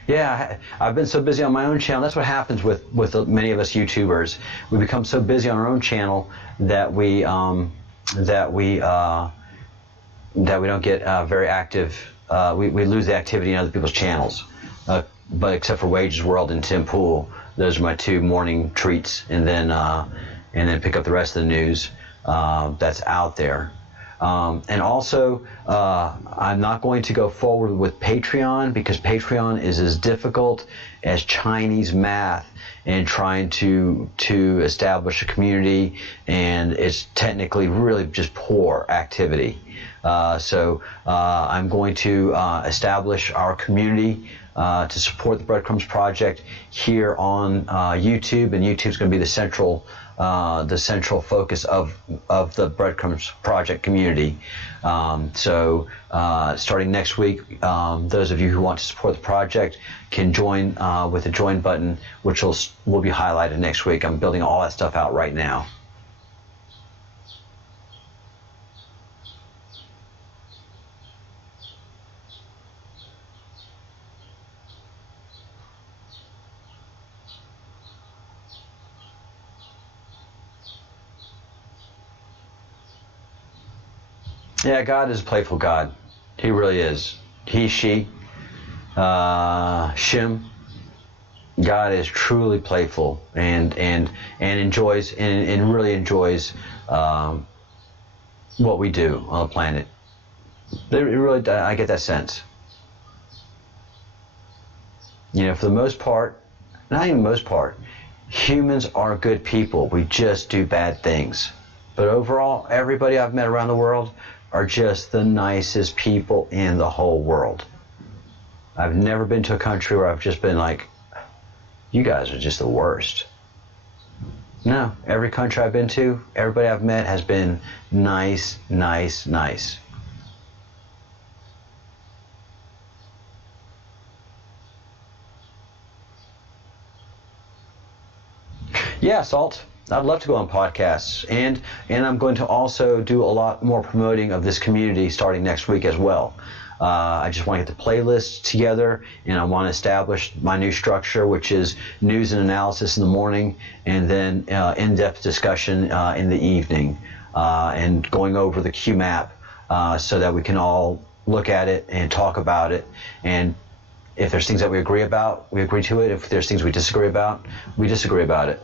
Yeah, I've been so busy on my own channel. That's what happens with many of us YouTubers. We become so busy on our own channel that we don't get very active. We lose the activity in other people's channels. But except for Wages World and Tim Pool, those are my two morning treats, and then pick up the rest of the news that's out there. And also, I'm not going to go forward with Patreon, because Patreon is as difficult as Chinese math in trying to establish a community, and it's technically really just poor activity. So I'm going to establish our community to support the Breadcrumbs Project here on YouTube, and YouTube's going to be the central focus of the Breadcrumbs Project community. So starting next week, those of you who want to support the project can join with the join button, which will be highlighted next week. I'm building all that stuff out right now. Yeah, God is a playful God. He really is. He, she, Shim. God is truly playful and enjoys and really enjoys what we do on the planet. It really, I get that sense. For the most part, not even most part, humans are good people. We just do bad things. But overall, everybody I've met around the world are just the nicest people in the whole world. I've never been to a country where I've just been like, you guys are just the worst. No, every country I've been to, everybody I've met has been nice, nice, nice. Yeah, Salt. I'd love to go on podcasts, and I'm going to also do a lot more promoting of this community starting next week as well. I just want to get the playlists together, and I want to establish my new structure, which is news and analysis in the morning, and then in-depth discussion in the evening, and going over the QMAP so that we can all look at it and talk about it. And if there's things that we agree about, we agree to it. If there's things we disagree about, we disagree about it.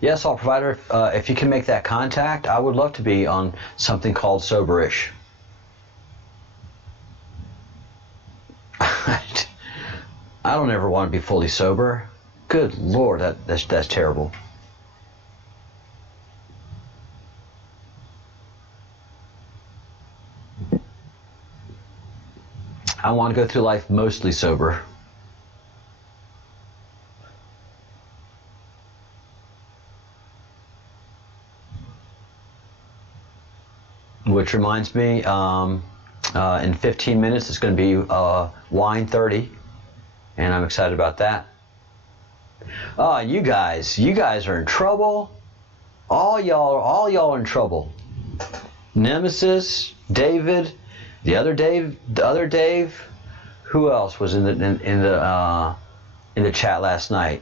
Yes, Salt Provider, if you can make that contact, I would love to be on something called Soberish. I don't ever want to be fully sober. Good Lord, that's terrible. I want to go through life mostly sober. Which reminds me, in 15 minutes it's going to be wine 30, and I'm excited about that. Oh, you guys are in trouble. All y'all are in trouble. Nemesis, David, the other Dave. Who else was in the chat last night?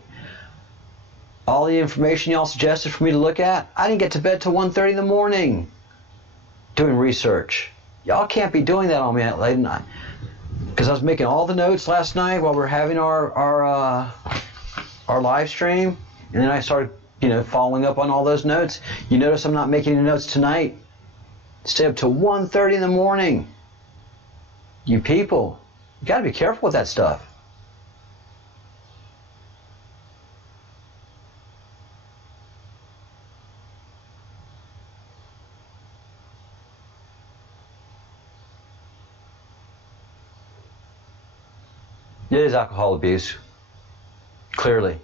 All the information y'all suggested for me to look at, I didn't get to bed till 1:30 in the morning. Doing research. Y'all can't be doing that on me at late at night. Because I was making all the notes last night while we were having our live stream, and then I started, following up on all those notes. You notice I'm not making any notes tonight. Stay up till 1:30 in the morning. You people, you got to be careful with that stuff. It is alcohol abuse, clearly.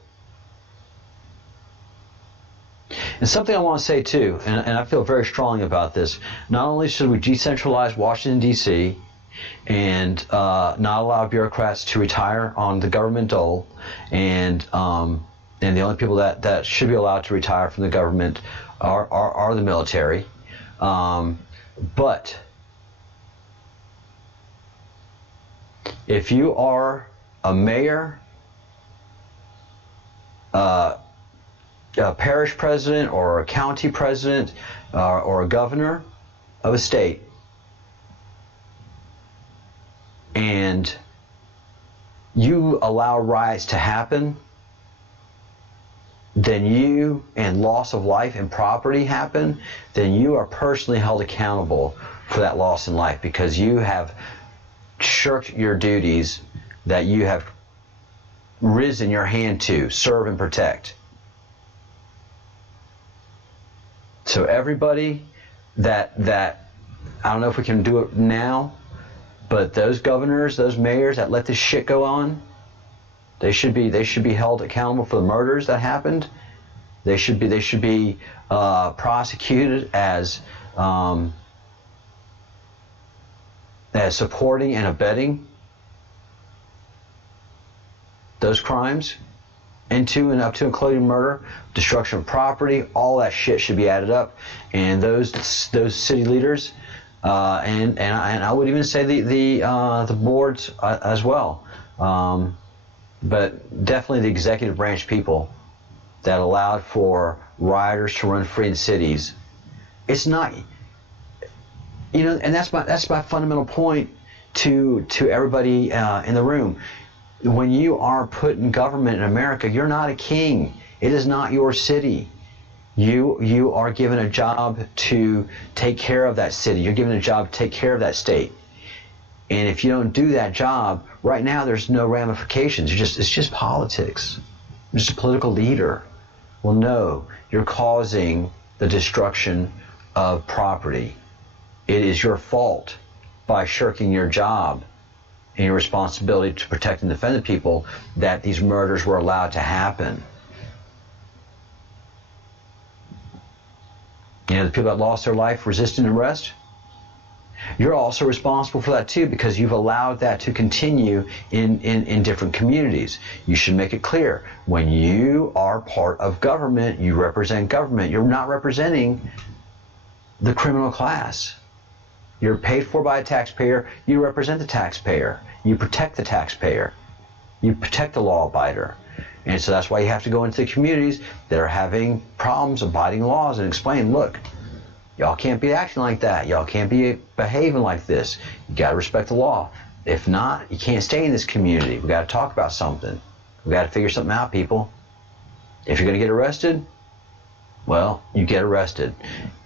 And something I want to say too, and I feel very strongly about this, not only should we decentralize Washington, D.C., and not allow bureaucrats to retire on the government dole, and the only people that should be allowed to retire from the government are the military. But if you are a mayor, a parish president, or a county president, or a governor of a state, and you allow riots to happen, then you, and loss of life and property happen, then you are personally held accountable for that loss in life, because you have shirked your duties that you have risen your hand to serve and protect. So everybody that I don't know if we can do it now, but those governors, those mayors that let this shit go on, they should be held accountable for the murders that happened. They should be prosecuted as supporting and abetting those crimes, into and up to including murder, destruction of property. All that shit should be added up, and those city leaders, and I would even say the boards as well, but definitely the executive branch people that allowed for rioters to run free in cities. It's not, and that's my fundamental point to everybody in the room. When you are put in government in America, you're not a king. It is not your city. You are given a job to take care of that city. You're given a job to take care of that state. And if you don't do that job, right now there's no ramifications. It's just politics. You're just a political leader. Well, no, you're causing the destruction of property. It is your fault by shirking your job and your responsibility to protect and defend the people that these murders were allowed to happen. The people that lost their life resisting arrest, you're also responsible for that too, because you've allowed that to continue in different communities. You should make it clear, when you are part of government, you represent government. You're not representing the criminal class. You're paid for by a taxpayer. You represent the taxpayer. You protect the taxpayer. You protect the law abider. And so that's why you have to go into the communities that are having problems abiding laws and explain, look, y'all can't be acting like that. Y'all can't be behaving like this. You got to respect the law. If not, you can't stay in this community. We got to talk about something. We got to figure something out, people. If you're going to get arrested, well, you get arrested.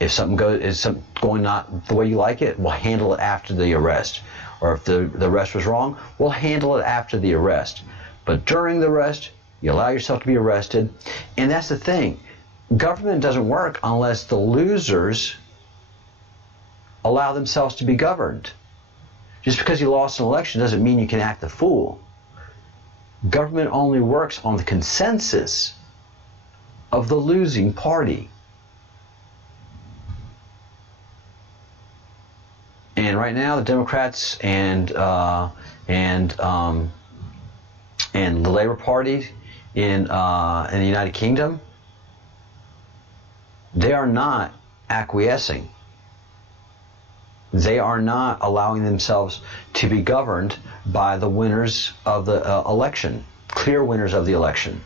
If something is going not the way you like it, we'll handle it after the arrest. Or if the arrest was wrong, we'll handle it after the arrest. But during the arrest, you allow yourself to be arrested. And that's the thing. Government doesn't work unless the losers allow themselves to be governed. Just because you lost an election doesn't mean you can act the fool. Government only works on the consensus of the losing party. And right now, the Democrats and the Labour Party in the United Kingdom, they are not acquiescing. They are not allowing themselves to be governed by the winners of the election, clear winners of the election.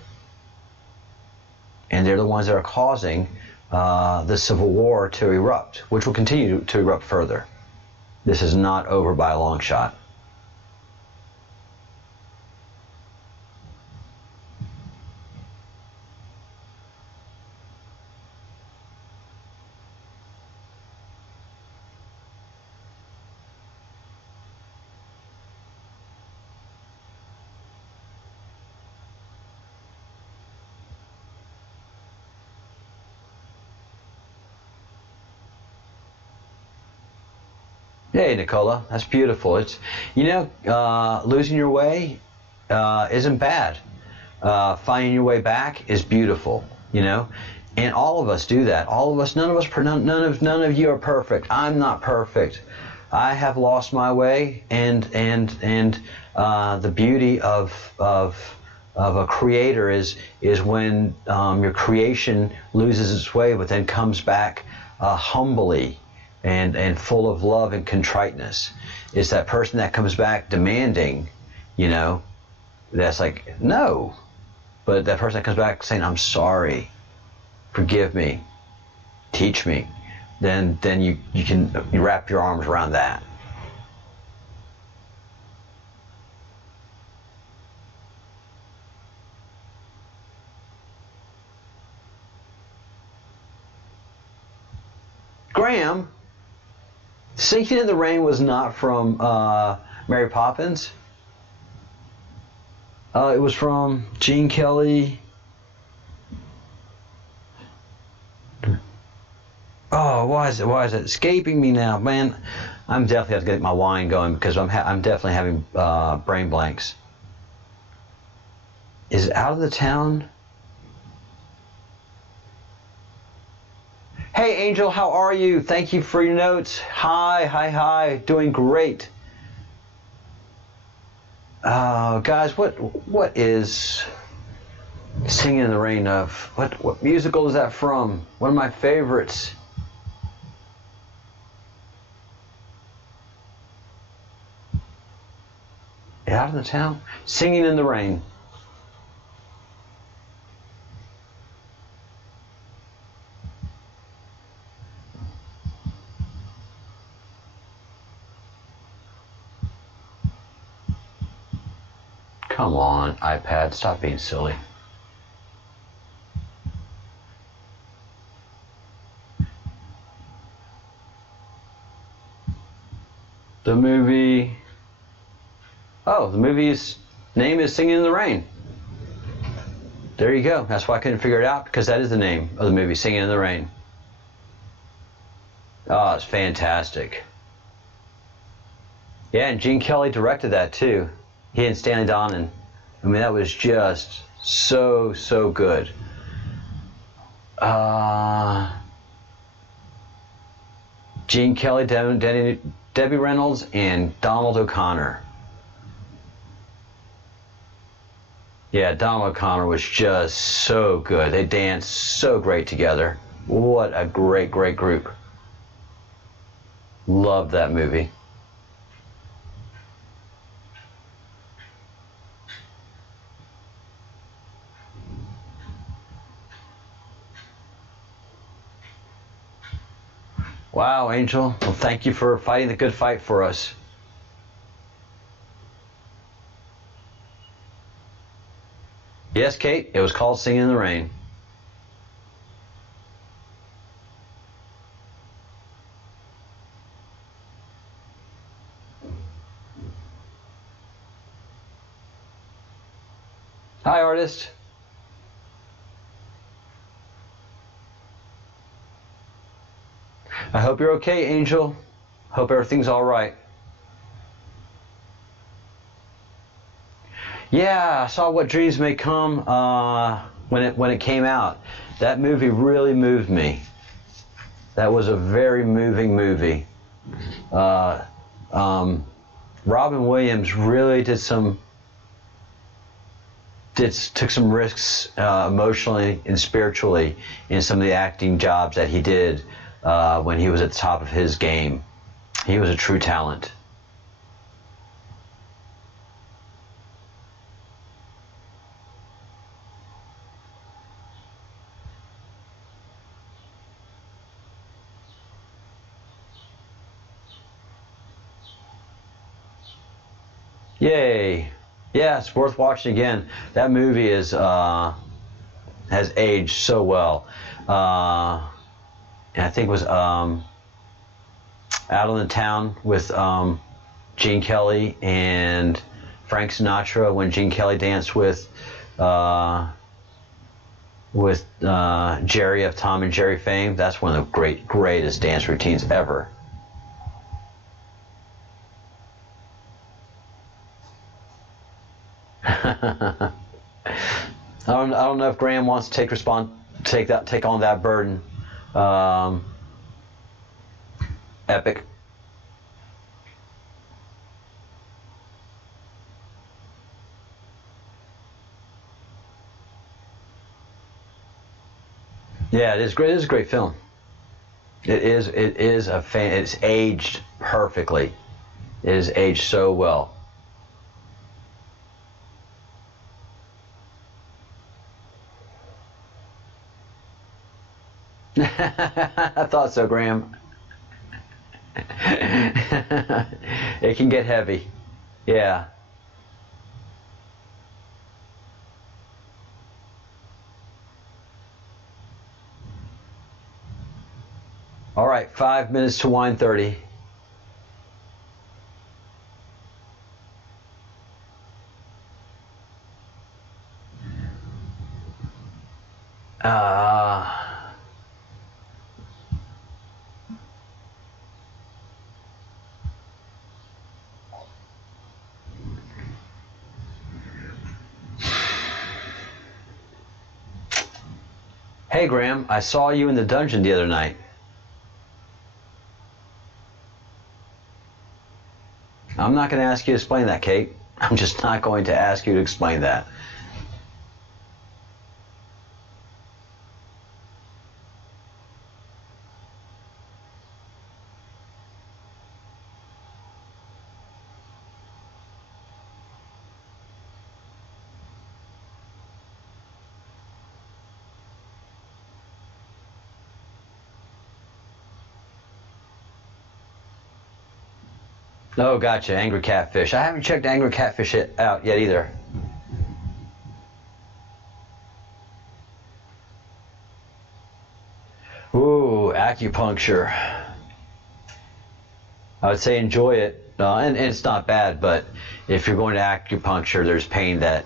And they're the ones that are causing the civil war to erupt, which will continue to erupt further. This is not over by a long shot. Hey, Nicola, that's beautiful. It's, losing your way isn't bad. Finding your way back is beautiful, you know, and all of us do that. All of us, none of you are perfect. I'm not perfect. I have lost my way, and the beauty of a creator is when your creation loses its way, but then comes back humbly and full of love and contriteness. It's that person that comes back demanding, you know, that's like, no. But that person that comes back saying, I'm sorry, forgive me, teach me, then you can wrap your arms around that. Graham, Sinking in the Rain was not from Mary Poppins. It was from Gene Kelly. Oh, why is it escaping me now, man? I'm definitely have to get my wine going because I'm definitely having brain blanks. Is it Out of the Town? Hey, Angel, how are you? Thank you for your notes. Hi. Doing great. Guys, what is Singing in the Rain of? What musical is that from? One of my favorites. Out of the Town? Singing in the Rain. Come on, iPad, stop being silly. The movie... Oh, the movie's name is Singing in the Rain. There you go. That's why I couldn't figure it out, because that is the name of the movie, Singing in the Rain. Oh, it's fantastic. Yeah, and Gene Kelly directed that too. He and Stanley Donen. I mean, that was just so good. Gene Kelly, Debbie Reynolds, and Donald O'Connor. Yeah, Donald O'Connor was just so good. They danced so great together. What a great group. Loved that movie. Wow, Angel. Well, thank you for fighting the good fight for us. Yes, Kate, it was called Singing in the Rain. Hi, artist. I hope you're okay, Angel. Hope everything's all right. Yeah, I saw What Dreams May Come when it came out. That movie really moved me. That was a very moving movie. Robin Williams really took some risks emotionally and spiritually in some of the acting jobs that he did when he was at the top of his game. He was a true talent. Yay. Yeah, it's worth watching again. That movie is has aged so well. And I think it was Out of the Town with Gene Kelly and Frank Sinatra, when Gene Kelly danced with Jerry of Tom and Jerry fame. That's one of the greatest dance routines ever. I don't know if Graham wants to take on that burden. Epic. Yeah, it is great. It is a great film. It is it's aged perfectly. It is aged so well. I thought so, Graham. It can get heavy. Yeah. All right, 5 minutes to wine 30. Hey Graham, I saw you in the dungeon the other night. I'm not going to ask you to explain that, Kate. I'm just not going to ask you to explain that. Oh, gotcha. Angry Catfish. I haven't checked Angry Catfish out yet either. Ooh, acupuncture. I would say enjoy it. And it's not bad, but if you're going to acupuncture, there's pain that...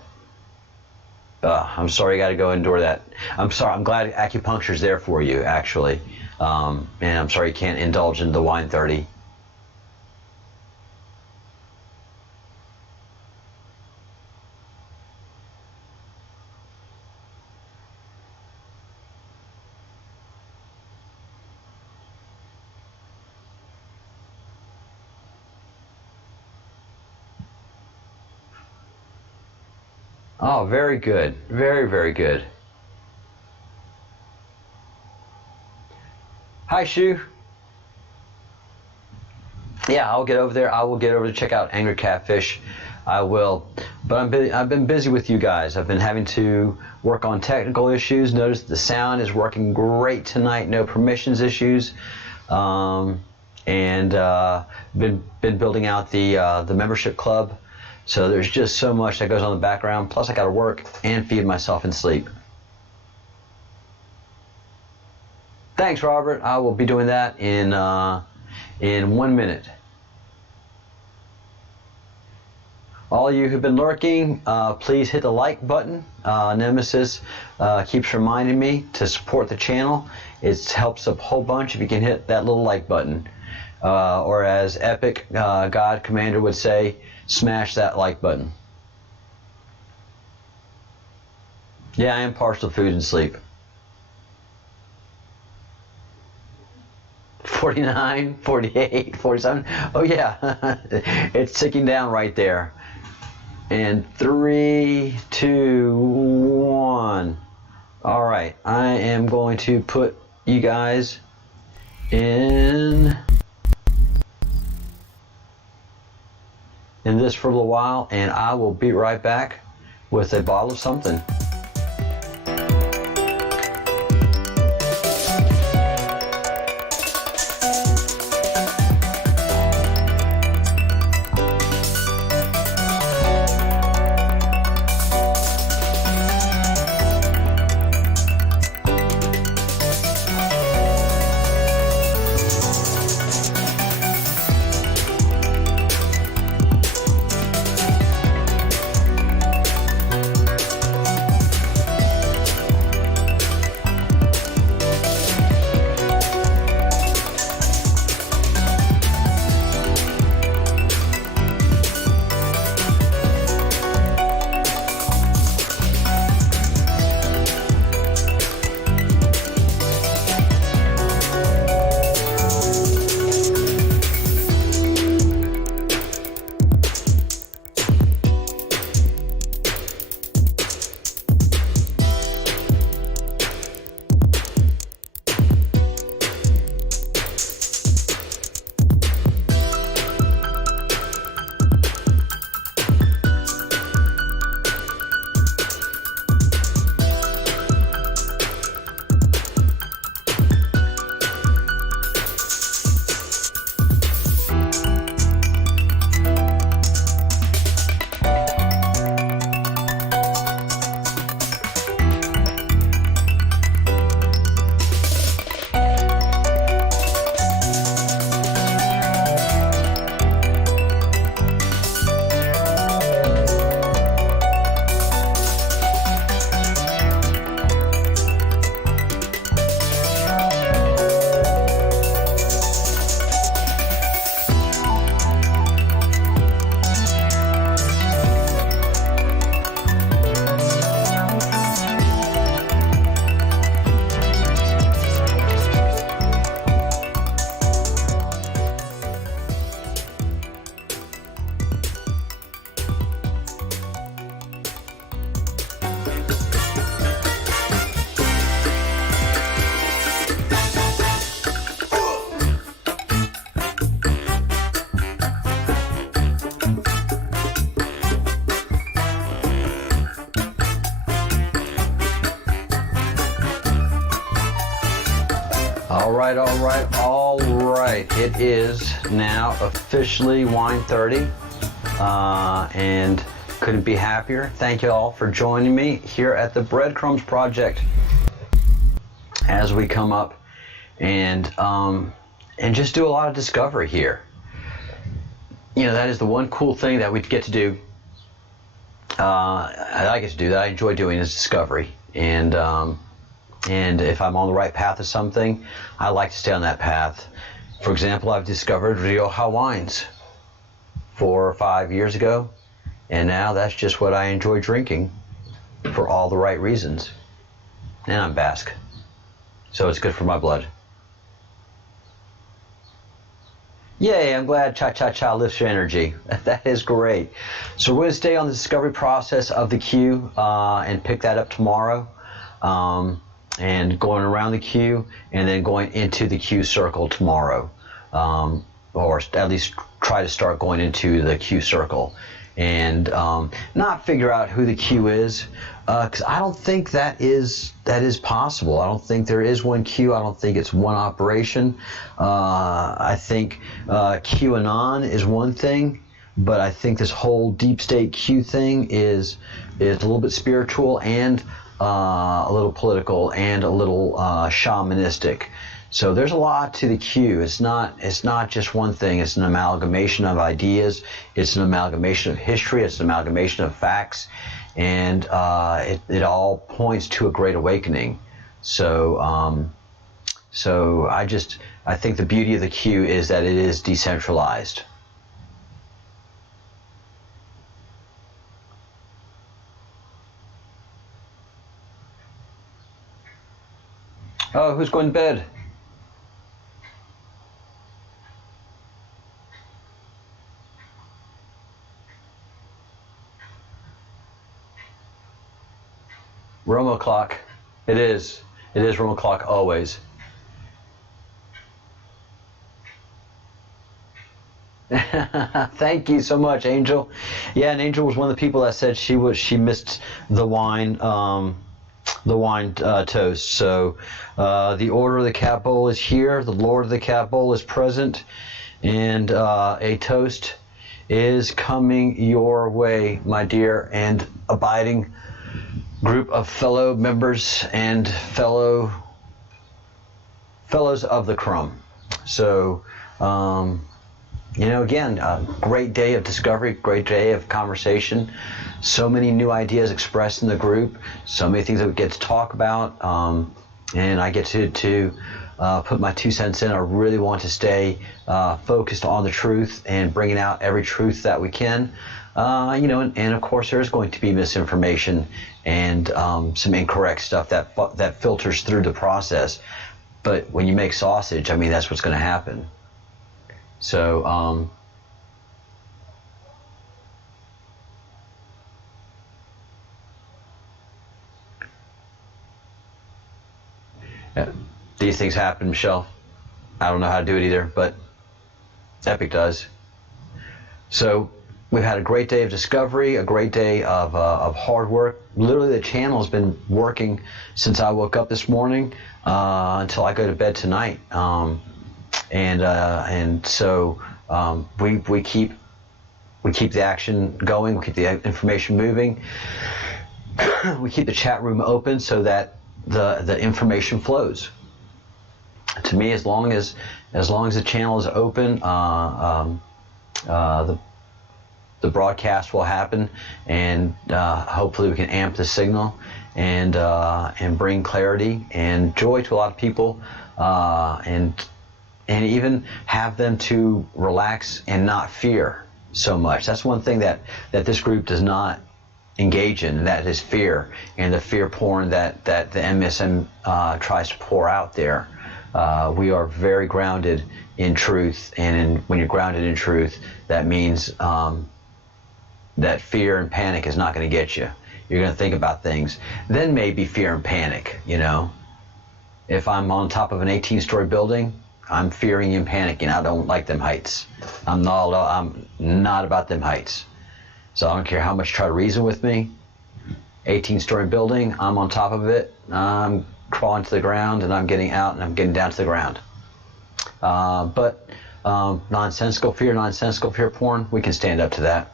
I'm sorry you got to go endure that. I'm sorry. I'm glad acupuncture's there for you, actually. And I'm sorry you can't indulge in the wine 30. Oh, very good. Very, very good. Hi, Shu. Yeah, I'll get over there. I will get over to check out Angry Catfish. I will. But I've been busy with you guys. I've been having to work on technical issues. Notice the sound is working great tonight. No permissions issues. And been building out the membership club. So there's just so much that goes on in the background. Plus, I got to work and feed myself and sleep. Thanks, Robert. I will be doing that in 1 minute. All you who've been lurking, please hit the like button. Nemesis keeps reminding me to support the channel. It helps a whole bunch if you can hit that little like button. Or as Epic God Commander would say, smash that like button. Yeah, I am partial to food and sleep. 49, 48, 47. Oh yeah, it's ticking down right there. And 3, 2, 1. All right, I am going to put you guys in this for a little while, and I will be right back with a bottle of something. right, all right, all right. It is now officially wine 30, and couldn't be happier. Thank you all for joining me here at the Breadcrumbs Project as we come up and just do a lot of discovery here. You know, that is the one cool thing that we get to do. I get to do that. I enjoy doing is discovery, and if I'm on the right path of something, I like to stay on that path. For example, I've discovered Rioja wines 4 or 5 years ago, and now that's just what I enjoy drinking for all the right reasons. And I'm Basque, so it's good for my blood. Yay, I'm glad cha-cha-cha lifts your energy. That is great. So we're going to stay on the discovery process of the queue and pick that up tomorrow. And going around the queue and then going into the queue circle tomorrow. Or at least try to start going into the queue circle. And not figure out who the queue is. Because I don't think that is possible. I don't think there is one queue. I don't think it's one operation. I think QAnon is one thing, but I think this whole deep state Q thing is a little bit spiritual and a little political and a little shamanistic. So there's a lot to the Q. It's not just one thing. It's an amalgamation of ideas. It's an amalgamation of history. It's an amalgamation of facts, and it all points to a great awakening. So I think the beauty of the Q is that it is decentralized. Oh, who's going to bed? Romo clock. It is. It is Romo clock always. Thank you so much, Angel. Yeah, and Angel was one of the people that said she missed the wine toast. So the order of the cat bowl is here. The Lord of the cat bowl is present, and a toast is coming your way, my dear and abiding group of fellow members and fellows of the crumb. So again, a great day of discovery, great day of conversation. So many new ideas expressed in the group, so many things that we get to talk about, and I get to put my 2 cents in. I really want to stay focused on the truth and bringing out every truth that we can. And of course there's going to be misinformation and some incorrect stuff that filters through the process. But when you make sausage, I mean, that's what's going to happen. So these things happen, Michelle. I don't know how to do it either, but Epic does. So we've had a great day of discovery, a great day of hard work. Literally, the channel has been working since I woke up this morning until I go to bed tonight. So we keep the action going. We keep the information moving. We keep the chat room open so that the information flows. To me, as long as the channel is open, the broadcast will happen, and hopefully we can amp the signal and bring clarity and joy to a lot of people, and even have them to relax and not fear so much. That's one thing that this group does not engage in, and that is fear, and the fear porn that the MSM tries to pour out there. We are very grounded in truth, and when you're grounded in truth, that means that fear and panic is not going to get you. You're going to think about things. Then maybe fear and panic, If I'm on top of an 18-story building, I'm fearing and panicking. I don't like them heights. I'm not about them heights. So I don't care how much you try to reason with me. 18-story building, I'm on top of it. I'm crawling to the ground, and I'm getting out, and I'm getting down to the ground. But nonsensical fear porn, we can stand up to that.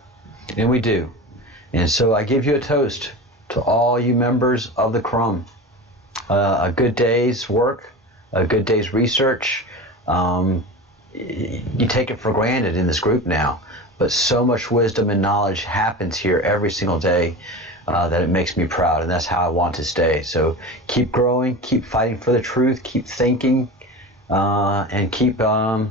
And we do. And so I give you a toast to all you members of the Crumb. A good day's work, a good day's research. You take it for granted in this group now, but so much wisdom and knowledge happens here every single day that it makes me proud, and that's how I want to stay. So keep growing, keep fighting for the truth, keep thinking, and keep this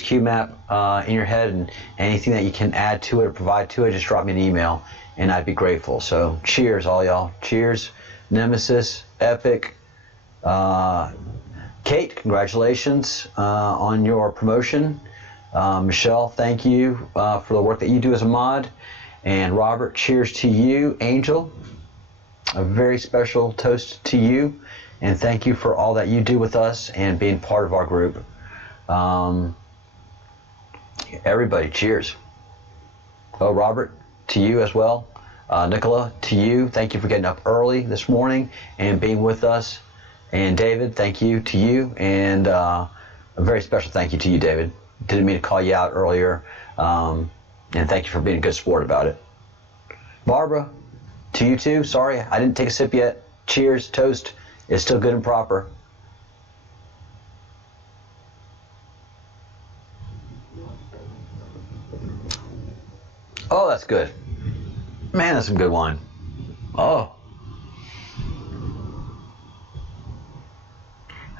QMAP in your head, and anything that you can add to it or provide to it, just drop me an email, and I'd be grateful. So cheers, all y'all. Cheers, Nemesis, Epic. Kate, congratulations on your promotion. Michelle, thank you for the work that you do as a mod. And Robert, cheers to you. Angel, a very special toast to you. And thank you for all that you do with us and being part of our group. Everybody, cheers. Oh, Robert, to you as well. Nicola, to you. Thank you for getting up early this morning and being with us. And David, thank you to you. And a very special thank you to you, David. Didn't mean to call you out earlier. And thank you for being a good sport about it. Barbara, to you too. Sorry, I didn't take a sip yet. Cheers, toast. It's still good and proper. Oh, that's good. Man, that's some good wine. Oh.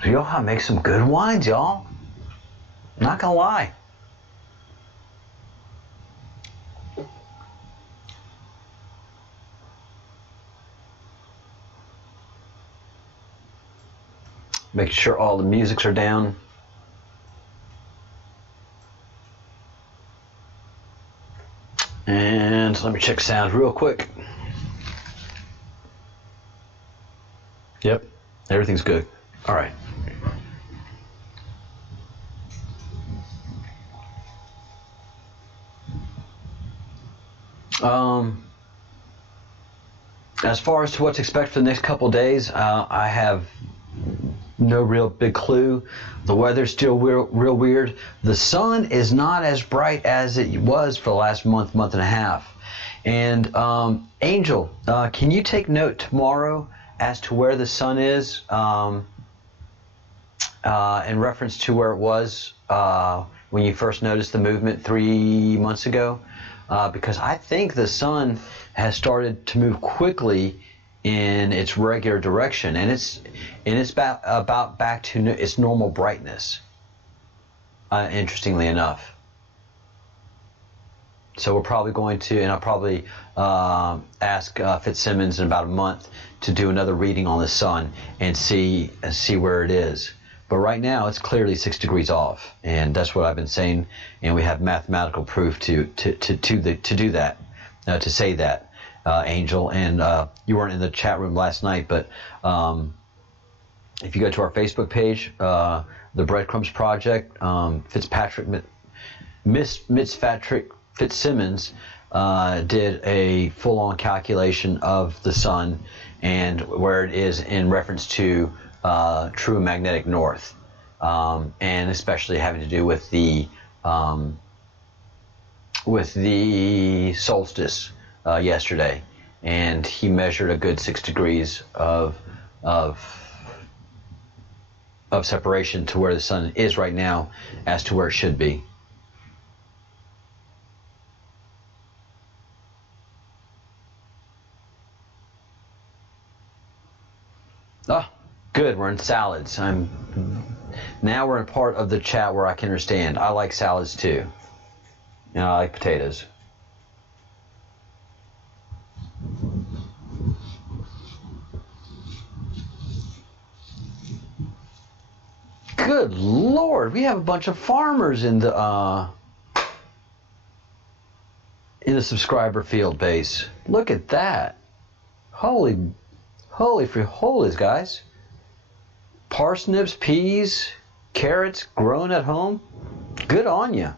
Rioja makes some good wines, y'all. Not gonna lie. Making sure all the musics are down. And let me check sound real quick. Yep, everything's good. All right. As far as to what to expect for the next couple of days, I have no real big clue. The weather's still real weird. The sun is not as bright as it was for the last month and a half. And Angel, can you take note tomorrow as to where the sun is in reference to where it was when you first noticed the movement 3 months ago? Because I think the sun has started to move quickly in its regular direction, and it's about back to its normal brightness. Interestingly enough, so we're probably going to, and I'll probably ask Fitzsimmons in about a month to do another reading on the sun and see where it is. But right now, it's clearly 6 degrees off, and that's what I've been saying. And we have mathematical proof to do that, to say that, Angel. And you weren't in the chat room last night, but if you go to our Facebook page, the Breadcrumbs Project, Fitzsimmons did a full-on calculation of the sun and where it is in reference to true magnetic north, and especially having to do with the solstice yesterday, and he measured a good 6 degrees of separation to where the sun is right now as to where it should be. Oh, good, we're in salads. Now we're in part of the chat where I can understand. I like salads too. And I like potatoes. Good Lord, we have a bunch of farmers in the subscriber field base. Look at that. Holy free holies, guys. Parsnips, peas, carrots grown at home. Good on you.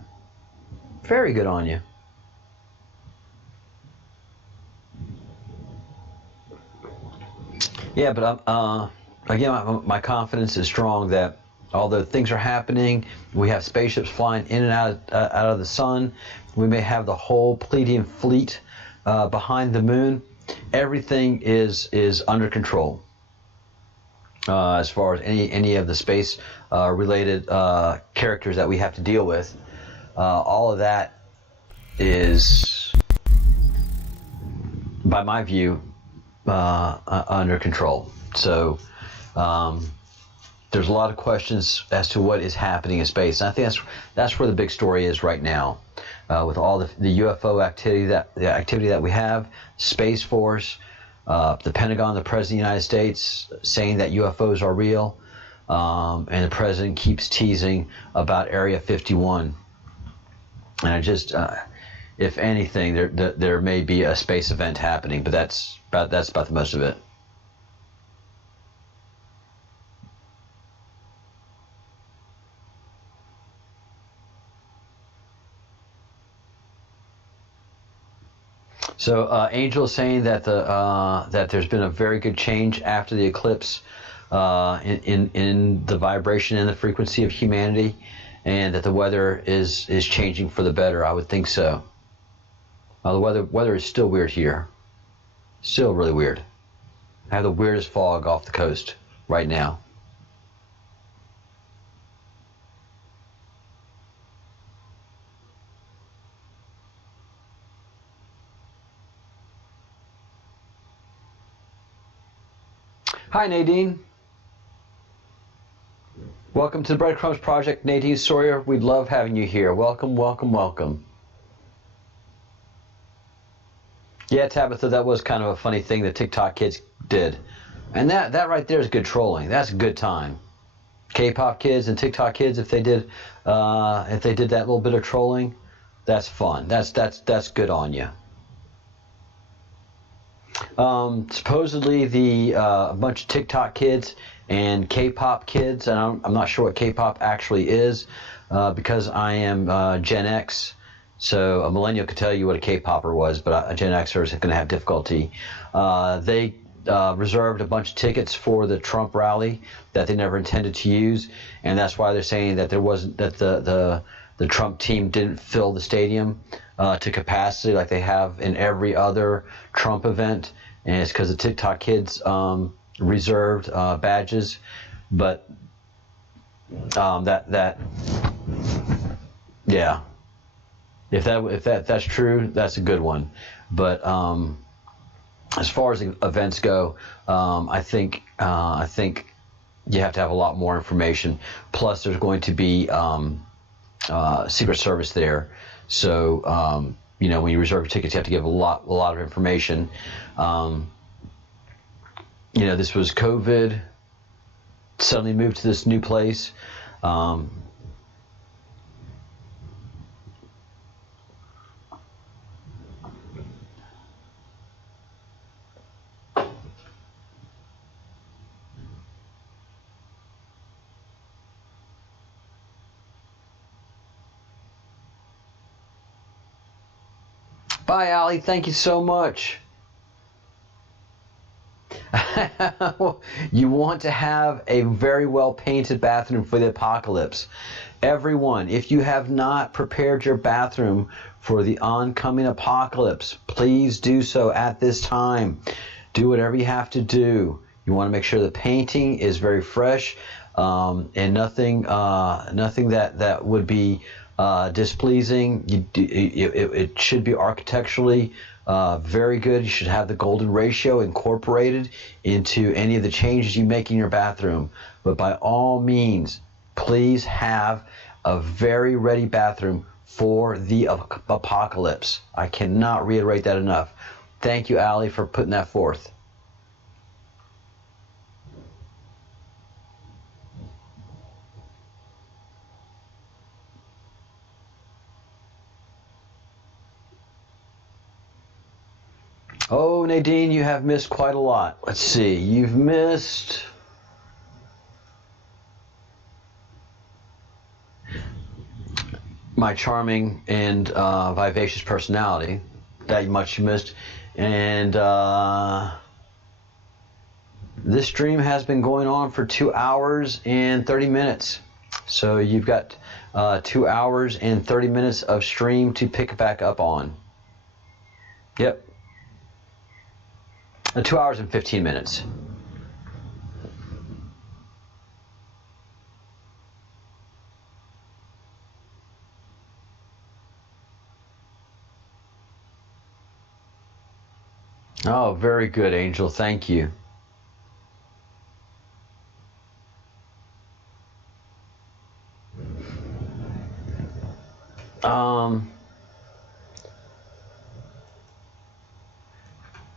Very good on you. Yeah, but again, my confidence is strong that although things are happening, we have spaceships flying in and out of the sun. We may have the whole Pleiadian fleet behind the moon. Everything is under control as far as any of the space related characters that we have to deal with. All of that is, by my view, under control. So there's a lot of questions as to what is happening in space, and I think that's where the big story is right now, with all the UFO activity that we have, Space Force, the Pentagon, the President of the United States saying that UFOs are real, and the President keeps teasing about Area 51. And I just, if anything, there may be a space event happening, but that's about the most of it. So Angel is saying that that there's been a very good change after the eclipse in the vibration and the frequency of humanity, and that the weather is changing for the better. I would think so. The weather is still weird here, still really weird. I have the weirdest fog off the coast right now. Hi, Nadine. Welcome to the Breadcrumbs Project, Nadine Sawyer. We'd love having you here. Welcome, welcome, welcome. Yeah, Tabitha, that was kind of a funny thing that TikTok kids did. And that right there is good trolling. That's a good time. K-pop kids and TikTok kids, if they did that little bit of trolling, that's fun. That's good on you. Supposedly a bunch of TikTok kids and K-pop kids, and I'm not sure what K-pop actually is, because I am Gen X, so a millennial could tell you what a K-popper was, but a Gen Xer is going to have difficulty. They reserved a bunch of tickets for the Trump rally that they never intended to use, and that's why they're saying that the Trump team didn't fill the stadium to capacity like they have in every other Trump event, and it's because the TikTok kids reserved badges. But yeah, if that's true, that's a good one. But as far as events go, I think you have to have a lot more information. Plus, there's going to be Secret Service there. So, when you reserve your tickets, you have to give a lot of information. This was COVID, suddenly moved to this new place. Bye, Allie. Thank you so much. You want to have a very well painted bathroom for the apocalypse. Everyone, if you have not prepared your bathroom for the oncoming apocalypse, please do so at this time. Do whatever you have to do. You want to make sure the painting is very fresh, and nothing that would be displeasing. It should be architecturally very good. You should have the golden ratio incorporated into any of the changes you make in your bathroom. But by all means, please have a very ready bathroom for the apocalypse. I cannot reiterate that enough. Thank you, Allie, for putting that forth. Oh, Nadine, you have missed quite a lot. Let's see. You've missed my charming and vivacious personality. That much you missed. And This stream has been going on for 2 hours and 30 minutes. So you've got 2 hours and 30 minutes of stream to pick back up on. Yep. 2 hours and 15 minutes. Oh, very good, Angel. Thank you.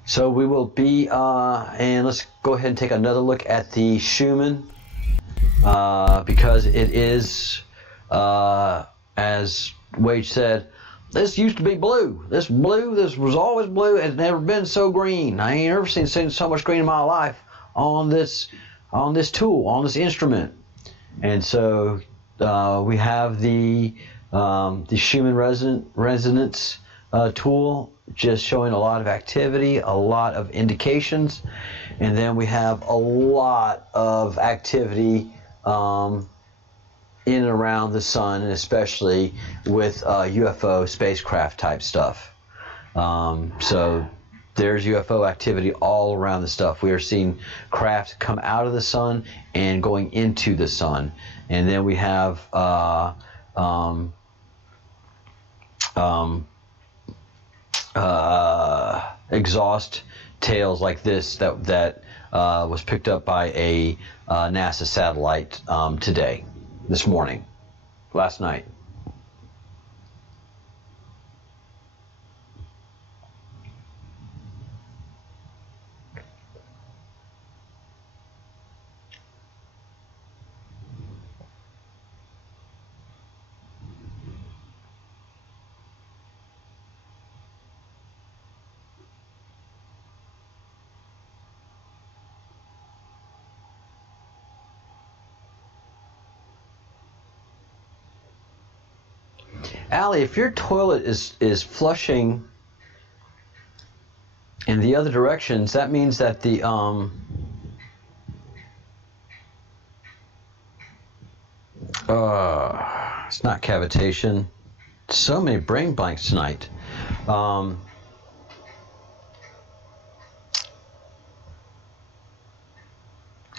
So we will be, and let's go ahead and take another look at the Schumann, because it is, as Wade said, this used to be blue. This was always blue. It's never been so green. I ain't ever seen so much green in my life on this tool, on this instrument. And so we have the Schumann resonance tool, just showing a lot of activity, a lot of indications, and then we have a lot of activity in and around the sun, and especially with UFO spacecraft type stuff. So there's UFO activity all around the stuff. We are seeing craft come out of the sun and going into the sun, and then we have exhaust tails like this that was picked up by a NASA satellite this morning, last night. Allie, if your toilet is flushing in the other directions, that means that the it's not cavitation. So many brain blanks tonight.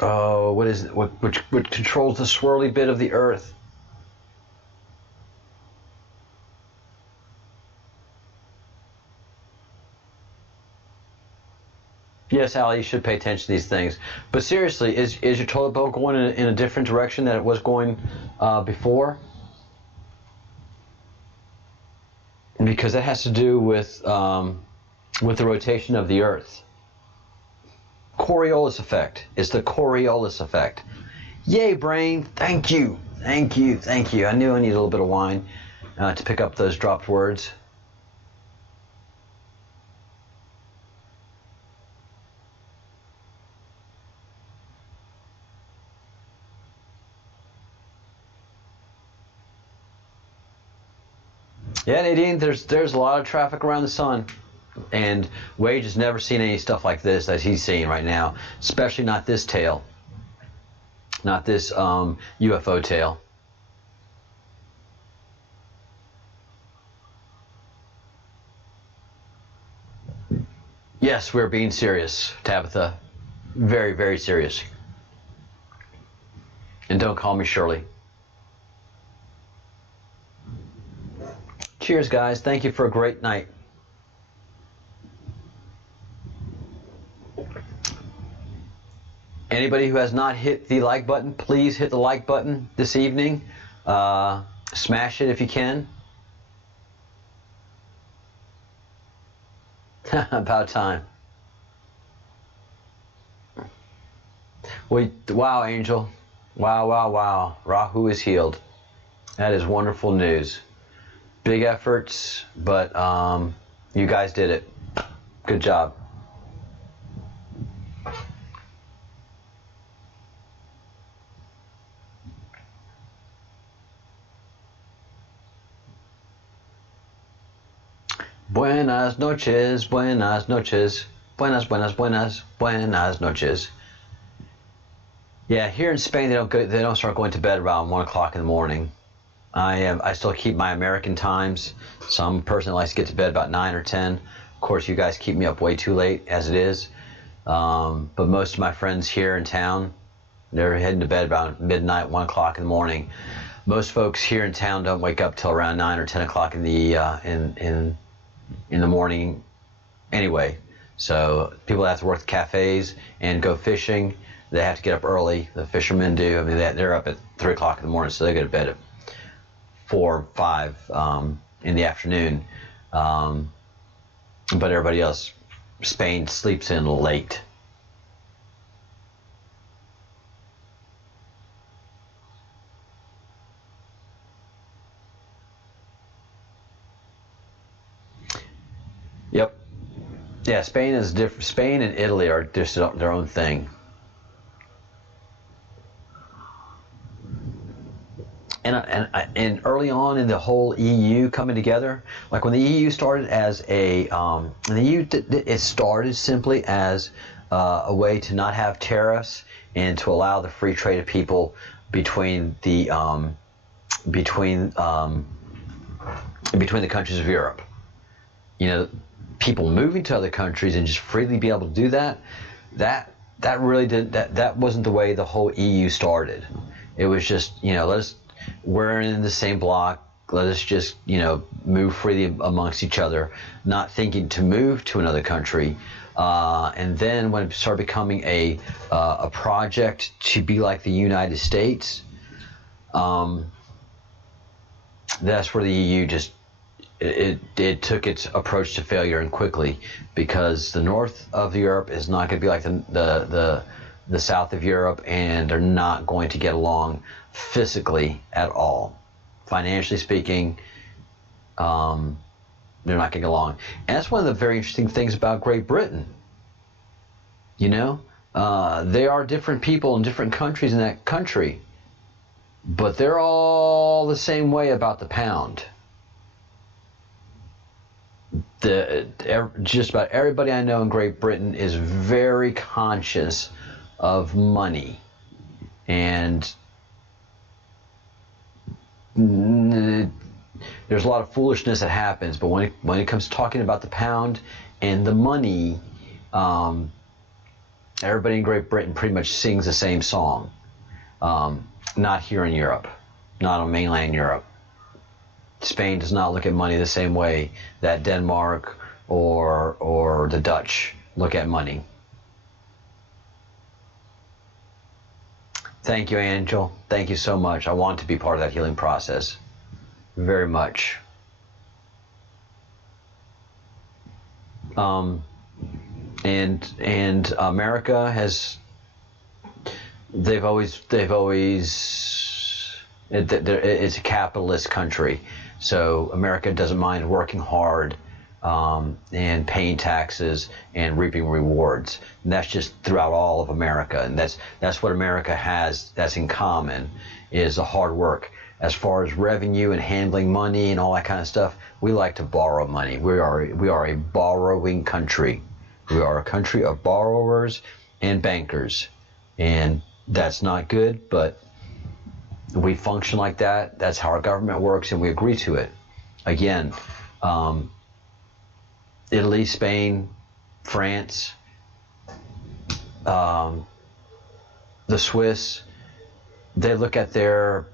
What is it? Which controls the swirly bit of the Earth? Yes, Allie, you should pay attention to these things. But seriously, is your toilet bowl going in a different direction than it was going before? Because that has to do with the rotation of the Earth. Coriolis effect. It's the Coriolis effect. Yay, brain! Thank you, thank you, thank you. I knew I needed a little bit of wine to pick up those dropped words. Yeah, Nadine, there's a lot of traffic around the sun, and Wade has never seen any stuff like this that he's seeing right now, especially not this tail, not this UFO tail. Yes, we're being serious, Tabitha, very, very serious. And don't call me Shirley. Cheers, guys. Thank you for a great night. Anybody who has not hit the like button, please hit the like button this evening. Smash it if you can. About time. Wow, Angel. Wow, wow, wow. Rahu is healed. That is wonderful news. Big efforts, but you guys did it. Good job. Buenas noches, buenas noches, buenas, buenas, buenas, buenas noches. Yeah, here in Spain they don't start going to bed around 1 o'clock in the morning. I still keep my American times. Some person likes to get to bed about 9 or 10. Of course, you guys keep me up way too late as it is. But most of my friends here in town, they're heading to bed about midnight, 1 o'clock in the morning. Most folks here in town don't wake up till around 9 or 10 o'clock in the morning anyway. So people have to work the cafes and go fishing. They have to get up early. The fishermen do. I mean, they're up at 3 o'clock in the morning, so they go to bed at 4 or 5 in the afternoon. But everybody else, Spain sleeps in late. Yep. Yeah, Spain is different. Spain and Italy are just their own thing. And early on in the whole EU coming together, like when the EU started as it started simply as a way to not have tariffs and to allow the free trade of people between the countries of Europe. You know, people moving to other countries and just freely be able to do that. That really didn't. That wasn't the way the whole EU started. It was just, we're in the same block. Let us just, move freely amongst each other, not thinking to move to another country. And then when it started becoming a project to be like the United States, that's where the EU just it took its approach to failure, and quickly, because the north of Europe is not going to be like the south of Europe, and they're not going to get along physically at all. Financially speaking, they're not going to get along. And that's one of the very interesting things about Great Britain. They are different people in different countries in that country, but they're all the same way about the pound. Just about everybody I know in Great Britain is very conscious of money, and there's a lot of foolishness that happens. But when it comes to talking about the pound and the money, everybody in Great Britain pretty much sings the same song. Not here in Europe, not on mainland Europe. Spain does not look at money the same way that Denmark or the Dutch look at money. Thank you, Angel. Thank you so much. I want to be part of that healing process. Very much. And America has, it's a capitalist country. So America doesn't mind working hard and paying taxes and reaping rewards. And that's just throughout all of America. And that's what America has that's in common, is the hard work. As far as revenue and handling money and all that kind of stuff, we like to borrow money. We are a borrowing country. We are a country of borrowers and bankers. And that's not good, but we function like that. That's how our government works, and we agree to it. Again, Italy, Spain, France, the Swiss, they look at their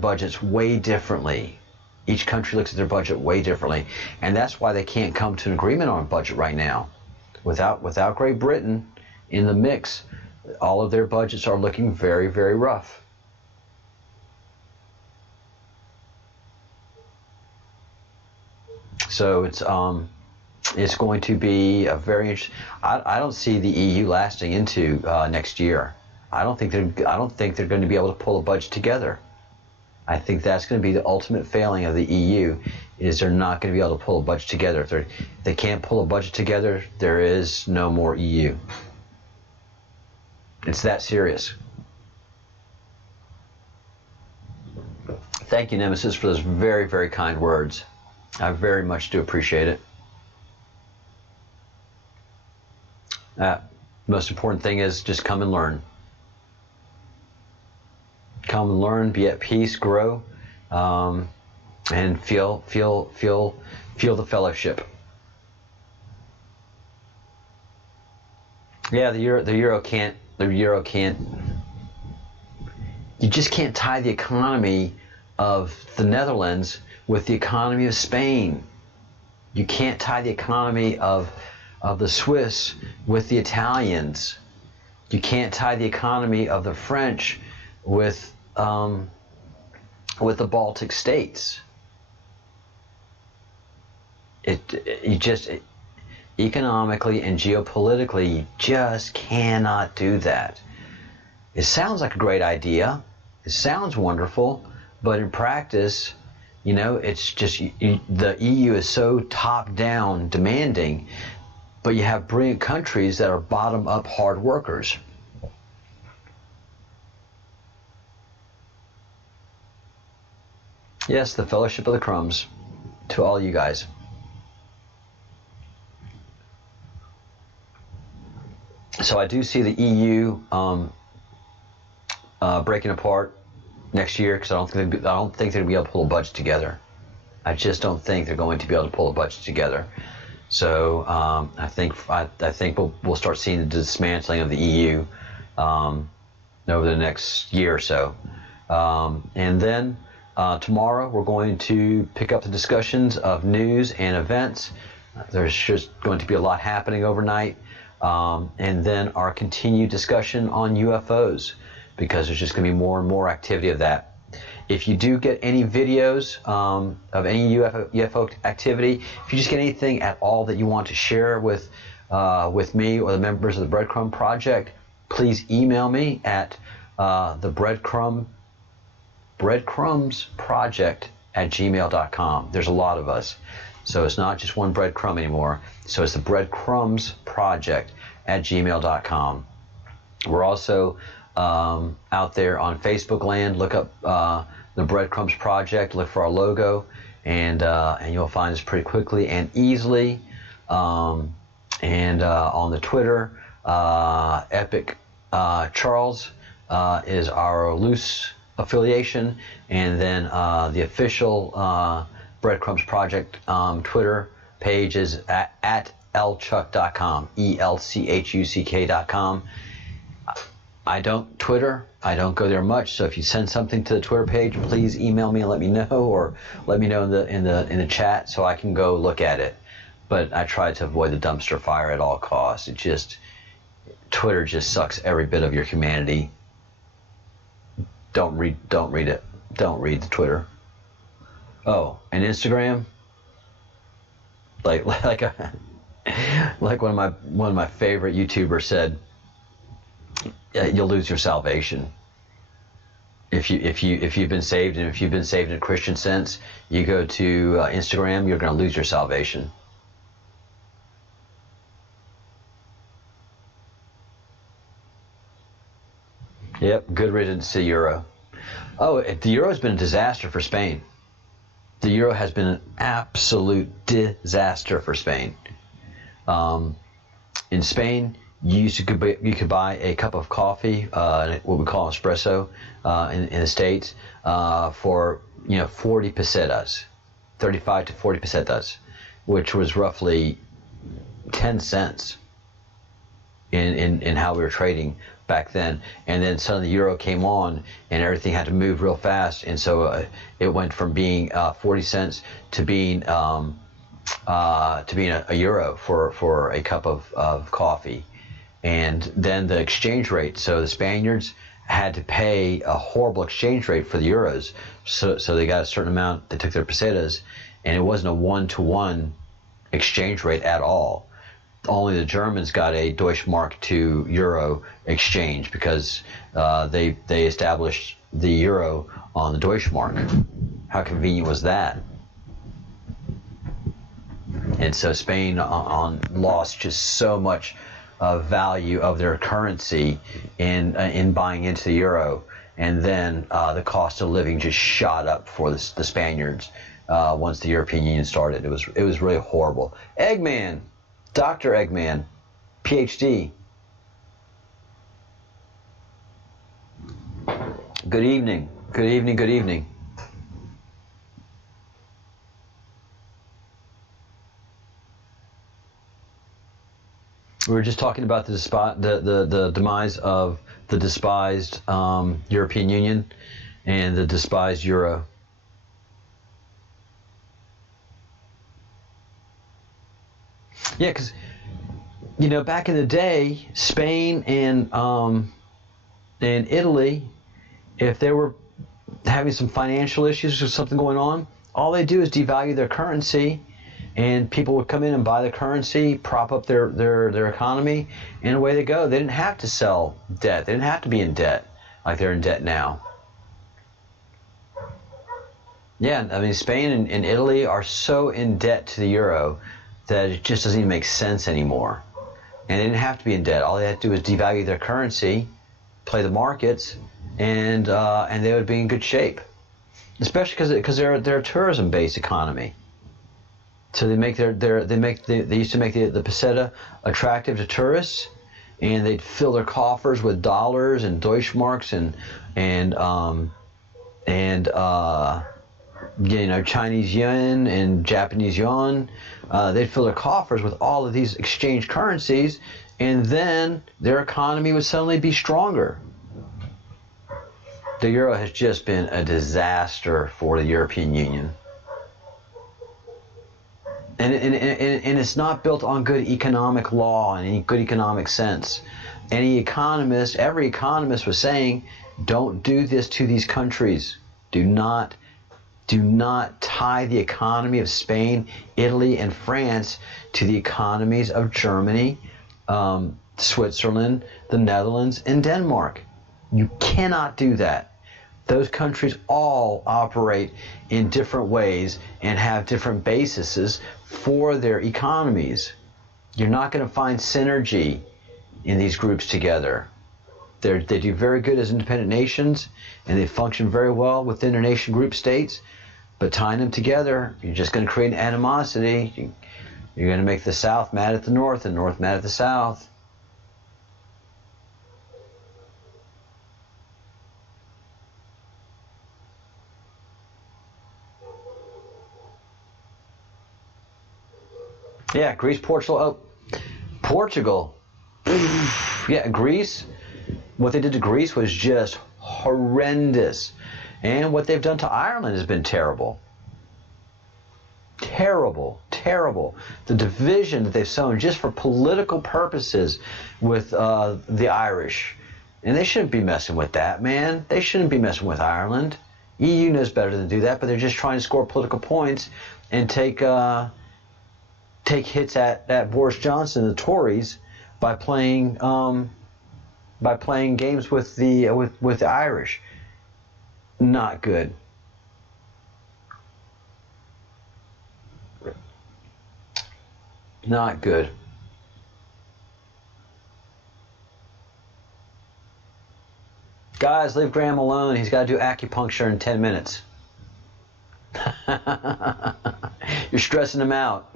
budgets way differently. Each country looks at their budget way differently, and that's why they can't come to an agreement on a budget right now. Without Great Britain in the mix, all of their budgets are looking very, very rough. So it's going to be a very interesting. I don't see the EU lasting into next year. I don't think they're going to be able to pull a budget together. I think that's going to be the ultimate failing of the EU, is they're not going to be able to pull a budget together. If they can't pull a budget together, there is no more EU. It's that serious. Thank you, Nemesis, for those very, very kind words. I very much do appreciate it. Most important thing is just come and learn. come and learn, be at peace, grow, and feel the fellowship. Yeah, the euro can't. You just can't tie the economy of the Netherlands with the economy of Spain. You can't tie the economy of the Swiss with the Italians. You can't tie the economy of the French with the Baltic states. Economically and geopolitically, you just cannot do that. It sounds like a great idea. It sounds wonderful, but in practice, it's just the EU is so top-down demanding, but you have brilliant countries that are bottom-up hard workers. Yes, the Fellowship of the Crumbs to all you guys. So I do see the EU breaking apart next year, because I don't think they're going to be able to pull a budget together. I just don't think they're going to be able to pull a budget together. So I think we'll start seeing the dismantling of the EU over the next year or so, and then tomorrow we're going to pick up the discussions of news and events. There's just going to be a lot happening overnight, and then our continued discussion on UFOs, because there's just going to be more and more activity of that. If you do get any videos of any UFO activity, if you just get anything at all that you want to share with me or the members of the Breadcrumb Project, please email me at the breadcrumbsproject@gmail.com. There's a lot of us, so it's not just one breadcrumb anymore. So it's the breadcrumbsproject@gmail.com. We're also out there on Facebook land. Look up the Breadcrumbs Project. Look for our logo, and you'll find us pretty quickly and easily. And on the Twitter, Epic Charles is our loose affiliation, and then the official Breadcrumbs Project Twitter page is at elchuck.com, elchuck.com. I don't Twitter. I don't go there much. So if you send something to the Twitter page, please email me and let me know, or let me know in the chat so I can go look at it. But I try to avoid the dumpster fire at all costs. Twitter just sucks every bit of your humanity. Don't read it. Don't read the Twitter. Oh, and Instagram. Like one of my favorite YouTubers said, you'll lose your salvation if you've been saved, and if you've been saved in a Christian sense, you go to Instagram, you're going to lose your salvation. Yep, good riddance to the euro. Oh, the euro has been a disaster for Spain. The euro has been an absolute disaster for Spain. In Spain, you could buy a cup of coffee, what we call espresso, in the States, for 40 pesetas, 35 to 40 pesetas, which was roughly 10 cents in how we were trading back then. And then suddenly the euro came on, and everything had to move real fast, and so it went from being 40 cents to being a euro for a cup of coffee. And then the exchange rate. So the Spaniards had to pay a horrible exchange rate for the euros. So they got a certain amount. They took their pesetas, and it wasn't a 1-to-1 exchange rate at all. Only the Germans got a Deutschmark to euro exchange, because they established the euro on the Deutschmark. How convenient was that? And so Spain lost just so much value of their currency in buying into the euro, and then the cost of living just shot up for the Spaniards once the European Union started. It was really horrible. Eggman, Dr. Eggman, PhD. Good evening. Good evening. Good evening. We were just talking about the demise of the despised European Union and the despised euro. Yeah, because back in the day, Spain and Italy, if they were having some financial issues or something going on, all they do is devalue their currency, and people would come in and buy the currency, prop up their economy, and away they go. They didn't have to sell debt. They didn't have to be in debt like they're in debt now. Yeah, I mean, Spain and Italy are so in debt to the euro that it just doesn't even make sense anymore. And they didn't have to be in debt. All they had to do was devalue their currency, play the markets, and they would be in good shape. Especially because they're a tourism-based economy. So they used to make the peseta attractive to tourists, and they'd fill their coffers with dollars and Deutschmarks and Chinese yen and Japanese yuan. They'd fill their coffers with all of these exchange currencies, and then their economy would suddenly be stronger. The euro has just been a disaster for the European Union. And it's not built on good economic law and any good economic sense. Every economist was saying, don't do this to these countries. Do not tie the economy of Spain, Italy, and France to the economies of Germany, Switzerland, the Netherlands, and Denmark. You cannot do that. Those countries all operate in different ways and have different bases for their economies. You're not going to find synergy in these groups together. They do very good as independent nations, and they function very well within their nation group states. But tying them together, you're just going to create an animosity. You're going to make the South mad at the North and North mad at the South. Yeah, Greece, Portugal. Oh, Portugal. Yeah, Greece. What they did to Greece was just horrendous. And what they've done to Ireland has been terrible. Terrible, terrible. The division that they've sown just for political purposes with the Irish. And they shouldn't be messing with that, man. They shouldn't be messing with Ireland. EU knows better than to do that, but they're just trying to score political points and take hits at Boris Johnson and the Tories by playing games with the Irish. Not good. Not good. Guys, leave Graham alone. He's got to do acupuncture in 10 minutes. You're stressing him out.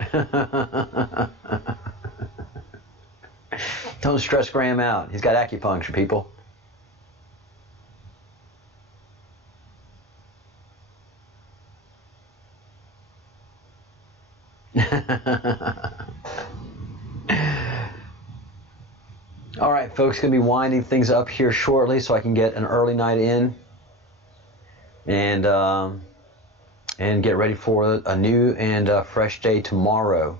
Don't stress Graham out. He's got acupuncture, people. All right, folks, going to be winding things up here shortly so I can get an early night in and get ready for a new and fresh day tomorrow.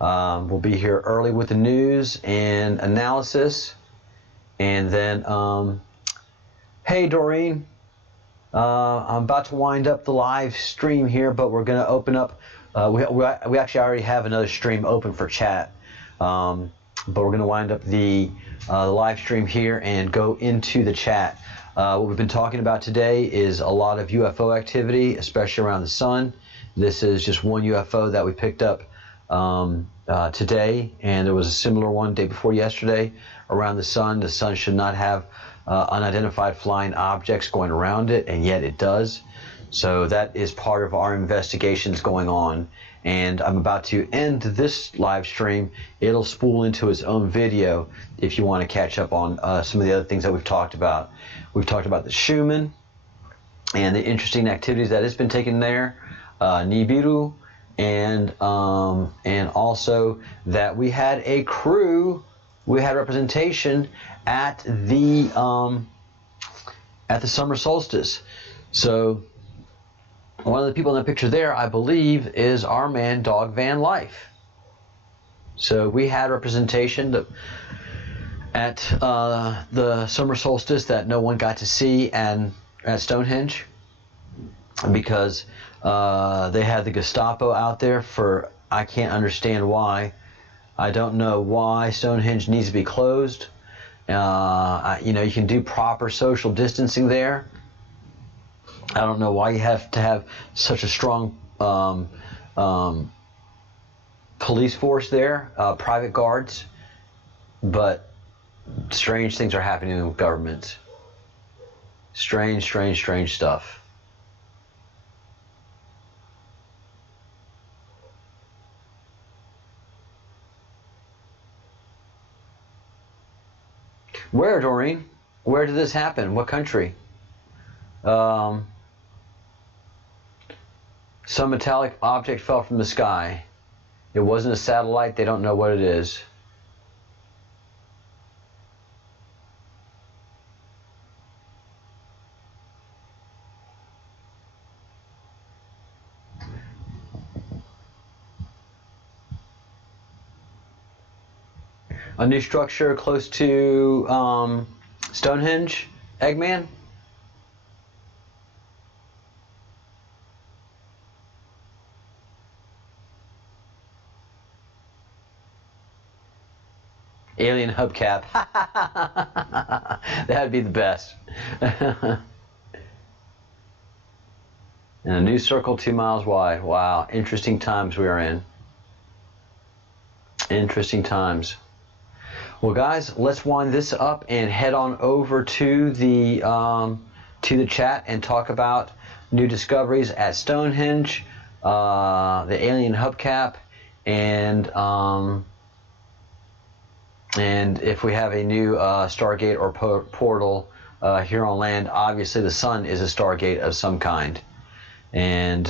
We'll be here early with the news and analysis, and then hey Doreen, I'm about to wind up the live stream here, but we're going to open up we actually already have another stream open for chat, but we're going to wind up the live stream here and go into the chat. What we've been talking about today is a lot of UFO activity, especially around the sun. This is just one UFO that we picked up today, and there was a similar one day before yesterday around the sun. The sun should not have unidentified flying objects going around it, and yet it does. So that is part of our investigations going on, and I'm about to end this live stream. It'll spool into its own video if you want to catch up on some of the other things that we've talked about. We've talked about the Schumann, and the interesting activities that has been taken there, Nibiru, and also that we had a crew, we had representation at the summer solstice. So one of the people in the picture there, I believe, is our man Dog Van Life. So we had representation at the summer solstice that no one got to see, and at Stonehenge, because they had the Gestapo out there for, I can't understand why. I don't know why Stonehenge needs to be closed. You know, you can do proper social distancing there. I don't know why you have to have such a strong police force there, private guards, but strange things are happening in government. Strange stuff. Where, Doreen? Where did this happen? What country? Some metallic object fell from the sky. It wasn't a satellite. They don't know what it is. A new structure close to Stonehenge, Eggman? Alien hubcap. That'd be the best. And a new circle 2 miles wide. Wow, interesting times we are in. Interesting times. Well, guys, let's wind this up and head on over to the chat and talk about new discoveries at Stonehenge, the alien hubcap, and if we have a new Stargate or portal here on land. Obviously, the sun is a Stargate of some kind, and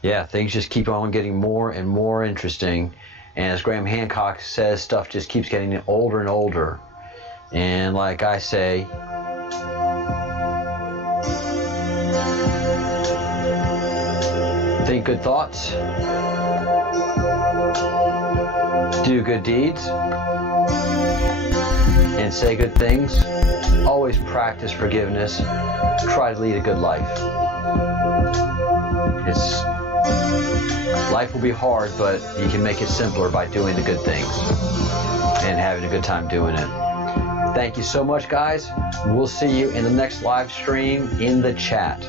yeah, things just keep on getting more and more interesting. And as Graham Hancock says, stuff just keeps getting older and older. And like I say, think good thoughts, do good deeds, and say good things. Always practice forgiveness. Try to lead a good life. Life will be hard, but you can make it simpler by doing the good things and having a good time doing it. Thank you so much, guys. We'll see you in the next live stream in the chat.